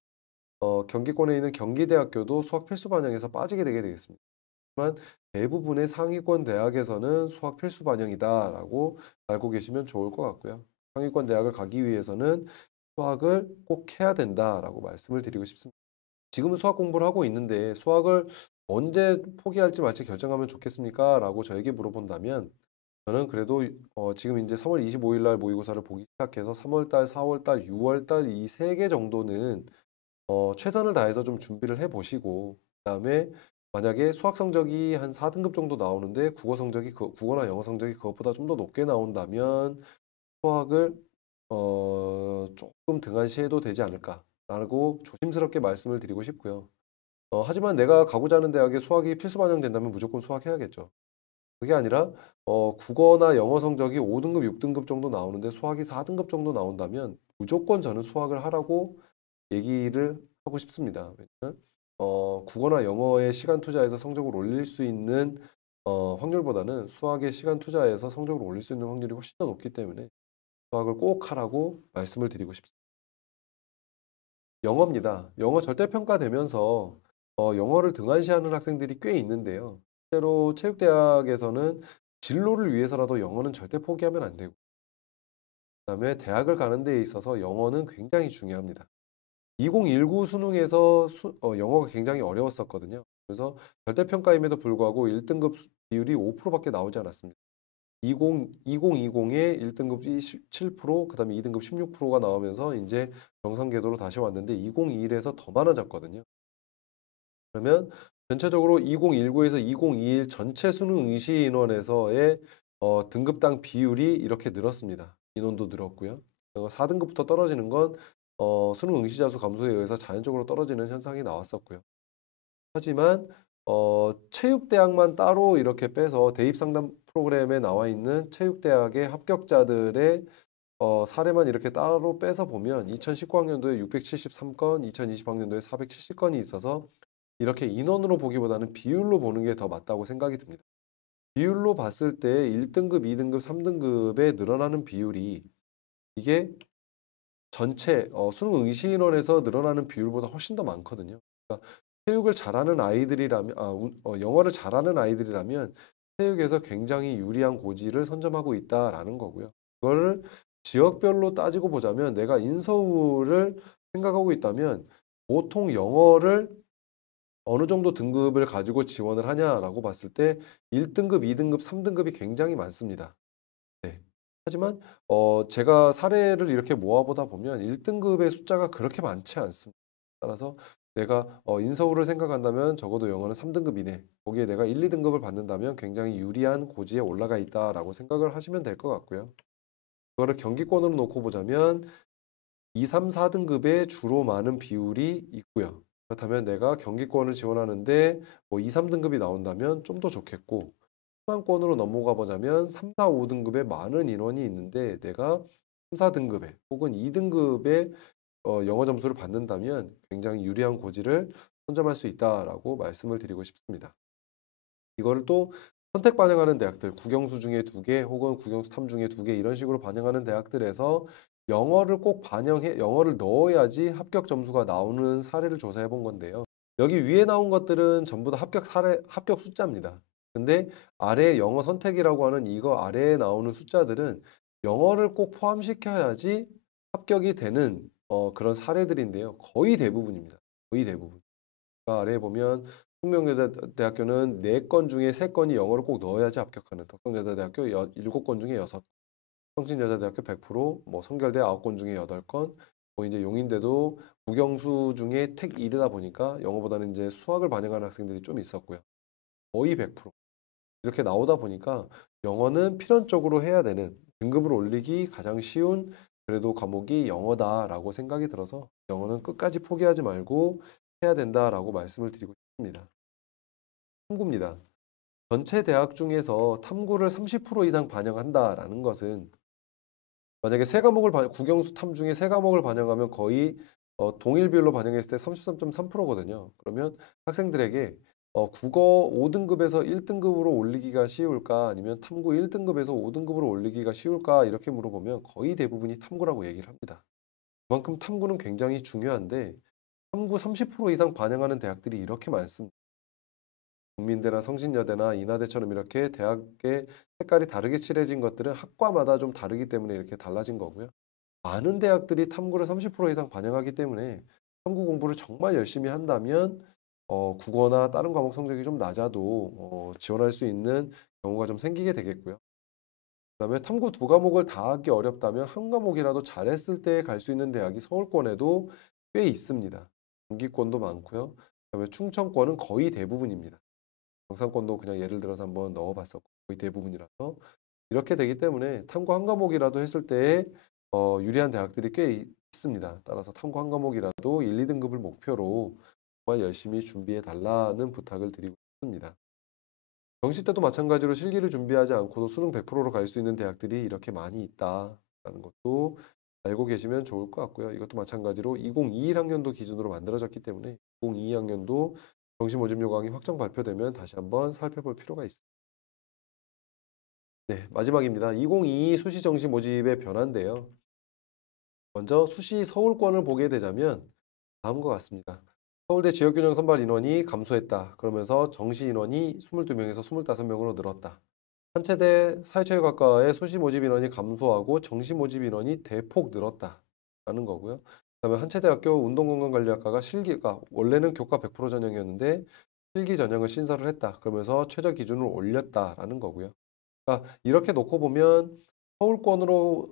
경기권에 있는 경기대학교도 수학 필수 반영에서 빠지게 되게 되겠습니다. 하지만 대부분의 상위권 대학에서는 '수학 필수 반영이다.'라고 알고 계시면 좋을 것 같고요. 상위권 대학을 가기 위해서는 '수학을 꼭 해야 된다.'라고 말씀을 드리고 싶습니다. 지금은 수학 공부를 하고 있는데 '수학을 언제 포기할지 말지 결정하면 좋겠습니까?'라고 저에게 물어본다면 저는 그래도 지금 인제 3월 25일 날 모의고사를 보기 시작해서 3월 달, 4월 달, 6월 달 이 3개 정도는 최선을 다해서 좀 준비를 해 보시고 그다음에 만약에 수학 성적이 한 4 등급 정도 나오는데 국어나 영어 성적이 그것보다 좀 더 높게 나온다면 '수학을 쪼끔 등한시해도 되지 않을까.'라고 조심스럽게 말씀을 드리고 싶고요. 하지만 내가 가고자 하는 대학에 수학이 필수 반영된다면 무조건 수학해야겠죠. 그게 아니라 국어나 영어 성적이 5 등급, 6 등급 정도 나오는데 수학이 4 등급 정도 나온다면 무조건 저는 수학을 하라고 얘기를 하고 싶습니다. 왜냐면 국어나 영어에 시간 투자해서 성적을 올릴 수 있는 확률보다는 수학에 시간 투자해서 성적을 올릴 수 있는 확률이 훨씬 더 높기 때문에 수학을 꼭 하라고 말씀을 드리고 싶습니다. 영어입니다. 영어 절대평가되면서 영어를 등한시하는 학생들이 꽤 있는데요. 실제로 체육대학에서는 진로를 위해서라도 영어는 절대 포기하면 안 되고 그다음에 대학을 가는 데 있어서 영어는 굉장히 중요합니다. 2019 수능에서 영어가 굉장히 어려웠었거든요. 그래서 절대평가임에도 불구하고 1 등급 비율이 5% 밖에 나오지 않았습니다. 2020에 1 등급이 17%, 그다음에 2 등급 16%가 나오면서 인제 정상 궤도로 다시 왔는데 2021에서 더 많아졌거든요. 그러면 전체적으로 2019에서 2021 전체 수능 응시 인원에서의 등급당 비율이 이렇게 늘었습니다. 인원도 늘었고요. 4 등급부터 떨어지는 건 수능 응시자 수 감소에 의해서 자연적으로 떨어지는 현상이 나왔었고요. 하지만 체육대학만 따로 이렇게 빼서 대입상담 프로그램에 나와 있는 체육대학의 합격자들의 사례만 이렇게 따로 빼서 보면 2019 학년도에 673 건, 2020 학년도에 470 건이 있어서 이렇게 인원으로 보기보다는 비율로 보는 게 더 맞다고 생각이 듭니다. 비율로 봤을 때 1 등급, 2 등급, 3 등급에 늘어나는 비율이 이게 전체 수능 응시 인원에서 늘어나는 비율보다 훨씬 더 많거든요. 그러니까 체육을 잘하는 아이들이라면 영어를 잘하는 아이들이라면 체육에서 굉장히 유리한 고지를 선점하고 있다라는 거고요. 그거를 지역별로 따지고 보자면 내가 인서울을 생각하고 있다면 보통 영어를 어느 정도 등급을 가지고 지원을 하냐라고 봤을 때 1 등급, 2 등급, 3 등급이 굉장히 많습니다. 네. 하지만 제가 사례를 이렇게 모아 보다 보면 1 등급의 숫자가 그렇게 많지 않습니다. 따라서 내가 인서울을 생각한다면 적어도 영어는 3 등급 이내, 거기에 내가 1, 2 등급을 받는다면 굉장히 유리한 고지에 올라가 있다라고 생각을 하시면 될 것 같고요. 그거를 경기권으로 놓고 보자면 2, 3, 4 등급에 주로 많은 비율이 있고요. 그렇다면 내가 경기권을 지원하는데 뭐 2, 3 등급이 나온다면 좀 더 좋겠고 순환권으로 넘어가 보자면 3, 4, 5 등급에 많은 인원이 있는데 내가 3, 4 등급에 혹은 2 등급의 영어 점수를 받는다면 굉장히 유리한 고지를 선점할 수 있다라고 말씀을 드리고 싶습니다. 이거를 또 선택 반영하는 대학들, 국영수 중에 2개 혹은 국영수 탐 중에 2개 이런 식으로 반영하는 대학들에서 영어를 넣어야지 합격 점수가 나오는 사례를 조사해 본 건데요. 여기 위에 나온 것들은 전부 다 합격 숫자입니다. 근데 아래 영어 선택이라고 하는 이거 아래에 나오는 숫자들은 영어를 꼭 포함시켜야지 합격이 되는 그런 사례들인데요. 거의 대부분입니다. 거의 대부분. 그 아래에 보면 숙명여자대학교는 4건 중에 3건이 영어를 꼭 넣어야지 합격하는 덕성여자대학교 7건 중에 6, 성신여자대학교 100%, 뭐 성결대 9건 중에 8건, 뭐 이제 용인대도 국영수 중에 택 1이다 보니까 영어보다는 이제 수학을 반영하는 학생들이 좀 있었고요. 거의 100% 이렇게 나오다 보니까 영어는 필연적으로 해야 되는 등급을 올리기 가장 쉬운 그래도 과목이 영어다라고 생각이 들어서 영어는 끝까지 포기하지 말고 해야 된다라고 말씀을 드리고 싶습니다. 탐구입니다. 전체 대학 중에서 탐구를 30% 이상 반영한다라는 것은 만약에 세 과목을 국영수 탐 중에 세 과목을 반영하면 거의 동일 비율로 반영했을 때 33.3%거든요. 그러면 학생들에게 국어 5등급에서 1등급으로 올리기가 쉬울까 아니면 탐구 1등급에서 5등급으로 올리기가 쉬울까 이렇게 물어보면 거의 대부분이 탐구라고 얘기를 합니다. 그만큼 탐구는 굉장히 중요한데 탐구 30% 이상 반영하는 대학들이 이렇게 많습니다. 국민대나 성신여대나 인하대처럼 이렇게 대학의 색깔이 다르게 칠해진 것들은 학과마다 좀 다르기 때문에 이렇게 달라진 거고요. 많은 대학들이 탐구를 30% 이상 반영하기 때문에 탐구 공부를 정말 열심히 한다면 국어나 다른 과목 성적이 좀 낮아도 지원할 수 있는 경우가 좀 생기게 되겠고요. 그다음에 탐구 두 과목을 다 하기 어렵다면 한 과목이라도 잘했을 때 갈 수 있는 대학이 서울권에도 꽤 있습니다. 경기권도 많고요. 그다음에 충청권은 거의 대부분입니다. 경상권도 그냥 예를 들어서 한번 넣어 봤었고 거의 대부분이라서 이렇게 되기 때문에 탐구 한 과목이라도 했을 때 유리한 대학들이 꽤 있습니다. 따라서 탐구 한 과목이라도 1-2등급을 목표로 정말 열심히 준비해 달라는 부탁을 드리고 싶습니다. 정시 때도 마찬가지로 실기를 준비하지 않고도 수능 100%로 갈 수 있는 대학들이 이렇게 많이 있다라는 것도 알고 계시면 좋을 것 같고요. 이것도 마찬가지로 2021 학년도 기준으로 만들어졌기 때문에 2022 학년도 정시 모집 요강이 확정 발표되면 다시 한번 살펴볼 필요가 있습니다. 네, 마지막입니다. 2022 수시 정시 모집의 변화인데요. 먼저 수시 서울권을 보게 되자면 다음과 같습니다. 서울대 지역균형 선발 인원이 감소했다. 그러면서 정시 인원이 22명에서 25명으로 늘었다. 한체대 사회체육학과의 수시 모집 인원이 감소하고 정시 모집 인원이 대폭 늘었다라는 거고요. 그다음에 한체대학교 운동건강관리학과가 실기가 원래는 교과 100% 전형이었는데 실기 전형을 신설을 했다. 그러면서 최저 기준을 올렸다라는 거고요. 그러니까 이렇게 놓고 보면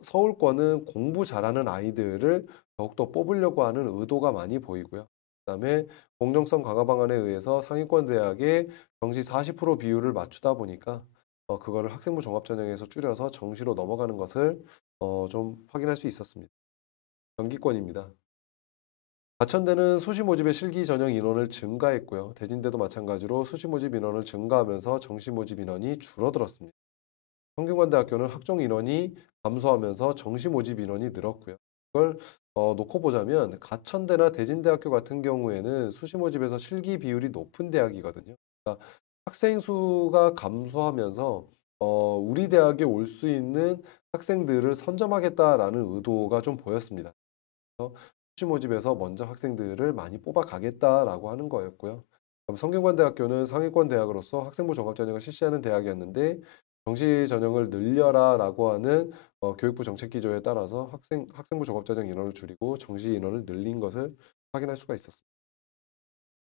서울권은 공부 잘하는 아이들을 더욱더 뽑으려고 하는 의도가 많이 보이고요. 그다음에 공정성 강화 방안에 의해서 상위권 대학의 정시 40% 비율을 맞추다 보니까 그거를 학생부 종합전형에서 줄여서 정시로 넘어가는 것을 좀 확인할 수 있었습니다. 경기권입니다. 과천대는 수시 모집의 실기 전형 인원을 증가했고요. 대진대도 마찬가지로 수시 모집 인원을 증가하면서 정시 모집 인원이 줄어들었습니다. 성균관대학교는 학종 인원이 감소하면서 정시 모집 인원이 늘었고요. 그걸 놓고 보자면 가천대나 대진대학교 같은 경우에는 수시 모집에서 실기 비율이 높은 대학이거든요. 그러니까 학생 수가 감소하면서 우리 대학에 올 수 있는 학생들을 선점하겠다라는 의도가 좀 보였습니다. 그래서 수시 모집에서 먼저 학생들을 많이 뽑아가겠다라고 하는 거였고요. 그럼 성균관대학교는 상위권 대학으로서 학생부 종합전형을 실시하는 대학이었는데 정시 전형을 늘려라라고 하는 교육부 정책 기조에 따라서 학생부 종합전형 인원을 줄이고 정시 인원을 늘린 것을 확인할 수가 있었습니다.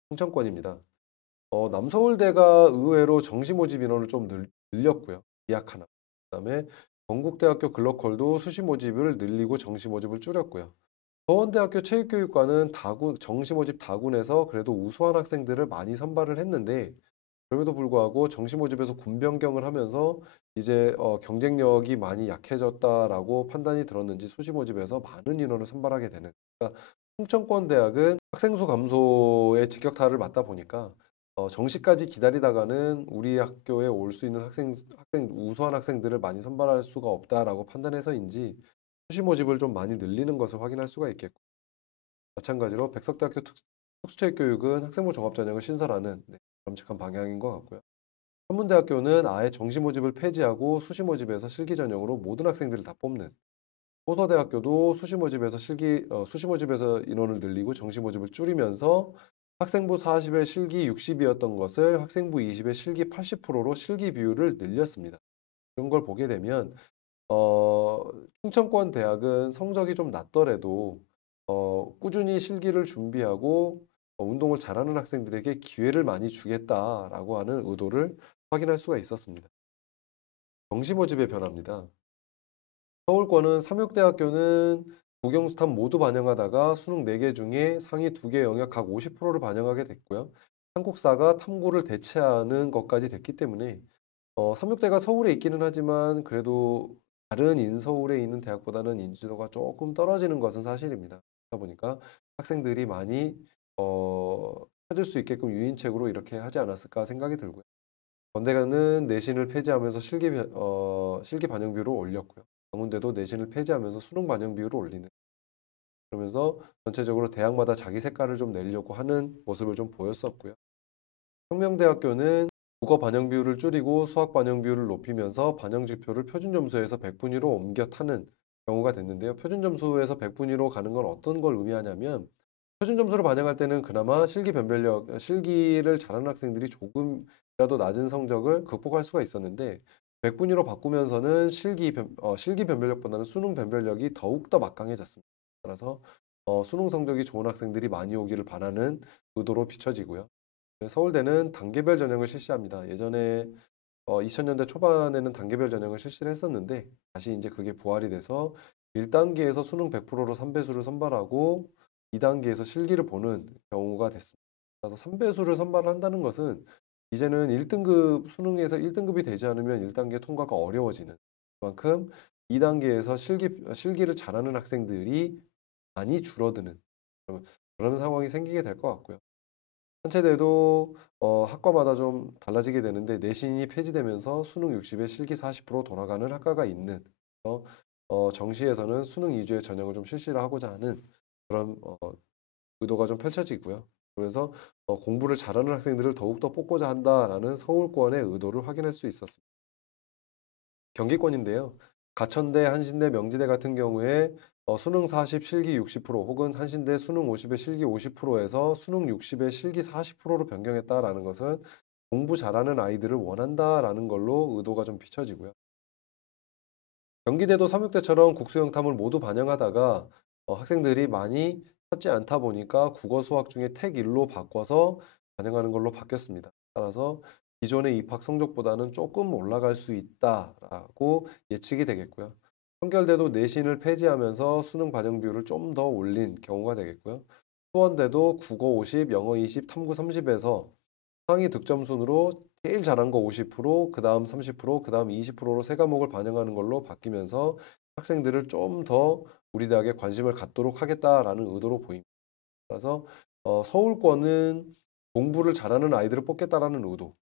충청권입니다. 남서울대가 의외로 정시 모집 인원을 좀 늘렸고요. 이학 하나. 그다음에 건국대학교 글로컬도 수시 모집을 늘리고 정시 모집을 줄였고요. 서원대학교 체육교육과는 정시 모집 다군에서 그래도 우수한 학생들을 많이 선발을 했는데 그럼에도 불구하고 정시 모집에서 군 변경을 하면서 이제 경쟁력이 많이 약해졌다라고 판단이 들었는지 수시 모집에서 많은 인원을 선발하게 되는. 그러니까 충청권 대학은 학생 수 감소의 직격탄을 맞다 보니까 정시까지 기다리다가는 우리 학교에 올 수 있는 우수한 학생들을 많이 선발할 수가 없다라고 판단해서인지 수시 모집을 좀 많이 늘리는 것을 확인할 수가 있겠고 마찬가지로 백석대학교 특수체육교육은 학생부 종합전형을 신설하는 바람직한 방향인 것 같고요. 한문대학교는 아예 정시 모집을 폐지하고 수시 모집에서 실기 전형으로 모든 학생들을 다 뽑는 호서대학교도 수시 모집에서 인원을 늘리고 정시 모집을 줄이면서 학생부 40에 실기 60이었던 것을 학생부 20에 실기 80%로 실기 비율을 늘렸습니다. 이런 걸 보게 되면 어 충청권 대학은 성적이 좀 낮더라도 꾸준히 실기를 준비하고 운동을 잘하는 학생들에게 기회를 많이 주겠다라고 하는 의도를 확인할 수가 있었습니다. 정시 모집의 변화입니다. 서울권은 삼육대학교는 국영수탐 모두 반영하다가 수능 4개 중에 상위 2개 영역 각 50%를 반영하게 됐고요. 한국사가 탐구를 대체하는 것까지 됐기 때문에 삼육대가 서울에 있기는 하지만 그래도 다른 인서울에 있는 대학보다는 인지도가 조금 떨어지는 것은 사실입니다. 그러다 보니까 학생들이 많이 찾을 수 있게끔 유인책으로 이렇게 하지 않았을까 생각이 들고요. 건대는 내신을 폐지하면서 실기 반영 비율을 올렸고요. 강원대도 내신을 폐지하면서 수능 반영 비율을 올리는, 그러면서 전체적으로 대학마다 자기 색깔을 좀 내려고 하는 모습을 좀 보였었고요. 혁명대학교는 국어 반영 비율을 줄이고 수학 반영 비율을 높이면서 반영 지표를 표준 점수에서 100분위로 옮겨 타는 경우가 됐는데요. 표준 점수에서 100분위로 가는 건 어떤 걸 의미하냐면, 표준 점수를 반영할 때는 그나마 실기를 잘하는 학생들이 조금이라도 낮은 성적을 극복할 수가 있었는데, 100분위로 바꾸면서는 실기 변별력보다는 수능 변별력이 더욱더 막강해졌습니다. 따라서 수능 성적이 좋은 학생들이 많이 오기를 바라는 의도로 비춰지고요. 서울대는 단계별 전형을 실시합니다. 예전에 2000년대 초반에는 단계별 전형을 실시를 했었는데, 다시 이제 그게 부활이 돼서 1단계에서 수능 100%로 3배수를 선발하고 2단계에서 실기를 보는 경우가 됐습니다. 그래서 3배수를 선발한다는 것은 이제는 1등급 수능에서 1등급이 되지 않으면 1단계 통과가 어려워지는, 그만큼 2단계에서 실기를 잘하는 학생들이 많이 줄어드는 그런 상황이 생기게 될 것 같고요. 한체대도 학과마다 좀 달라지게 되는데, 내신이 폐지되면서 수능 60에 실기 40% 돌아가는 학과가 있는, 정시에서는 수능 위주의 전형을 좀 실시를 하고자 하는 그런 의도가 좀 펼쳐지고요. 그러면서 공부를 잘하는 학생들을 더욱더 뽑고자 한다라는 서울권의 의도를 확인할 수 있었습니다. 경기권인데요. 가천대, 한신대, 명지대 같은 경우에 수능 40, 실기 60% 혹은 한신대 수능 50에 실기 50%에서 수능 60에 실기 40%로 변경했다라는 것은 공부 잘하는 아이들을 원한다라는 걸로 의도가 좀 비춰지고요. 경기대도 삼육대처럼 국수영탐을 모두 반영하다가 학생들이 많이 찾지 않다 보니까 국어 수학 중에 택 1로 바꿔서 반영하는 걸로 바뀌었습니다. 따라서 기존의 입학 성적보다는 조금 올라갈 수 있다라고 예측이 되겠고요. 청결대도 내신을 폐지하면서 수능 반영 비율을 좀 더 올린 경우가 되겠고요. 수원대도 국어 50, 영어 20, 탐구 30에서 상위 득점 순으로 제일 잘한 거 50%, 그다음 30%, 그다음 20%로 세 과목을 반영하는 걸로 바뀌면서 학생들을 좀 더 우리 대학에 관심을 갖도록 하겠다라는 의도로 보입니다. 그래서 서울권은 공부를 잘하는 아이들을 뽑겠다라는 의도.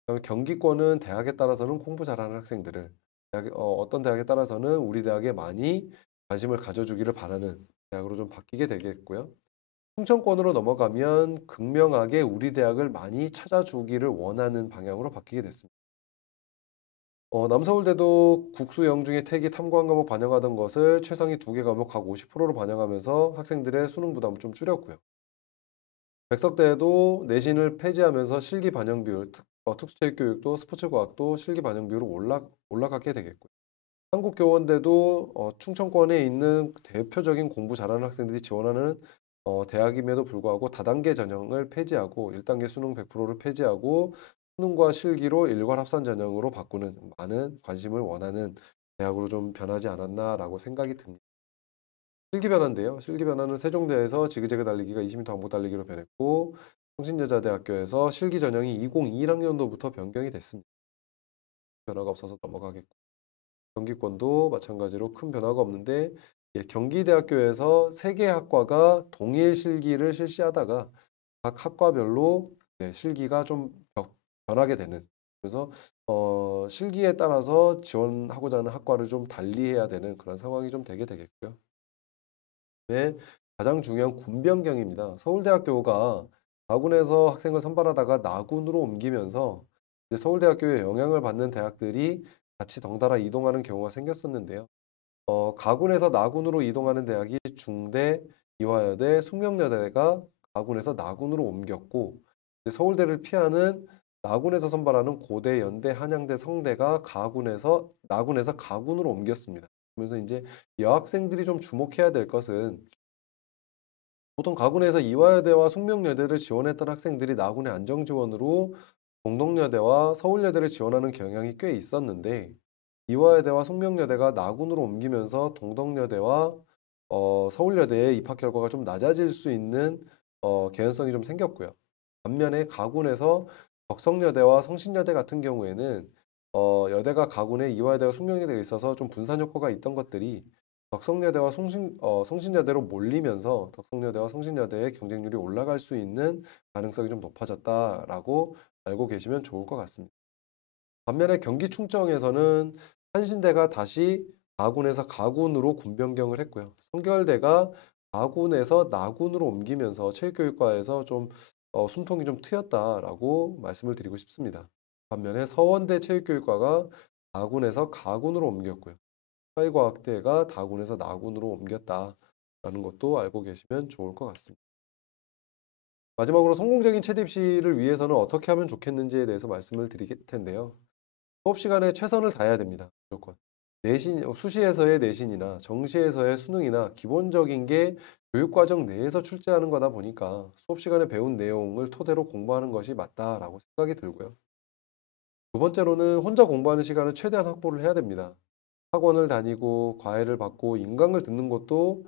그다음에 경기권은 대학에 따라서는 공부 잘하는 학생들을, 어떤 대학에 따라서는 우리 대학에 많이 관심을 가져주기를 바라는 대학으로 좀 바뀌게 되겠고요. 충청권으로 넘어가면 극명하게 우리 대학을 많이 찾아주기를 원하는 방향으로 바뀌게 됐습니다. 남서울대도 국수 영중의 택이 탐구 한 과목 반영하던 것을 최상위 2개 과목 각 50%로 반영하면서 학생들의 수능 부담을 좀 줄였고요. 백석대도 내신을 폐지하면서 실기 반영 비율, 특수체육교육도 스포츠과학도 실기 반영 비율이 올라가게 되겠고요. 한국교원대도 충청권에 있는 대표적인 공부 잘하는 학생들이 지원하는 대학임에도 불구하고 다단계 전형을 폐지하고 1단계 수능 100%를 폐지하고 수능과 실기로 일괄 합산 전형으로 바꾸는, 많은 관심을 원하는 대학으로 좀 변하지 않았나라고 생각이 듭니다. 실기 변화인데요. 실기 변화는 세종대에서 지그재그 달리기가 20m 왕복 달리기로 변했고, 성신여자대학교에서 실기 전형이 2021학년도부터 변경이 됐습니다. 변화가 없어서 넘어가겠고, 경기권도 마찬가지로 큰 변화가 없는데, 경기대학교에서 세 개 학과가 동일 실기를 실시하다가 각 학과별로 실기가 좀 변하게 되는, 그래서 실기에 따라서 지원하고자 하는 학과를 좀 달리해야 되는 그런 상황이 좀 되게 되겠고요. 네, 가장 중요한 군 변경입니다. 서울대학교가 가군에서 학생을 선발하다가 나군으로 옮기면서 이제 서울대학교에 영향을 받는 대학들이 같이 덩달아 이동하는 경우가 생겼었는데요. 가군에서 나군으로 이동하는 대학이 중대, 이화여대, 숙명여대가 가군에서 나군으로 옮겼고, 이제 서울대를 피하는 나군에서 선발하는 고대, 연대, 한양대, 성대가 나군에서 가군으로 옮겼습니다. 그러면서 이제 여학생들이 좀 주목해야 될 것은, 보통 가군에서 이화여대와 숙명여대를 지원했던 학생들이 나군의 안정 지원으로 동덕여대와 서울여대를 지원하는 경향이 꽤 있었는데, 이화여대와 숙명여대가 나군으로 옮기면서 동덕여대와 서울여대의 입학 결과가 좀 낮아질 수 있는 개연성이 좀 생겼고요. 반면에 가군에서 덕성여대와 성신여대 같은 경우에는 여대가 가군에 이화여대가 숙명여대가 있어서 좀 분산 효과가 있던 것들이 덕성여대와 성신여대로 몰리면서 덕성여대와 성신여대의 경쟁률이 올라갈 수 있는 가능성이 좀 높아졌다라고 알고 계시면 좋을 것 같습니다. 반면에 경기 충청에서는 한신대가 다시 가군에서 가군으로 군 변경을 했고요. 성결대가 가군에서 나군으로 옮기면서 체육교육과에서 좀 숨통이 좀 트였다라고 말씀을 드리고 싶습니다. 반면에 서원대 체육교육과가 가군에서 가군으로 옮겼고요. 사회과학대가 다군에서 나군으로 옮겼다라는 것도 알고 계시면 좋을 것 같습니다. 마지막으로 성공적인 체대 입시를 위해서는 어떻게 하면 좋겠는지에 대해서 말씀을 드릴 텐데요. 수업 시간에 최선을 다해야 됩니다. 무조건. 수시에서의 내신이나 정시에서의 수능이나 기본적인 게 교육과정 내에서 출제하는 거다 보니까 수업 시간에 배운 내용을 토대로 공부하는 것이 맞다라고 생각이 들고요. 두 번째로는 혼자 공부하는 시간을 최대한 확보를 해야 됩니다. 학원을 다니고 과외를 받고 인강을 듣는 것도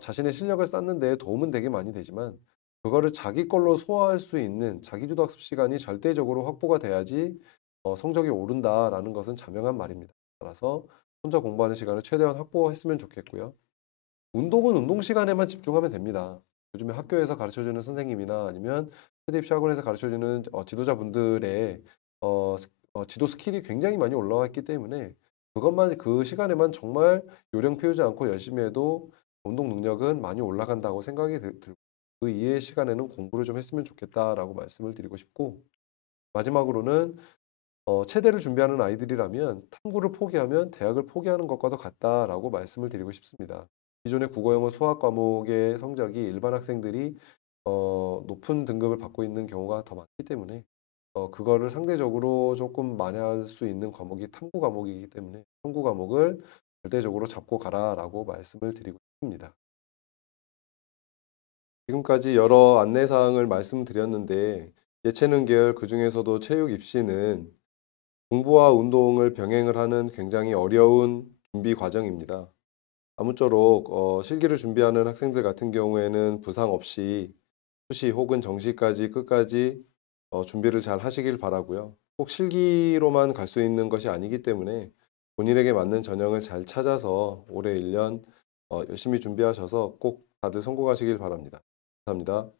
자신의 실력을 쌓는 데 도움은 되게 많이 되지만 그거를 자기 걸로 소화할 수 있는 자기주도 학습 시간이 절대적으로 확보가 돼야지 성적이 오른다라는 것은 자명한 말입니다. 따라서 혼자 공부하는 시간을 최대한 확보했으면 좋겠고요. 운동은 운동 시간에만 집중하면 됩니다. 요즘에 학교에서 가르쳐주는 선생님이나 아니면 스텝 학원에서 가르쳐주는 지도자분들의 지도 스킬이 굉장히 많이 올라와 있기 때문에 그것만 그 시간에만 정말 요령 피우지 않고 열심히 해도 운동 능력은 많이 올라간다고 생각이 들고 그 이외의 시간에는 공부를 좀 했으면 좋겠다라고 말씀을 드리고 싶고 마지막으로는 체대를 준비하는 아이들이라면 탐구를 포기하면 대학을 포기하는 것과도 같다라고 말씀을 드리고 싶습니다. 기존의 국어, 영어, 수학 과목의 성적이 일반 학생들이 높은 등급을 받고 있는 경우가 더 많기 때문에 그거를 상대적으로 조금 만회할 수 있는 과목이 탐구 과목이기 때문에 탐구 과목을 절대적으로 잡고 가라라고 말씀을 드리고 싶습니다. 지금까지 여러 안내 사항을 말씀드렸는데 예체능 계열 그중에서도 체육 입시는 공부와 운동을 병행을 하는 굉장히 어려운 준비 과정입니다. 아무쪼록 실기를 준비하는 학생들 같은 경우에는 부상 없이 수시 혹은 정시까지 끝까지 준비를 잘 하시길 바라고요. 꼭 실기로만 갈 수 있는 것이 아니기 때문에 본인에게 맞는 전형을 잘 찾아서 올해 1년 열심히 준비하셔서 꼭 다들 성공하시길 바랍니다. 감사합니다.